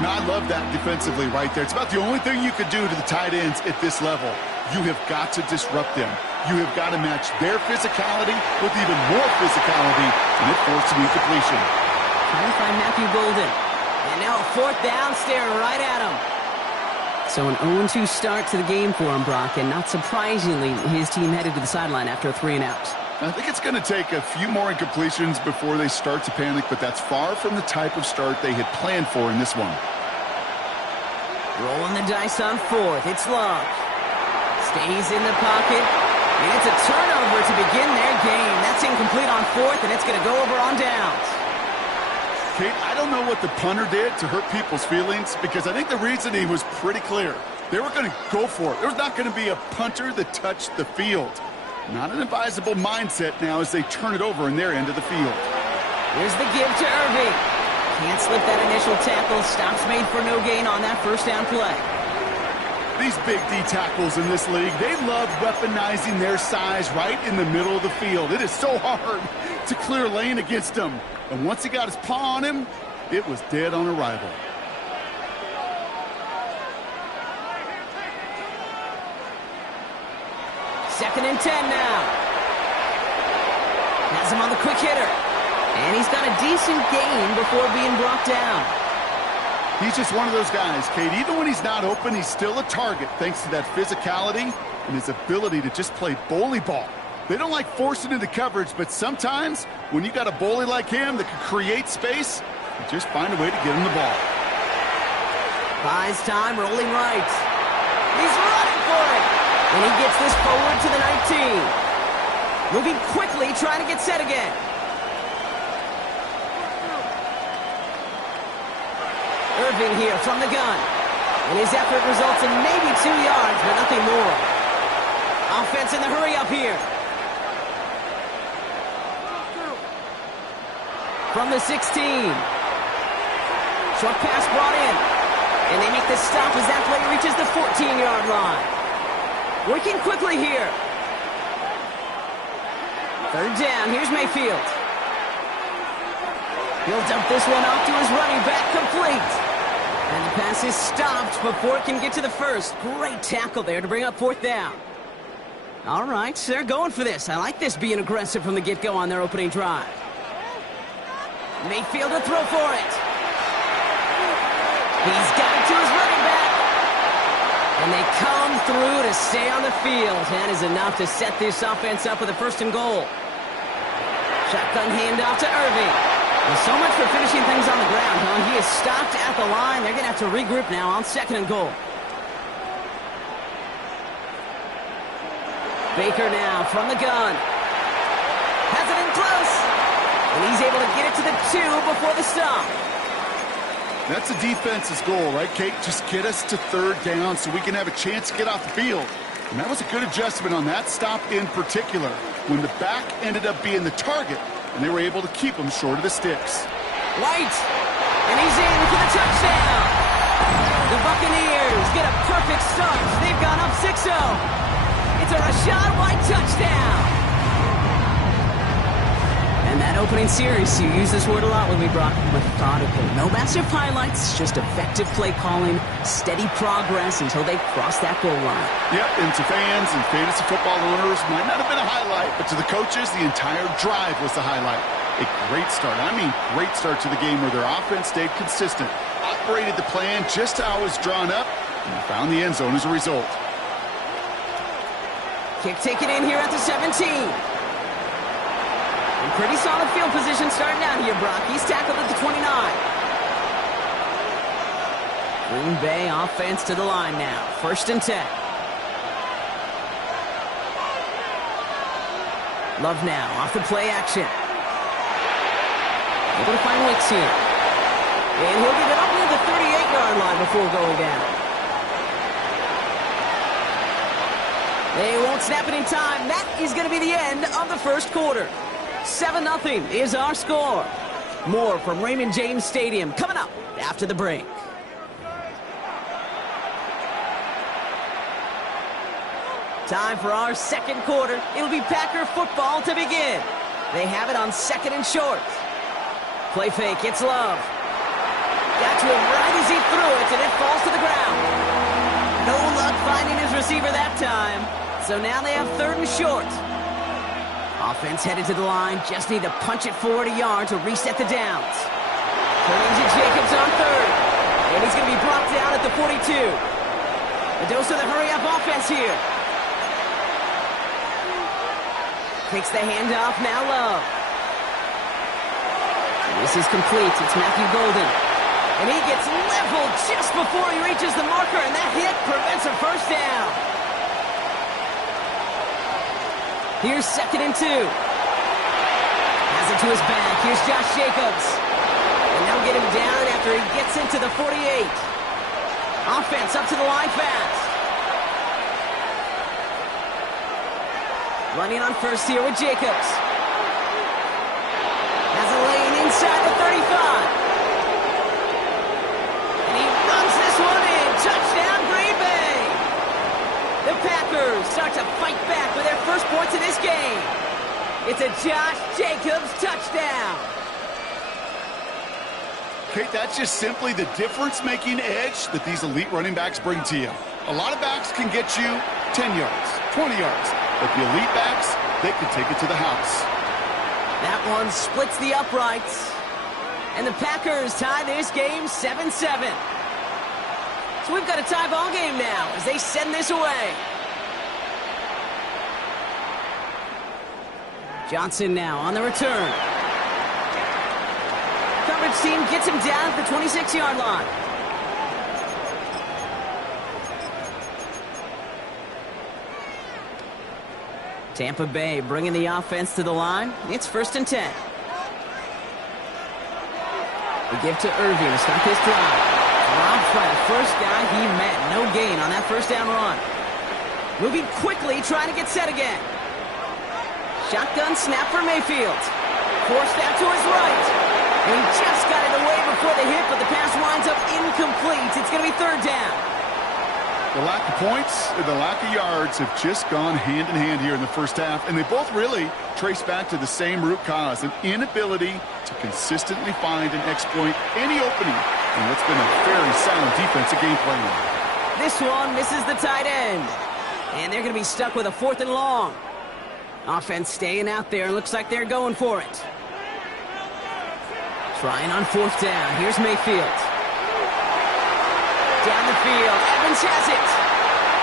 I love that defensively right there. It's about the only thing you could do to the tight ends at this level. You have got to disrupt them. You have got to match their physicality with even more physicality, and it forced an incompletion. Trying to find Matthew Golden. And now a 4th down, staring right at him. So an 0-2 start to the game for him, Brock, and not surprisingly, his team headed to the sideline after a 3-and-out. I think it's going to take a few more incompletions before they start to panic, but that's far from the type of start they had planned for in this one. Rolling the dice on 4th. It's Love. Stays in the pocket. And it's a turnover to begin their game. That's incomplete on 4th, and it's going to go over on downs. Kate, I don't know what the punter did to hurt people's feelings, because I think the reasoning was pretty clear. They were going to go for it. There's not going to be a punter that touched the field. Not an advisable mindset now as they turn it over in their end of the field. Here's the give to Irving. Can't slip that initial tackle. Stops made for no gain on that 1st down play. These big D tackles in this league, they love weaponizing their size right in the middle of the field. It is so hard to clear lane against them. And once he got his paw on him, it was dead on arrival. Second and 10 now. Has him on the quick hitter. And he's got a decent gain before being brought down. He's just one of those guys, Kate. Even when he's not open, he's still a target thanks to that physicality and his ability to just play bully ball. They don't like forcing into coverage, but sometimes when you got a bully like him that can create space, you just find a way to get him the ball. Buys time, rolling right. He's running for it. And he gets this forward to the 19. Moving quickly, trying to get set again. Irving here from the gun. And his effort results in maybe 2 yards, but nothing more. Offense in the hurry up here. From the 16. Short pass brought in. And they make the stop as that play reaches the 14-yard line. Working quickly here. 3rd down. Here's Mayfield. He'll dump this one off to his running back, complete. And the pass is stopped before it can get to the 1st. Great tackle there to bring up 4th down. All right, they're going for this. I like this being aggressive from the get-go on their opening drive. Mayfield to throw for it. He's got it to his running back. And they come through to stay on the field. That is enough to set this offense up with a 1st and goal. Shotgun handoff to Irving. Well, so much for finishing things on the ground, huh? He is stopped at the line. They're going to have to regroup now on 2nd and goal. Baker now from the gun. Has it in close. And he's able to get it to the 2 before the stop. That's a defense's goal, right, Kate? Just get us to 3rd down so we can have a chance to get off the field. And that was a good adjustment on that stop in particular, when the back ended up being the target, and they were able to keep him short of the sticks. White, and he's in for the touchdown. The Buccaneers get a perfect start. They've gone up 6-0. It's a Rachaad White touchdown. And that opening series, you use this word a lot with me, Brock, methodical. No massive highlights, just effective play calling, steady progress until they cross that goal line. Yep, and to fans and fantasy football owners, might not have been a highlight, but to the coaches, the entire drive was the highlight. A great start. I mean, great start to the game where their offense stayed consistent. operated the plan just how it was drawn up, and found the end zone as a result. Kick taken in here at the 17. In pretty solid field position starting out here, Brock. He's tackled at the 29. Green Bay offense to the line now. 1st and 10. Love now off the play action. Able to find Wicks here. And he'll get it up near the 38-yard line before going down. They won't snap it in time. That is going to be the end of the first quarter. 7-0 is our score. More from Raymond James Stadium coming up after the break. Time for our second quarter. It'll be Packer football to begin. They have it on 2nd and short. Play fake, it's Love. Got to him right as he threw it, and it falls to the ground. No luck finding his receiver that time. So now they have 3rd and short. Offense headed to the line. Just need to punch it forward a yard to reset the downs. Turning to Jacobs on 3rd. And he's going to be brought down at the 42. A dose of the hurry-up offense here. Takes the handoff, now Love. This is complete, it's Matthew Golden. And he gets leveled just before he reaches the marker, and that hit prevents a first down. Here's 2nd and 2. Has it to his back, here's Josh Jacobs. And they'll get him down after he gets into the 48. Offense up to the line fast. Running on 1st here with Jacobs. Has a lane inside the 35. And he runs this one in. Touchdown, Green Bay. The Packers start to fight back with their first points in this game. It's a Josh Jacobs touchdown. Kate, that's just simply the difference-making edge that these elite running backs bring to you. A lot of backs can get you 10 yards, 20 yards. But the elite backs, they can take it to the house. That one splits the uprights. And the Packers tie this game 7-7. So we've got a tie ball game now as they send this away. Johnson now on the return. Coverage team gets him down at the 26-yard line. Tampa Bay bringing the offense to the line. It's 1st and 10. They give to Irving to start this drive. Robbed by the first guy he met. No gain on that first down run. Moving quickly, trying to get set again. Shotgun snap for Mayfield. Forced out to his right. And he just got it away before the hit, but the pass winds up incomplete. It's going to be 3rd down. The lack of points and the lack of yards have just gone hand in hand here in the first half, and they both really trace back to the same root cause, an inability to consistently find and exploit any opening in what's been a very sound defensive game plan. This one misses the tight end, and they're going to be stuck with a 4th and long. Offense staying out there, looks like they're going for it. Trying on 4th down, here's Mayfield. Down the field, Evans has it.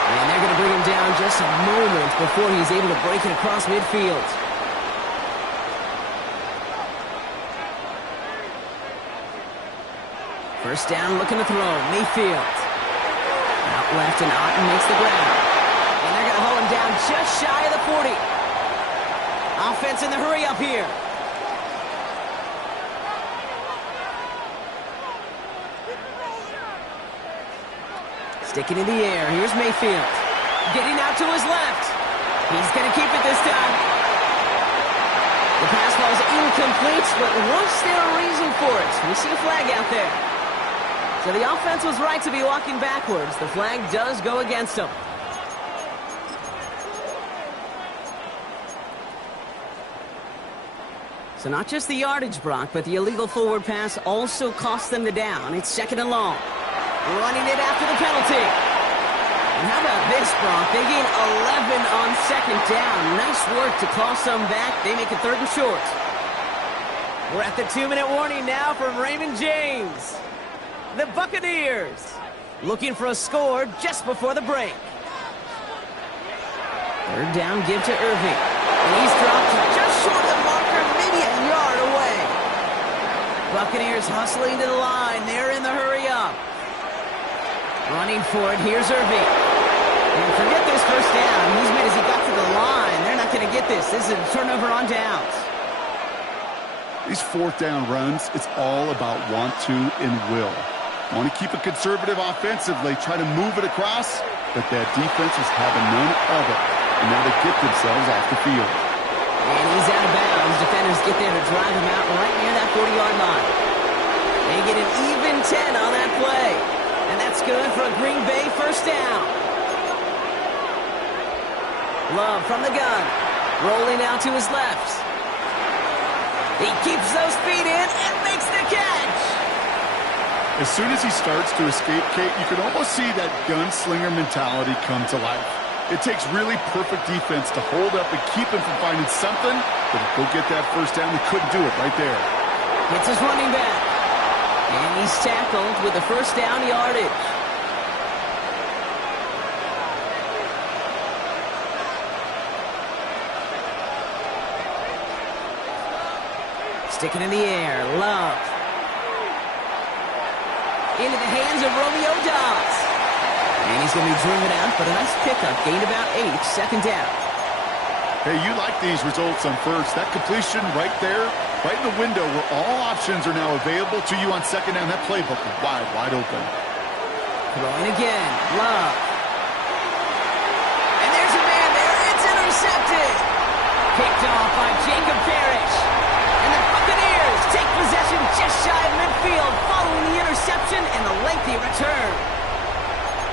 And they're going to bring him down just a moment before he's able to break it across midfield. First down, looking to throw. Mayfield. Out left, and Otten makes the grab. And they're going to hold him down just shy of the 40. Offense in the hurry up here. Sticking in the air. Here's Mayfield. Getting out to his left. He's going to keep it this time. The pass ball is incomplete, but was there a reason for it? We see a flag out there. So the offense was right to be walking backwards. The flag does go against them. So not just the yardage, Brock, but the illegal forward pass also cost them the down. It's 2nd and long. Running it after the penalty. And how about this, Brock? They gain 11 on 2nd down. Nice work to claw some back. They make it 3rd and short. We're at the 2-minute warning now from Raymond James. The Buccaneers looking for a score just before the break. Third down, give to Irving. And he's dropped just short of the marker, maybe a yard away. Buccaneers hustling to the line. They're in the hurry up. Running for it, here's Irving. And forget this first down. He's made as he got to the line. They're not going to get this. This is a turnover on downs. These fourth down runs, it's all about want to and will. Want to keep it conservative offensively, try to move it across, but that defense is having none of it. And now they get themselves off the field. And he's out of bounds. Defenders get there to drive him out right near that 40-yard line. They get an even 10 on that play. And that's good for a Green Bay first down. Love from the gun. Rolling out to his left. He keeps those feet in and makes the catch. As soon as he starts to escape, Kate, you can almost see that gunslinger mentality come to life. It takes really perfect defense to hold up and keep him from finding something, but if they'll get that first down, they couldn't do it right there. It's his running back. And he's tackled with the first down yardage. Sticking in the air, Love. Into the hands of Romeo Dobbs. And he's going to be driven out, but a nice pickup. Gained about 8, second down. Hey, you like these results on first. That completion right there, right in the window where all options are now available to you on second down. That playbook is wide, wide open. Throwing again, Love. And there's a man there. It's intercepted. Picked off by Jacob Parrish. And the Buccaneers take possession just shy of midfield following the interception and the lengthy return.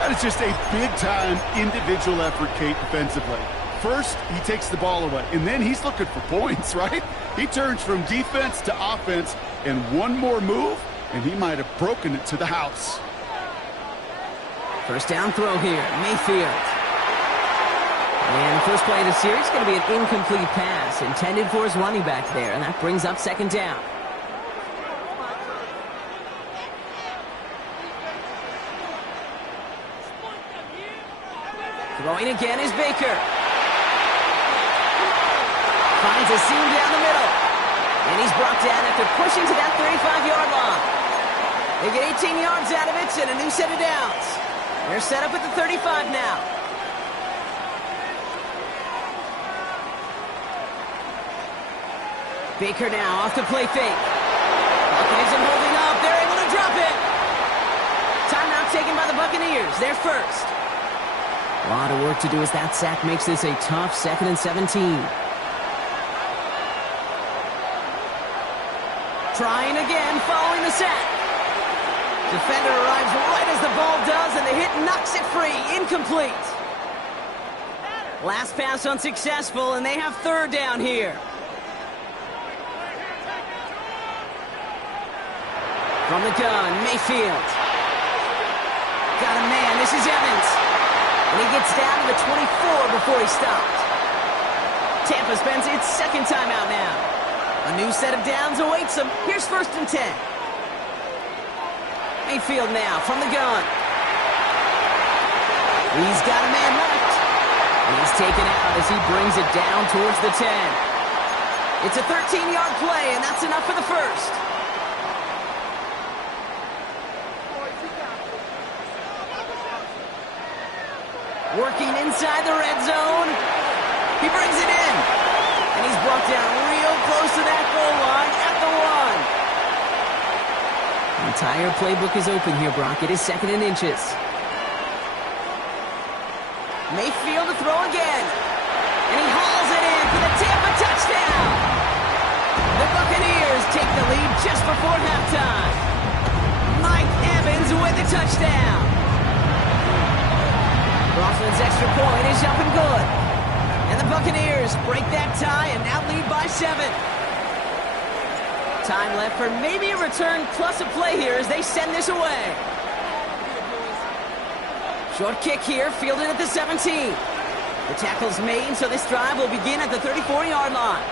That is just a big-time individual effort, Kate, defensively. First, he takes the ball away, and then he's looking for points, right? He turns from defense to offense, and one more move, and he might have broken it to the house. First down throw here, Mayfield. And first play of the series is going to be an incomplete pass intended for his running back there, and that brings up second down. Throwing again is Baker. Finds a seam down the middle. And he's brought down after pushing to that 35-yard line. They get 18 yards out of it and a new set of downs. They're set up at the 35 now. Baker now off to play fake. Buccaneers holding up. They're able to drop it. Timeout taken by the Buccaneers. They're first. A lot of work to do as that sack makes this a tough 2nd and 17. Trying again, following the sack. Defender arrives right as the ball does, and the hit knocks it free. Incomplete. Last pass unsuccessful, and they have third down here. From the gun, Mayfield. Got a man, this is Evans. And he gets down to the 24 before he stopped. Tampa spends its second timeout now. A new set of downs awaits him. Here's first and 10. Mayfield now from the gun. He's got a man left. And he's taken out as he brings it down towards the 10. It's a 13-yard play, and that's enough for the first. Working inside the red zone. He brings it in. And he's brought down real close to that goal line at the 1. The entire playbook is open here, Brock. It is 2nd and inches. Mayfield to throw again. And he hauls it in for the Tampa touchdown. The Buccaneers take the lead just before halftime. Mike Evans with the touchdown. Rossman's extra point is up and good. And the Buccaneers break that tie and now lead by 7. Time left for maybe a return plus a play here as they send this away. Short kick here, fielded at the 17. The tackle's made, so this drive will begin at the 34-yard line.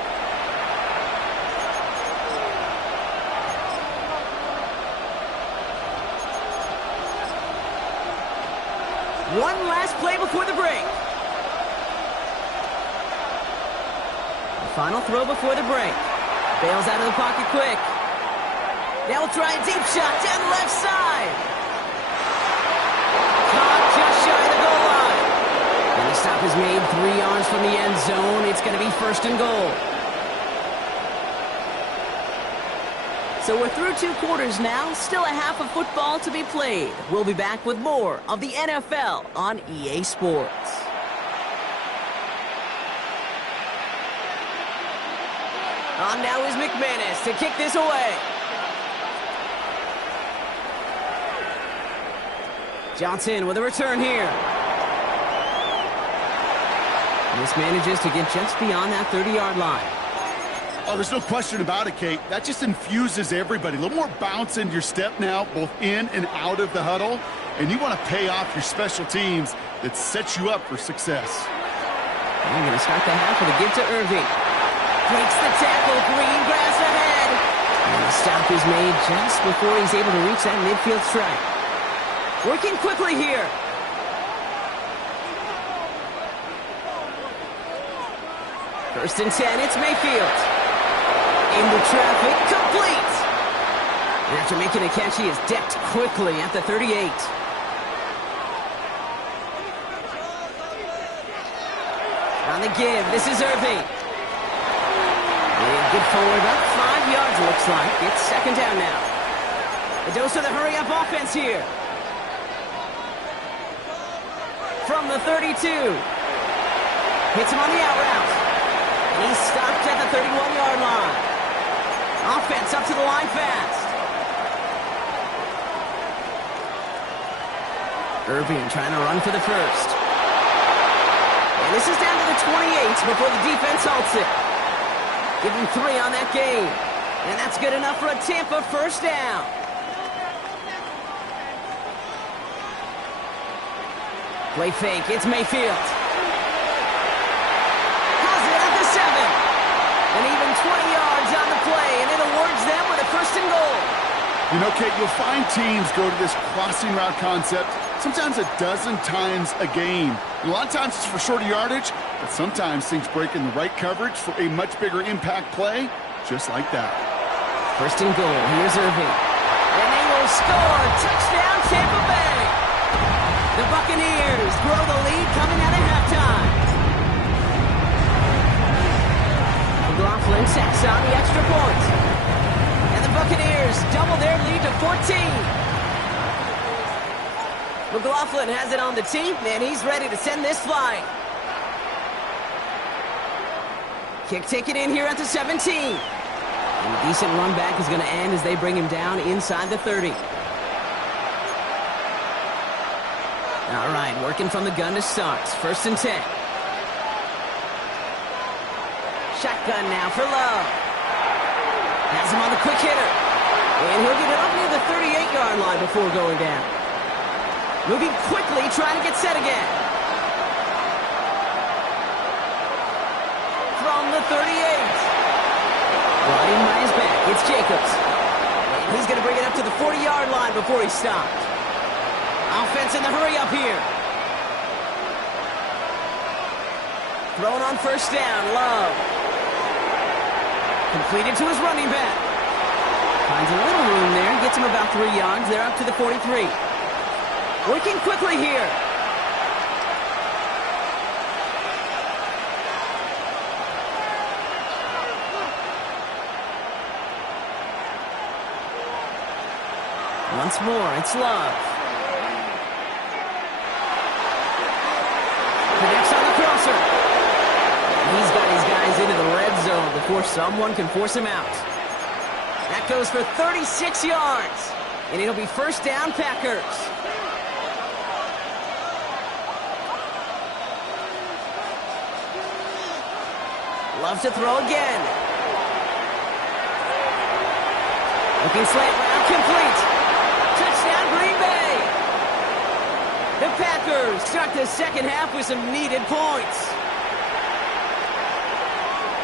One last play before the break. The final throw before the break. Bails out of the pocket quick. Now we'll try a deep shot down the left side. Caught just shy of the goal line. And the stop is made 3 yards from the end zone. It's going to be first and goal. So we're through 2 quarters now. Still a half of football to be played. We'll be back with more of the NFL on EA Sports. On now is McManus to kick this away. Johnson with a return here. Mismanages to get just beyond that 30-yard line. Oh, there's no question about it, Kate. That just infuses everybody. A little more bounce into your step now, both in and out of the huddle. And you want to pay off your special teams that sets you up for success. I'm going to start the half with a give to Irving. Breaks the tackle, green grass ahead. And the stop is made just before he's able to reach that midfield strike. Working quickly here. First and 10, it's Mayfield. Into traffic, complete. And after making a catch, he is decked quickly at the 38. On the give, this is Irving. And good forward, up 5 yards, looks like. It's second down now. The dose of the hurry-up offense here. From the 32. Hits him on the out route. And he's stopped at the 31-yard line. Offense up to the line fast. Irving trying to run for the first. And this is down to the 28 before the defense halts it. Give him 3 on that game. And that's good enough for a Tampa first down. Play fake, it's Mayfield. Has it at the 7. And even 20 yards on the play, and it awards them with a first and goal. You know, Kate, you'll find teams go to this crossing route concept sometimes a dozen times a game. And a lot of times it's for shorter yardage, but sometimes things break in the right coverage for a much bigger impact play, just like that. First and goal, here's Irving. And they will score. Touchdown, Tampa Bay. The Buccaneers grow the lead coming out of halftime. McLaughlin sacks on the extra point. And the Buccaneers double their lead to 14. McLaughlin has it on the tee, and he's ready to send this flying. Kick taken in here at the 17. And a decent run back is going to end as they bring him down inside the 30. All right, working from the gun to start. First and 10. Shotgun now for Love. Has him on the quick hitter. And he'll get it up near the 38-yard line before going down. Moving quickly, trying to get set again. From the 38. Riding by his back, it's Jacobs. And he's going to bring it up to the 40-yard line before he stopped. Offense in the hurry up here. Thrown on first down, Love. Completed to his running back. Finds a little room there, gets him about 3 yards. They're up to the 43. Working quickly here. Once more, it's Love. Connects on the crosser. And he's got his guys into the red zone before someone can force him out. That goes for 36 yards. And it'll be first down, Packers. Love to throw again. Looking slant route, complete. Touchdown, Green Bay. The Packers start the second half with some needed points.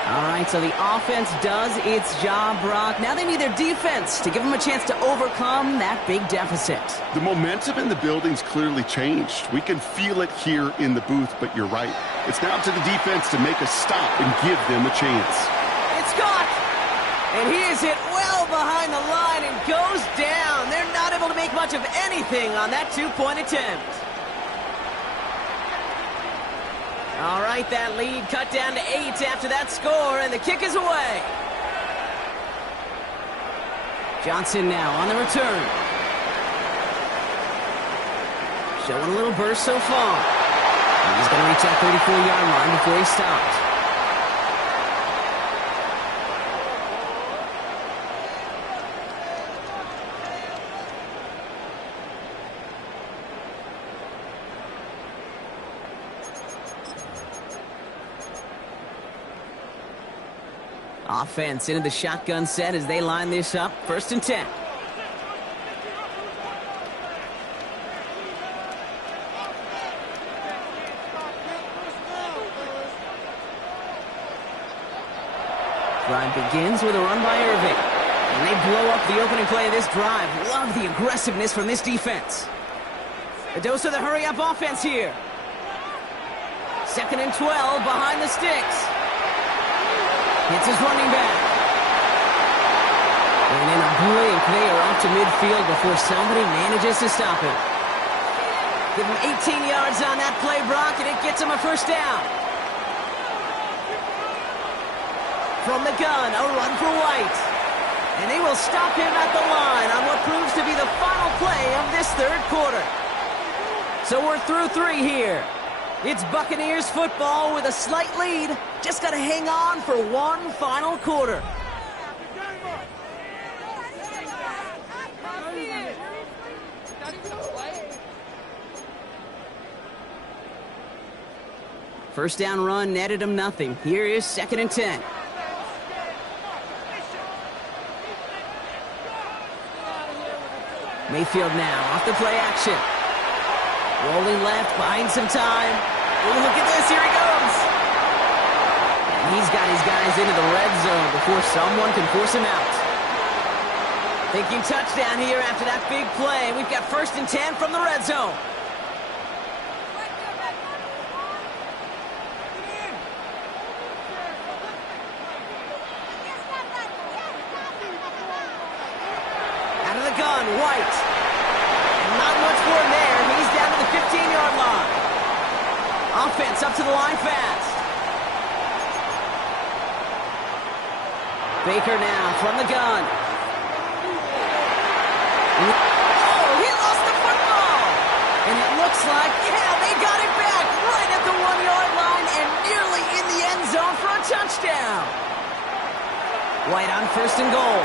All right, so the offense does its job, Brock. Now they need their defense to give them a chance to overcome that big deficit. The momentum in the building's clearly changed. We can feel it here in the booth, but you're right. It's now to the defense to make a stop and give them a chance. It's caught! And he is hit well behind the line and goes down. They're not able to make much of anything on that two-point attempt. All right, that lead cut down to 8 after that score, and the kick is away. Johnson now on the return. Showing a little burst so far. And he's going to reach that 34-yard line before he stops. Offense into the shotgun set as they line this up. 1st and 10. Drive begins with a run by Irving. And they blow up the opening play of this drive. Love the aggressiveness from this defense. A dose of the hurry-up offense here. 2nd and 12 behind the sticks. Hits his running back. And in a blink, they are off to midfield before somebody manages to stop him. Give him 18 yards on that play, Brock, and it gets him a 1st down. From the gun, a run for White. And they will stop him at the line on what proves to be the final play of this 3rd quarter. So we're through 3 here. It's Buccaneers football with a slight lead. Just got to hang on for one final quarter. First down run netted him nothing. Here is 2nd and 10. Mayfield now off the play action. Rolling left, buying some time. Oh, look at this, here he goes. And he's got his guys into the red zone before someone can force him out. Thinking touchdown here after that big play. We've got 1st and 10 from the red zone. Out of the gun, White. And not much more there. He's down to the 15-yard line. Offense up to the line fast. Baker now from the gun. Oh, he lost the football. And it looks like, yeah, they got it back right at the 1-yard line and nearly in the end zone for a touchdown. White on 1st and goal.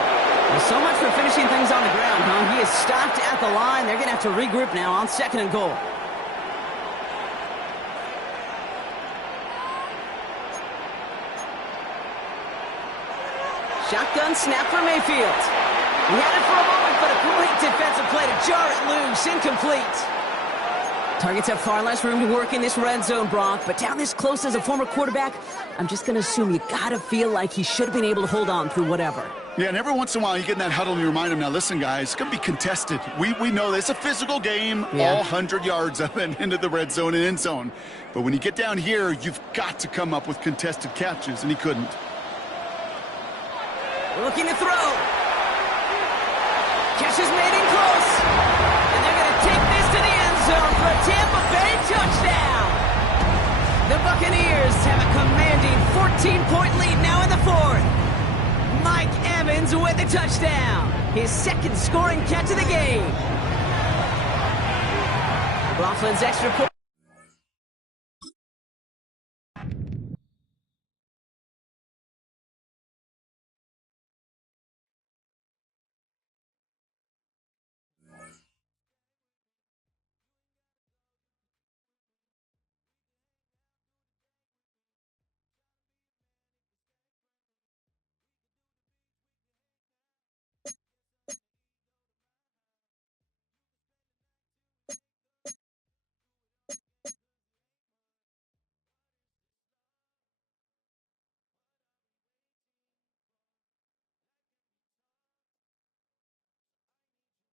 Well, so much for finishing things on the ground, huh? He is stopped at the line. They're going to have to regroup now on 2nd and goal. Shotgun snap for Mayfield. He had it for a moment, but a great defensive play to jar it loose. Incomplete. Targets have far less room to work in this red zone, Brock, but down this close as a former quarterback, I'm just going to assume you got to feel like he should have been able to hold on through whatever. Yeah, and every once in a while you get in that huddle and you remind him, now listen, guys, it's going to be contested. We know this. It's a physical game, all 100 yards up and into the red zone and end zone. But when you get down here, you've got to come up with contested catches, and he couldn't. Looking to throw. Catch is made in close. And they're going to take this to the end zone for a Tampa Bay touchdown. The Buccaneers have a commanding 14-point lead now in the 4th. Mike Evans with the touchdown. His 2nd scoring catch of the game. Coughlin's extra point.